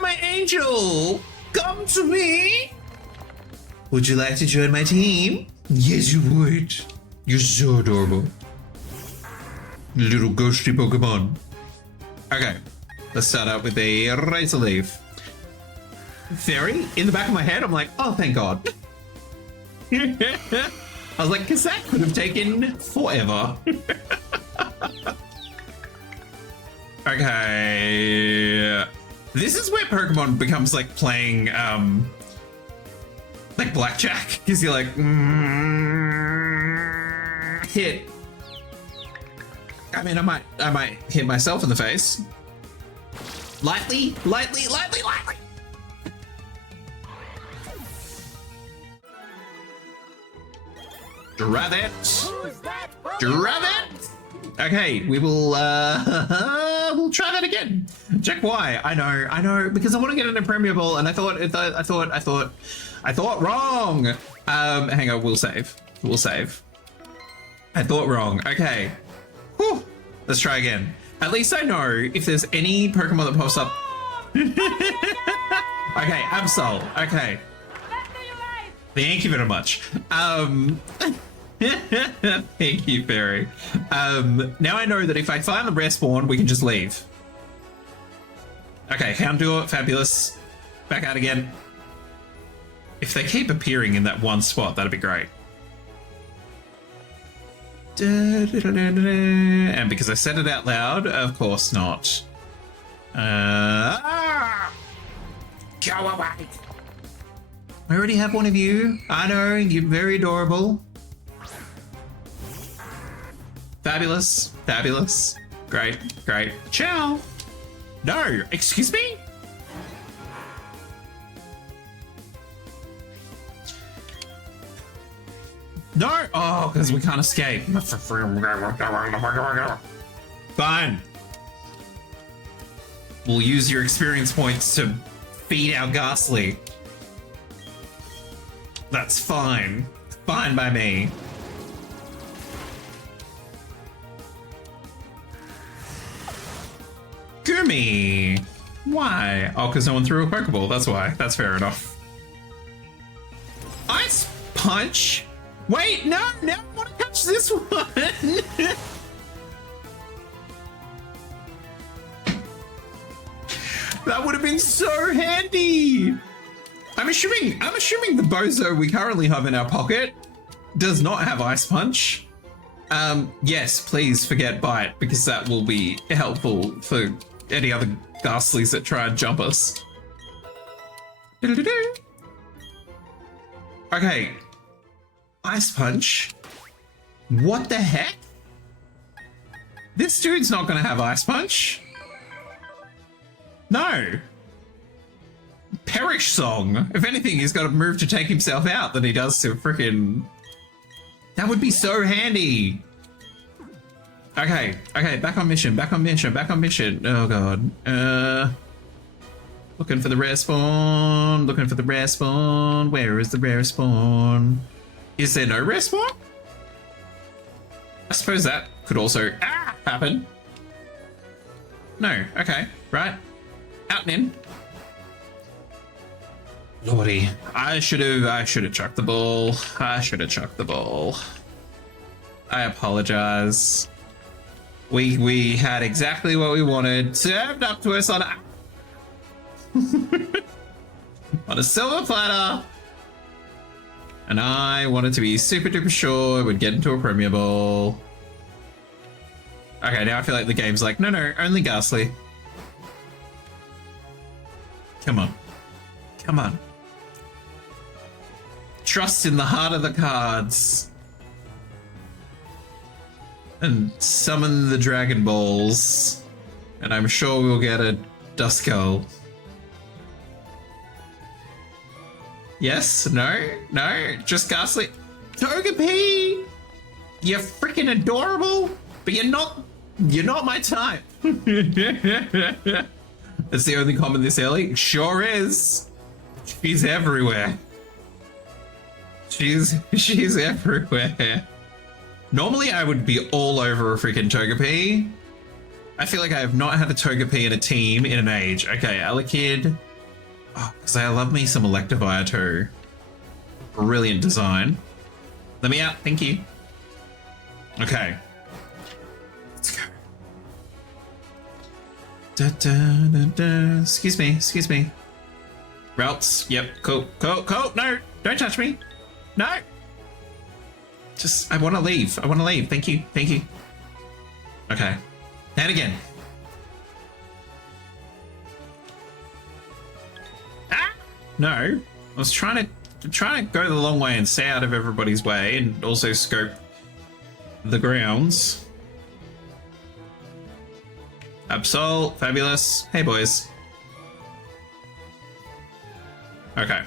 my angel. Come to me. Would you like to join my team? Yes, you would. You're so adorable. Little ghostly Pokemon. Okay, let's start out with a Razor Leaf. Fairy, in the back of my head, I'm like, oh, thank God. I was like, because that could have taken forever. Okay. This is where Pokemon becomes like playing, like blackjack. Because you're like, hit. I mean, I might hit myself in the face. Lightly. Grab it. Who's that Pokemon? Grab it. Okay, we will we'll try that again. Check why. I know, because I want to get an impermeable, and I thought wrong. Hang on, we'll save. I thought wrong. Okay. Whew. Let's try again. At least I know if there's any Pokemon that pops up. Okay, Absol. Okay. Thank you very much. Thank you, Fairy. Now I know that if I find the rare spawn, we can just leave. Okay, Houndour, fabulous. Back out again. If they keep appearing in that one spot, that'd be great. And because I said it out loud, of course not. Go away. I already have one of you. I know, you're very adorable. Fabulous. Great. Ciao. No, excuse me? No! Oh, because we can't escape. Fine. We'll use your experience points to feed our Ghastly. That's fine. Fine by me. Gumi! Why? Oh, because no one threw a Pokeball. That's why. That's fair enough. Ice Punch? Wait, no, I want to catch this one. That would have been so handy. I'm assuming the Bozo we currently have in our pocket does not have Ice Punch. Yes, please forget Bite, because that will be helpful for any other Ghastlies that try and jump us. Okay. Ice Punch? What the heck? This dude's not gonna have Ice Punch. No. Perish Song. If anything, he's got a move to take himself out than he does to frickin'... That would be so handy. Okay, back on mission. Oh god. Looking for the rare spawn. Where is the rare spawn? Is there no rare spawn? I suppose that could also happen. No, okay, right. Out and in. Lordy, I should have chucked the ball. I apologize. We had exactly what we wanted served up to us on a silver platter. And I wanted to be super duper sure it would get into a Premier Ball. Okay, now I feel like the game's like, no, only Ghastly. Come on. Trust in the heart of the cards. And summon the Dragon Balls. And I'm sure we'll get a Duskull. Yes? No? Just Ghastly? Togepi! You're freaking adorable, but you're not my type. That's the only comment this early? Sure is. She's everywhere. She's everywhere. Normally I would be all over a freaking Togepi. I feel like I have not had a Togepi in a team in an age. Okay, Alakid. Oh, because I love me some Electivire too. Brilliant design. Let me out, thank you. Okay. Let's go. Excuse me. Routes, yep, cool. No, don't touch me. No. I want to leave. Thank you. Okay. And again. No, I was trying to go the long way and stay out of everybody's way and also scope the grounds. Absol, fabulous. Hey boys. Okay.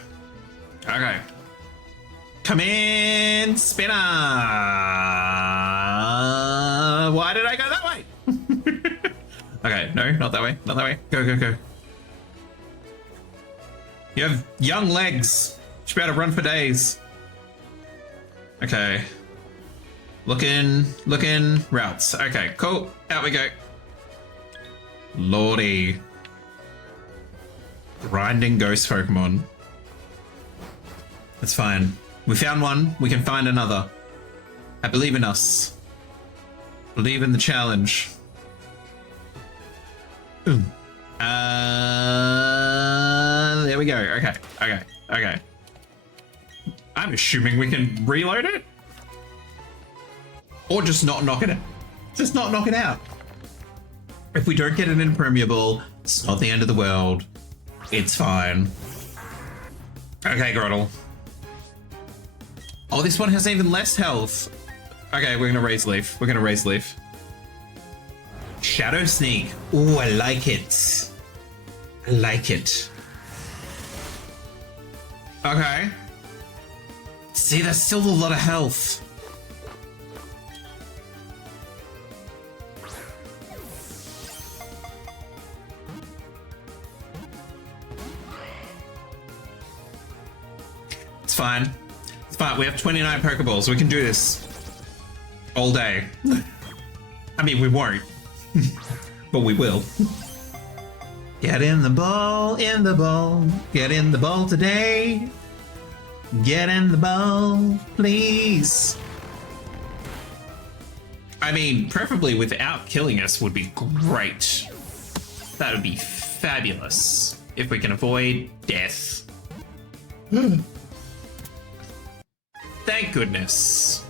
Come in, Spinner. Why did I go Okay, no, not that way. Not that way. Go, go, go. You have young legs. You should be able to run for days. Okay. Looking, routes. Okay, cool. Out we go. Lordy. Grinding ghost Pokemon. That's fine. We found one. We can find another. I believe in us. Believe in the challenge. Ooh. There we go. Okay. I'm assuming we can reload it? Or just not knock it out. Just not knock it out. If we don't get an impermeable, it's not the end of the world. It's fine. Okay, Groddle. Oh, this one has even less health. Okay, we're gonna raise Leaf. Shadow Sneak. Ooh, I like it. Okay. See, there's still a lot of health. It's fine. It's fine. We have 29 Pokeballs. We can do this all day. I mean, we won't, but we will. Get in the ball, Get in the ball today. Get in the ball, please. I mean, preferably without killing us would be great. That would be fabulous if we can avoid death. Thank goodness.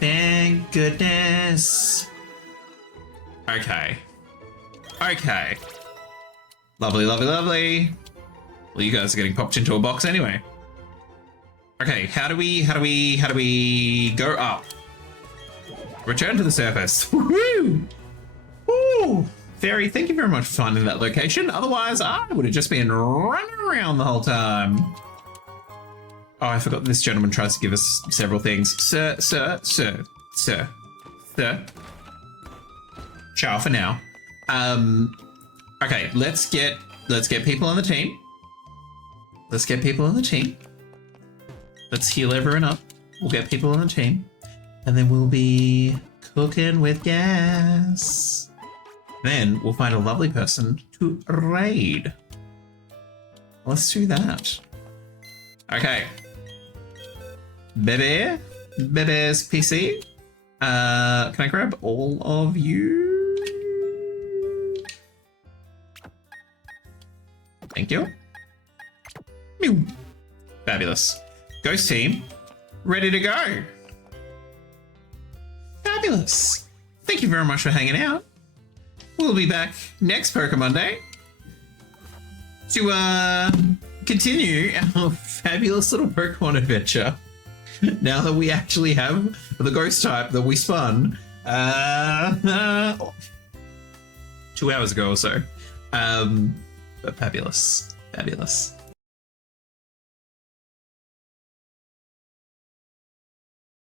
Thank goodness. Okay. Lovely. Well, you guys are getting popped into a box anyway. Okay, how do we go up? Return to the surface. Woohoo! Woo! Fairy, thank you very much for finding that location. Otherwise, I would have just been running around the whole time. Oh, I forgot this gentleman tries to give us several things. Sir. Ciao for now. Okay, let's get people on the team. Let's heal everyone up. We'll get people on the team. And then we'll be cooking with gas. Then we'll find a lovely person to raid. Let's do that. Okay. Bebe's PC. Can I grab all of you? Thank you. Mew. Fabulous. Ghost team, ready to go. Fabulous. Thank you very much for hanging out. We'll be back next PokeMonday to continue our fabulous little Pokemon adventure. Now that we actually have the ghost type that we spun 2 hours ago or so. But fabulous.